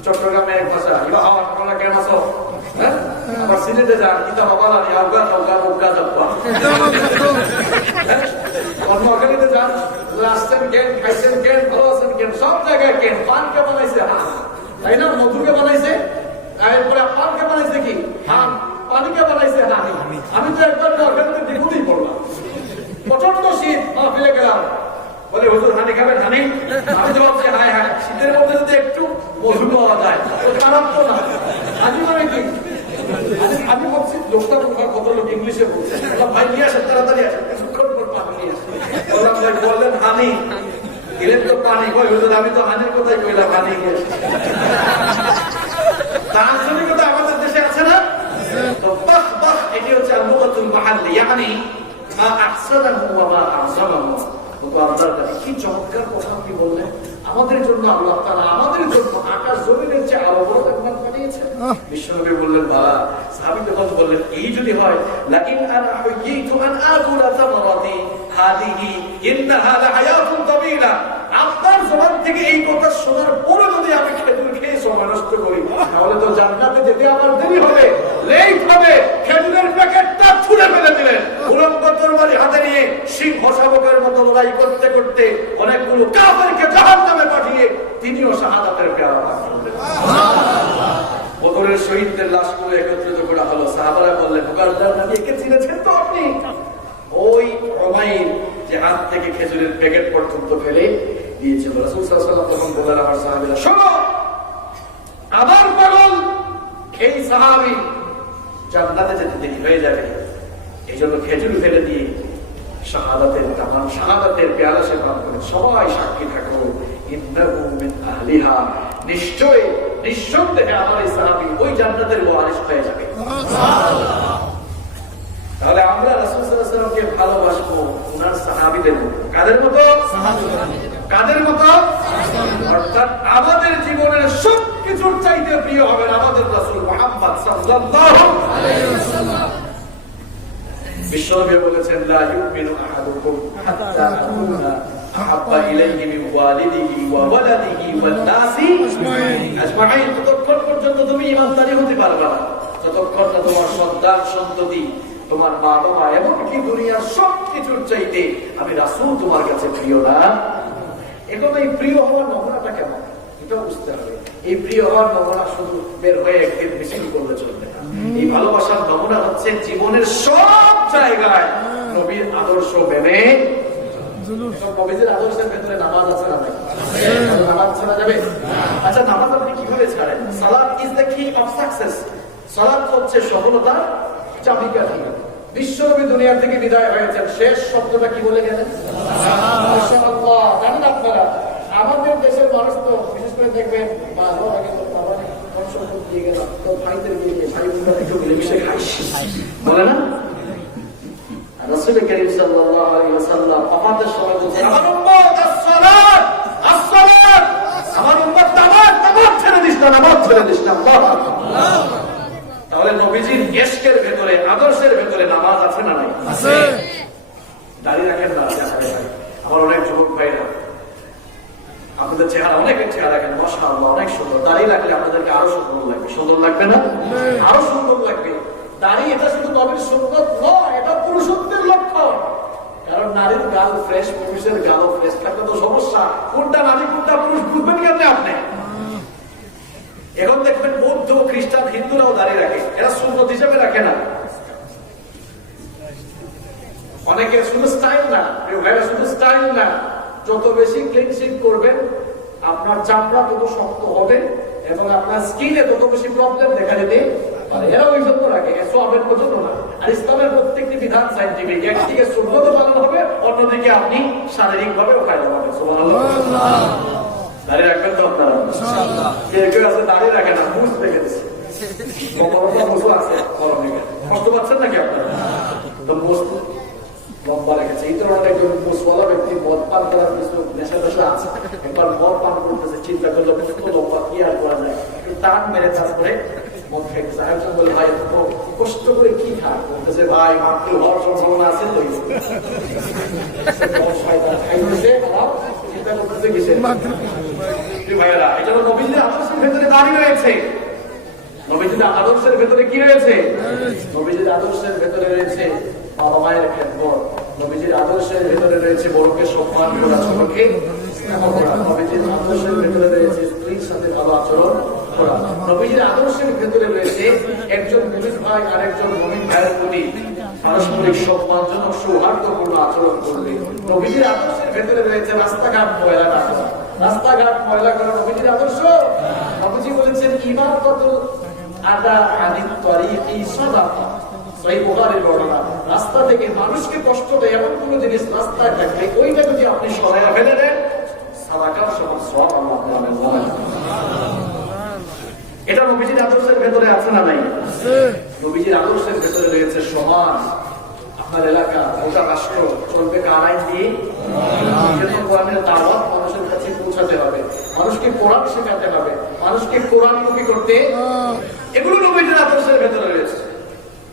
চট্টগ্রামে এক ভাষা, ইবা হাওয়া তোমরা কেমন আছো? হ্যাঁ, আবার সিলেটে যান কিতা বাবা না ইয়াউগা তাওগা মুগা যাবা, অন্য ওখানে যান আসছেন কেন, খাইছেন কেন, ভালো আছেন কেন, সব জায়গায় কেন। পানকে বানাইছে হাম, তাই না? মধুকে বানাইছে, এরপরে পানকে বানাইছে কি হাম, পানিকে বানাইছে হানি। আমি তো একবার ওখানে বিপদেই পড়লাম, প্রচন্ড শীত, ফেলে গেলাম, বলে হুজুর হানি খাবেন? হানি। আমি তো ভাবছি হায় হায়, শীতের মধ্যে যদি একটু মধু পাওয়া যায় খারাপ তো না। হানি মানে কি? আমি ভাবছি লোকটা কত লোক ইংলিশে বলছে, ভাই নিয়ে আসেন, তাড়াতাড়ি আসেন, কিছুক্ষণ পর পানি নিয়ে আসেন। বললেন হানি, দিলেন তো পানি। কই হুজুর আমি তো হানির কথাই কইলাম, হানি গিয়ে তার আঞ্চলিকতা আমাদের দেশে আছে না? তো বাহ বাহ, এটি হচ্ছে লুগাতুল মুহাল্লি, ইয়ানি মা আহসানাহু ওয়া মা আযমাহু। কি চমৎকার কথা আপনি বললেন। আমাদের জন্য আল্লাহ তাআলা আমাদের জন্য আকাশ জমিনের চেয়ে আরো বড় জান্নাত বানিয়েছেন। বিশ্বনবী বললেন বাবা, সাহাবী তখন বললেন এই যদি হয়, লা ইন আনা হুইতু আন আকুলা তামারাতি হাদিহি ইন্নাহা লাহায়াতুন তাবিলা, আপনার জবান থেকে এই কথা শোনার পরে যদি আমি খেজুর খেয়ে সময় নষ্ট করি, তাহলে তো জান্নাতে যেতে আমার দেরি হবে, লেট হবে। খেজুরের প্যাকেটটা ছুঁড়ে ফেলে দিলেন, উলঙ্গ তরবারি হাতে নিয়ে সিংহ শাবকের মতো লড়াই করতে করতে অনেকগুলো কাফেরকে জাহান্নামে পাঠিয়ে তিনিও শাহাদাতের পেয়ালা পান করলেন। বদরের শহীদদের লাশগুলো একত্রিত করা হলো। সাহাবারা বললেন আল্লাহর নবী, একে চিনেছেন তো আপনি? ওই উমাইর যে হাত থেকে খেজুরের প্যাকেট পর্যন্ত ফেলে দিয়েছিল। রাসূল সাল্লাল্লাহু আলাইহি ওয়াসাল্লাম তখন বললেন আমার সাহাবীরা শোনো, আবার পাগল এই সাহাবী জান্নাতে যেতে দেরি হয়ে যাবে, এই জন্য খেজুর ফেলে দিয়ে শাহাদাতের তামাম শাহাদাতের পেয়ালা সে পান করে। সবাই সাক্ষী থাকো, ইন্নাহু মিন আহলিহা, নিশ্চয় নিঃসন্দেহে আমার এই সাহাবী ওই জান্নাতের ওয়ারিস হয়ে যাবে। তাহলে আমরা রাসূল সাল্লাল্লাহু আলাইহি ওয়াসাল্লামকে ভালোবাসবো ওনার সাহাবীদের মতো। কাদের মতো? কাদের মতো? অর্থাৎ আমাদের জীবনের সবকিছুর চাইতে প্রিয় হবেন আমাদের রাসূল মুহাম্মদ সাল্লাল্লাহু আলাইহি ওয়াসাল্লাম। বিশ্বনবী বলেছেন লা ইউমিনু আহাদুকুম হাত্তা আকুনা আহাব্বা ইলাইহি মিন ওয়ালিদিহি ওয়া ওয়ালাদিহি ওয়ান নাসি আজমাইন। ততক্ষণ পর্যন্ত তুমি ইমানদারি হতে পারবে না যতক্ষণ না তোমার সন্তান সন্ততি তোমার মা বাবা এমনকি দুনিয়ার সবকিছুর চাইতে আমি রাসূল তোমার কাছে প্রিয় না। এখন এই প্রিয় হওয়ার নমুনাটা কেমন এটা বুঝতে হবে। এই প্রিয় হওয়ার নমুনা শুধু বের হয়ে একদিন মিছিল করলে চলবে না। এই ভালোবাসার নমুনা হচ্ছে জীবনের সব জায়গায় নবীর আদর্শ মেনে। নবীজির আদর্শের ভেতরে নামাজ আছে না নাই? নামাজ ছাড়া যাবে? আচ্ছা, নামাজ আপনি কিভাবে ছাড়েন? সালাত ইজ দ্য কি অফ সাকসেস। সালাত হচ্ছে সফলতার চাবিকাঠি। বিশ্বনবী দুনিয়া থেকে বিদায় হয়েছেন, শেষ শব্দটা কি বলে গেলেন? মাশাআল্লাহ। জানেন আপনারা, আমাদের দেশের মানুষ তো বিশেষ করে দেখবেন দিয়ে গেলাম তো ভাইদের দিয়ে ভাই বোনরা একটু মিলেমিশে খাই বলে না? রাসূল কারীম সাল্লাল্লাহু আলাইহি ওয়াসাল্লাম আমাদের সময় বলছেন, আমার উম্মত as-সালাত as-সালাত, আমার উম্মত নামাজ ছেড়ে দিস না, নামাজ ছেড়ে দিস না। আল্লাহু আকবার। তাহলে নবীজির ইশকের ভেতরে আদর্শের ভেতরে নামাজ আছে না নাই? আছে। দাঁড়িয়ে রাখেন না আমার অনেক যুবক ভাইরা, আপনাদের চেহারা অনেকের চেহারা দেখেন মাশাআল্লাহ অনেক সুন্দর। দাঁড়িয়ে রাখলে আপনাদেরকে আরো সুন্দর লাগবে। সুন্দর লাগবে না? আরো সুন্দর লাগবে। দাঁড়িয়ে এটা শুধু নবীর সুন্নাত নয়, এটা পুরুষত্বের লক্ষণ। কারণ নারীর গাল ফ্রেশ, পুরুষের গালও ফ্রেশ থাকলে তো সমস্যা। কোনটা নারী কোনটা পুরুষ বুঝবেন কেমনে আপনি? এখন দেখবেন বৌদ্ধ খ্রিস্টান হিন্দুরাও দাঁড়িয়ে রাখে, এরা সুন্নত হিসেবে রাখে না। অনেকে শুধু স্টাইল না, শুধু স্টাইল না, যত বেশি ক্লিনশিট করবেন আপনার চামড়া তত শক্ত হবে এবং আপনার স্কিনে তত বেশি প্রবলেম দেখা যেতে পারে। এরা ওই জন্য রাখে, সবের পর্যন্ত না। আর ইসলামের প্রত্যেকটি বিধান সাইন্টিফিক। একদিকে সুন্নত পালন হবে, অন্যদিকে আপনি শারীরিক ভাবেও ফায়দা পাবেন। সুবহানাল্লাহ। দাঁড়িয়ে রাখবেন তো আপনারা? কেউ আছে দাঁড়িয়ে রাখে না, বুঝ রেখে দিচ্ছে। আছে কষ্ট পাচ্ছেন নাকি আপনারা? তো লম্বা রেখেছে। এই ধরনের একজন মুসওয়ালা ব্যক্তি মদ পান করার কিছু নেশা টেশা আছে, একবার মদ পান করতেছে, চিন্তা করলো কত লম্বা কি আর করা যায়, একটু টান মেরে তারপরে মদ খাইতেছে। আরেকজন বলে ভাই কষ্ট করে কি খায়? বলতেছে ভাই মাত্র হওয়ার সম্ভাবনা আছে তো খাইতেছে, চিন্তা করতেছে কিসে ভাইয়েরা। এটা তো নবীজির আদর্শের ভেতরে দাঁড়িয়ে রয়েছে। নবীজির আদর্শের ভেতরে কি রয়েছে? নবীজির আদর্শের ভেতরে রয়েছে বাবা মায়ের খেদমত। নবীজির আদর্শের ভেতরে রয়েছে বড়কে সম্মান করা, ছোটকে স্নেহ করা। নবীজির আদর্শের ভেতরে রয়েছে স্ত্রীর সাথে ভালো আচরণ করা। নবীজির আদর্শের ভেতরে রয়েছে একজন মুমিন ভাই আরেকজন মুমিন ভাইয়ের প্রতি পারস্পরিক সম্মানজনক সৌহার্দ্যপূর্ণ আচরণ করবে। নবীজির আদর্শের ভেতরে রয়েছে রাস্তাঘাট ময়লা না করা। রাস্তাঘাট ময়লা করা নবীজির আদর্শ? নবীজি বলেছেন ঈমান কত আদা আদিত তরিকি সাদাকা। সহিহ বুখারীর বর্ণনা। রাস্তা থেকে মানুষকে কষ্ট দেয় এমন কোন জিনিস রাস্তায় থাকলে ওইটা যদি আপনি সরাইয়া ফেলে দেন, সাদাকার সমান সওয়াব আল্লাহ পাবেন। এটা নবীজির আদর্শের ভেতরে আছে না নাই? নবীজির আদর্শের ভেতরে রয়েছে সমাজ। আপনার এলাকা, গোটা রাষ্ট্র চলবে কার আইন দিয়ে? কোরআনের দাওয়াত মানুষের কাছে পৌঁছাতে হবে, মানুষকে কোরআন শেখাতে হবে, মানুষকে কোরআনমুখী করতে। এগুলো নবীজির আদর্শের ভেতরে রয়েছে।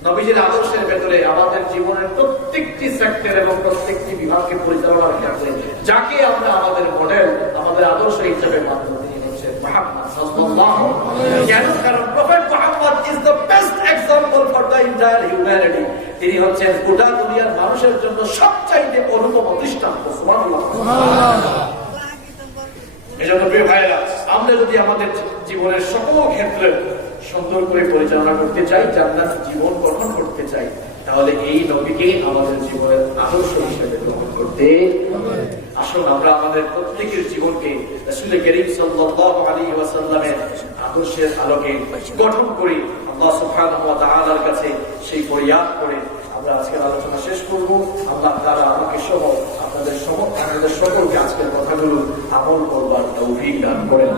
নবীজির আদর্শের ভেতরে আমাদের জীবনের প্রত্যেকটি সেক্টর এবং প্রত্যেকটি বিভাগকে পরিচালনার ক্ষেত্রে যাকে আমরা আমাদের মডেল, আমাদের আদর্শ হিসেবে মানব, তিনি হচ্ছেন মুহাম্মদ সাল্লাল্লাহু আলাইহি ওয়াসাল্লাম। কারণ prophet Muhammad is the best example for the entire humanity. তিনি হচ্ছেন গোটা দুনিয়ার মানুষের জন্য সবচাইতে অনুপম দৃষ্টান্ত। সুবহানাল্লাহ। এজন্য প্রিয় ভাইরা, আমরা যদি আমাদের জীবনের সকল ক্ষেত্রে সুন্দর করে পরিচালনা করতে চাই, জান্নাত জীবন গঠন করতে চাই, তাহলে এই নবীকে আমাদের জীবনের আদর্শ হিসেবে গ্রহণ করতে হবে। আসুন আমরা আমাদের প্রত্যেকের জীবনকে রাসূল কারীম সাল্লাল্লাহু আলাইহি ওয়াসাল্লামের আদর্শের আলোকে গঠন করি। আল্লাহ সুবহানাহু ওয়া তাআলার কাছে সেই ফরিয়াদ করে আমরা আজকের আলোচনা শেষ করব। আল্লাহ তাআলা আমাকে সহ আপনাদের সকলকে আজকের কথাগুলো আমল করবার তৌফিক দান করেন।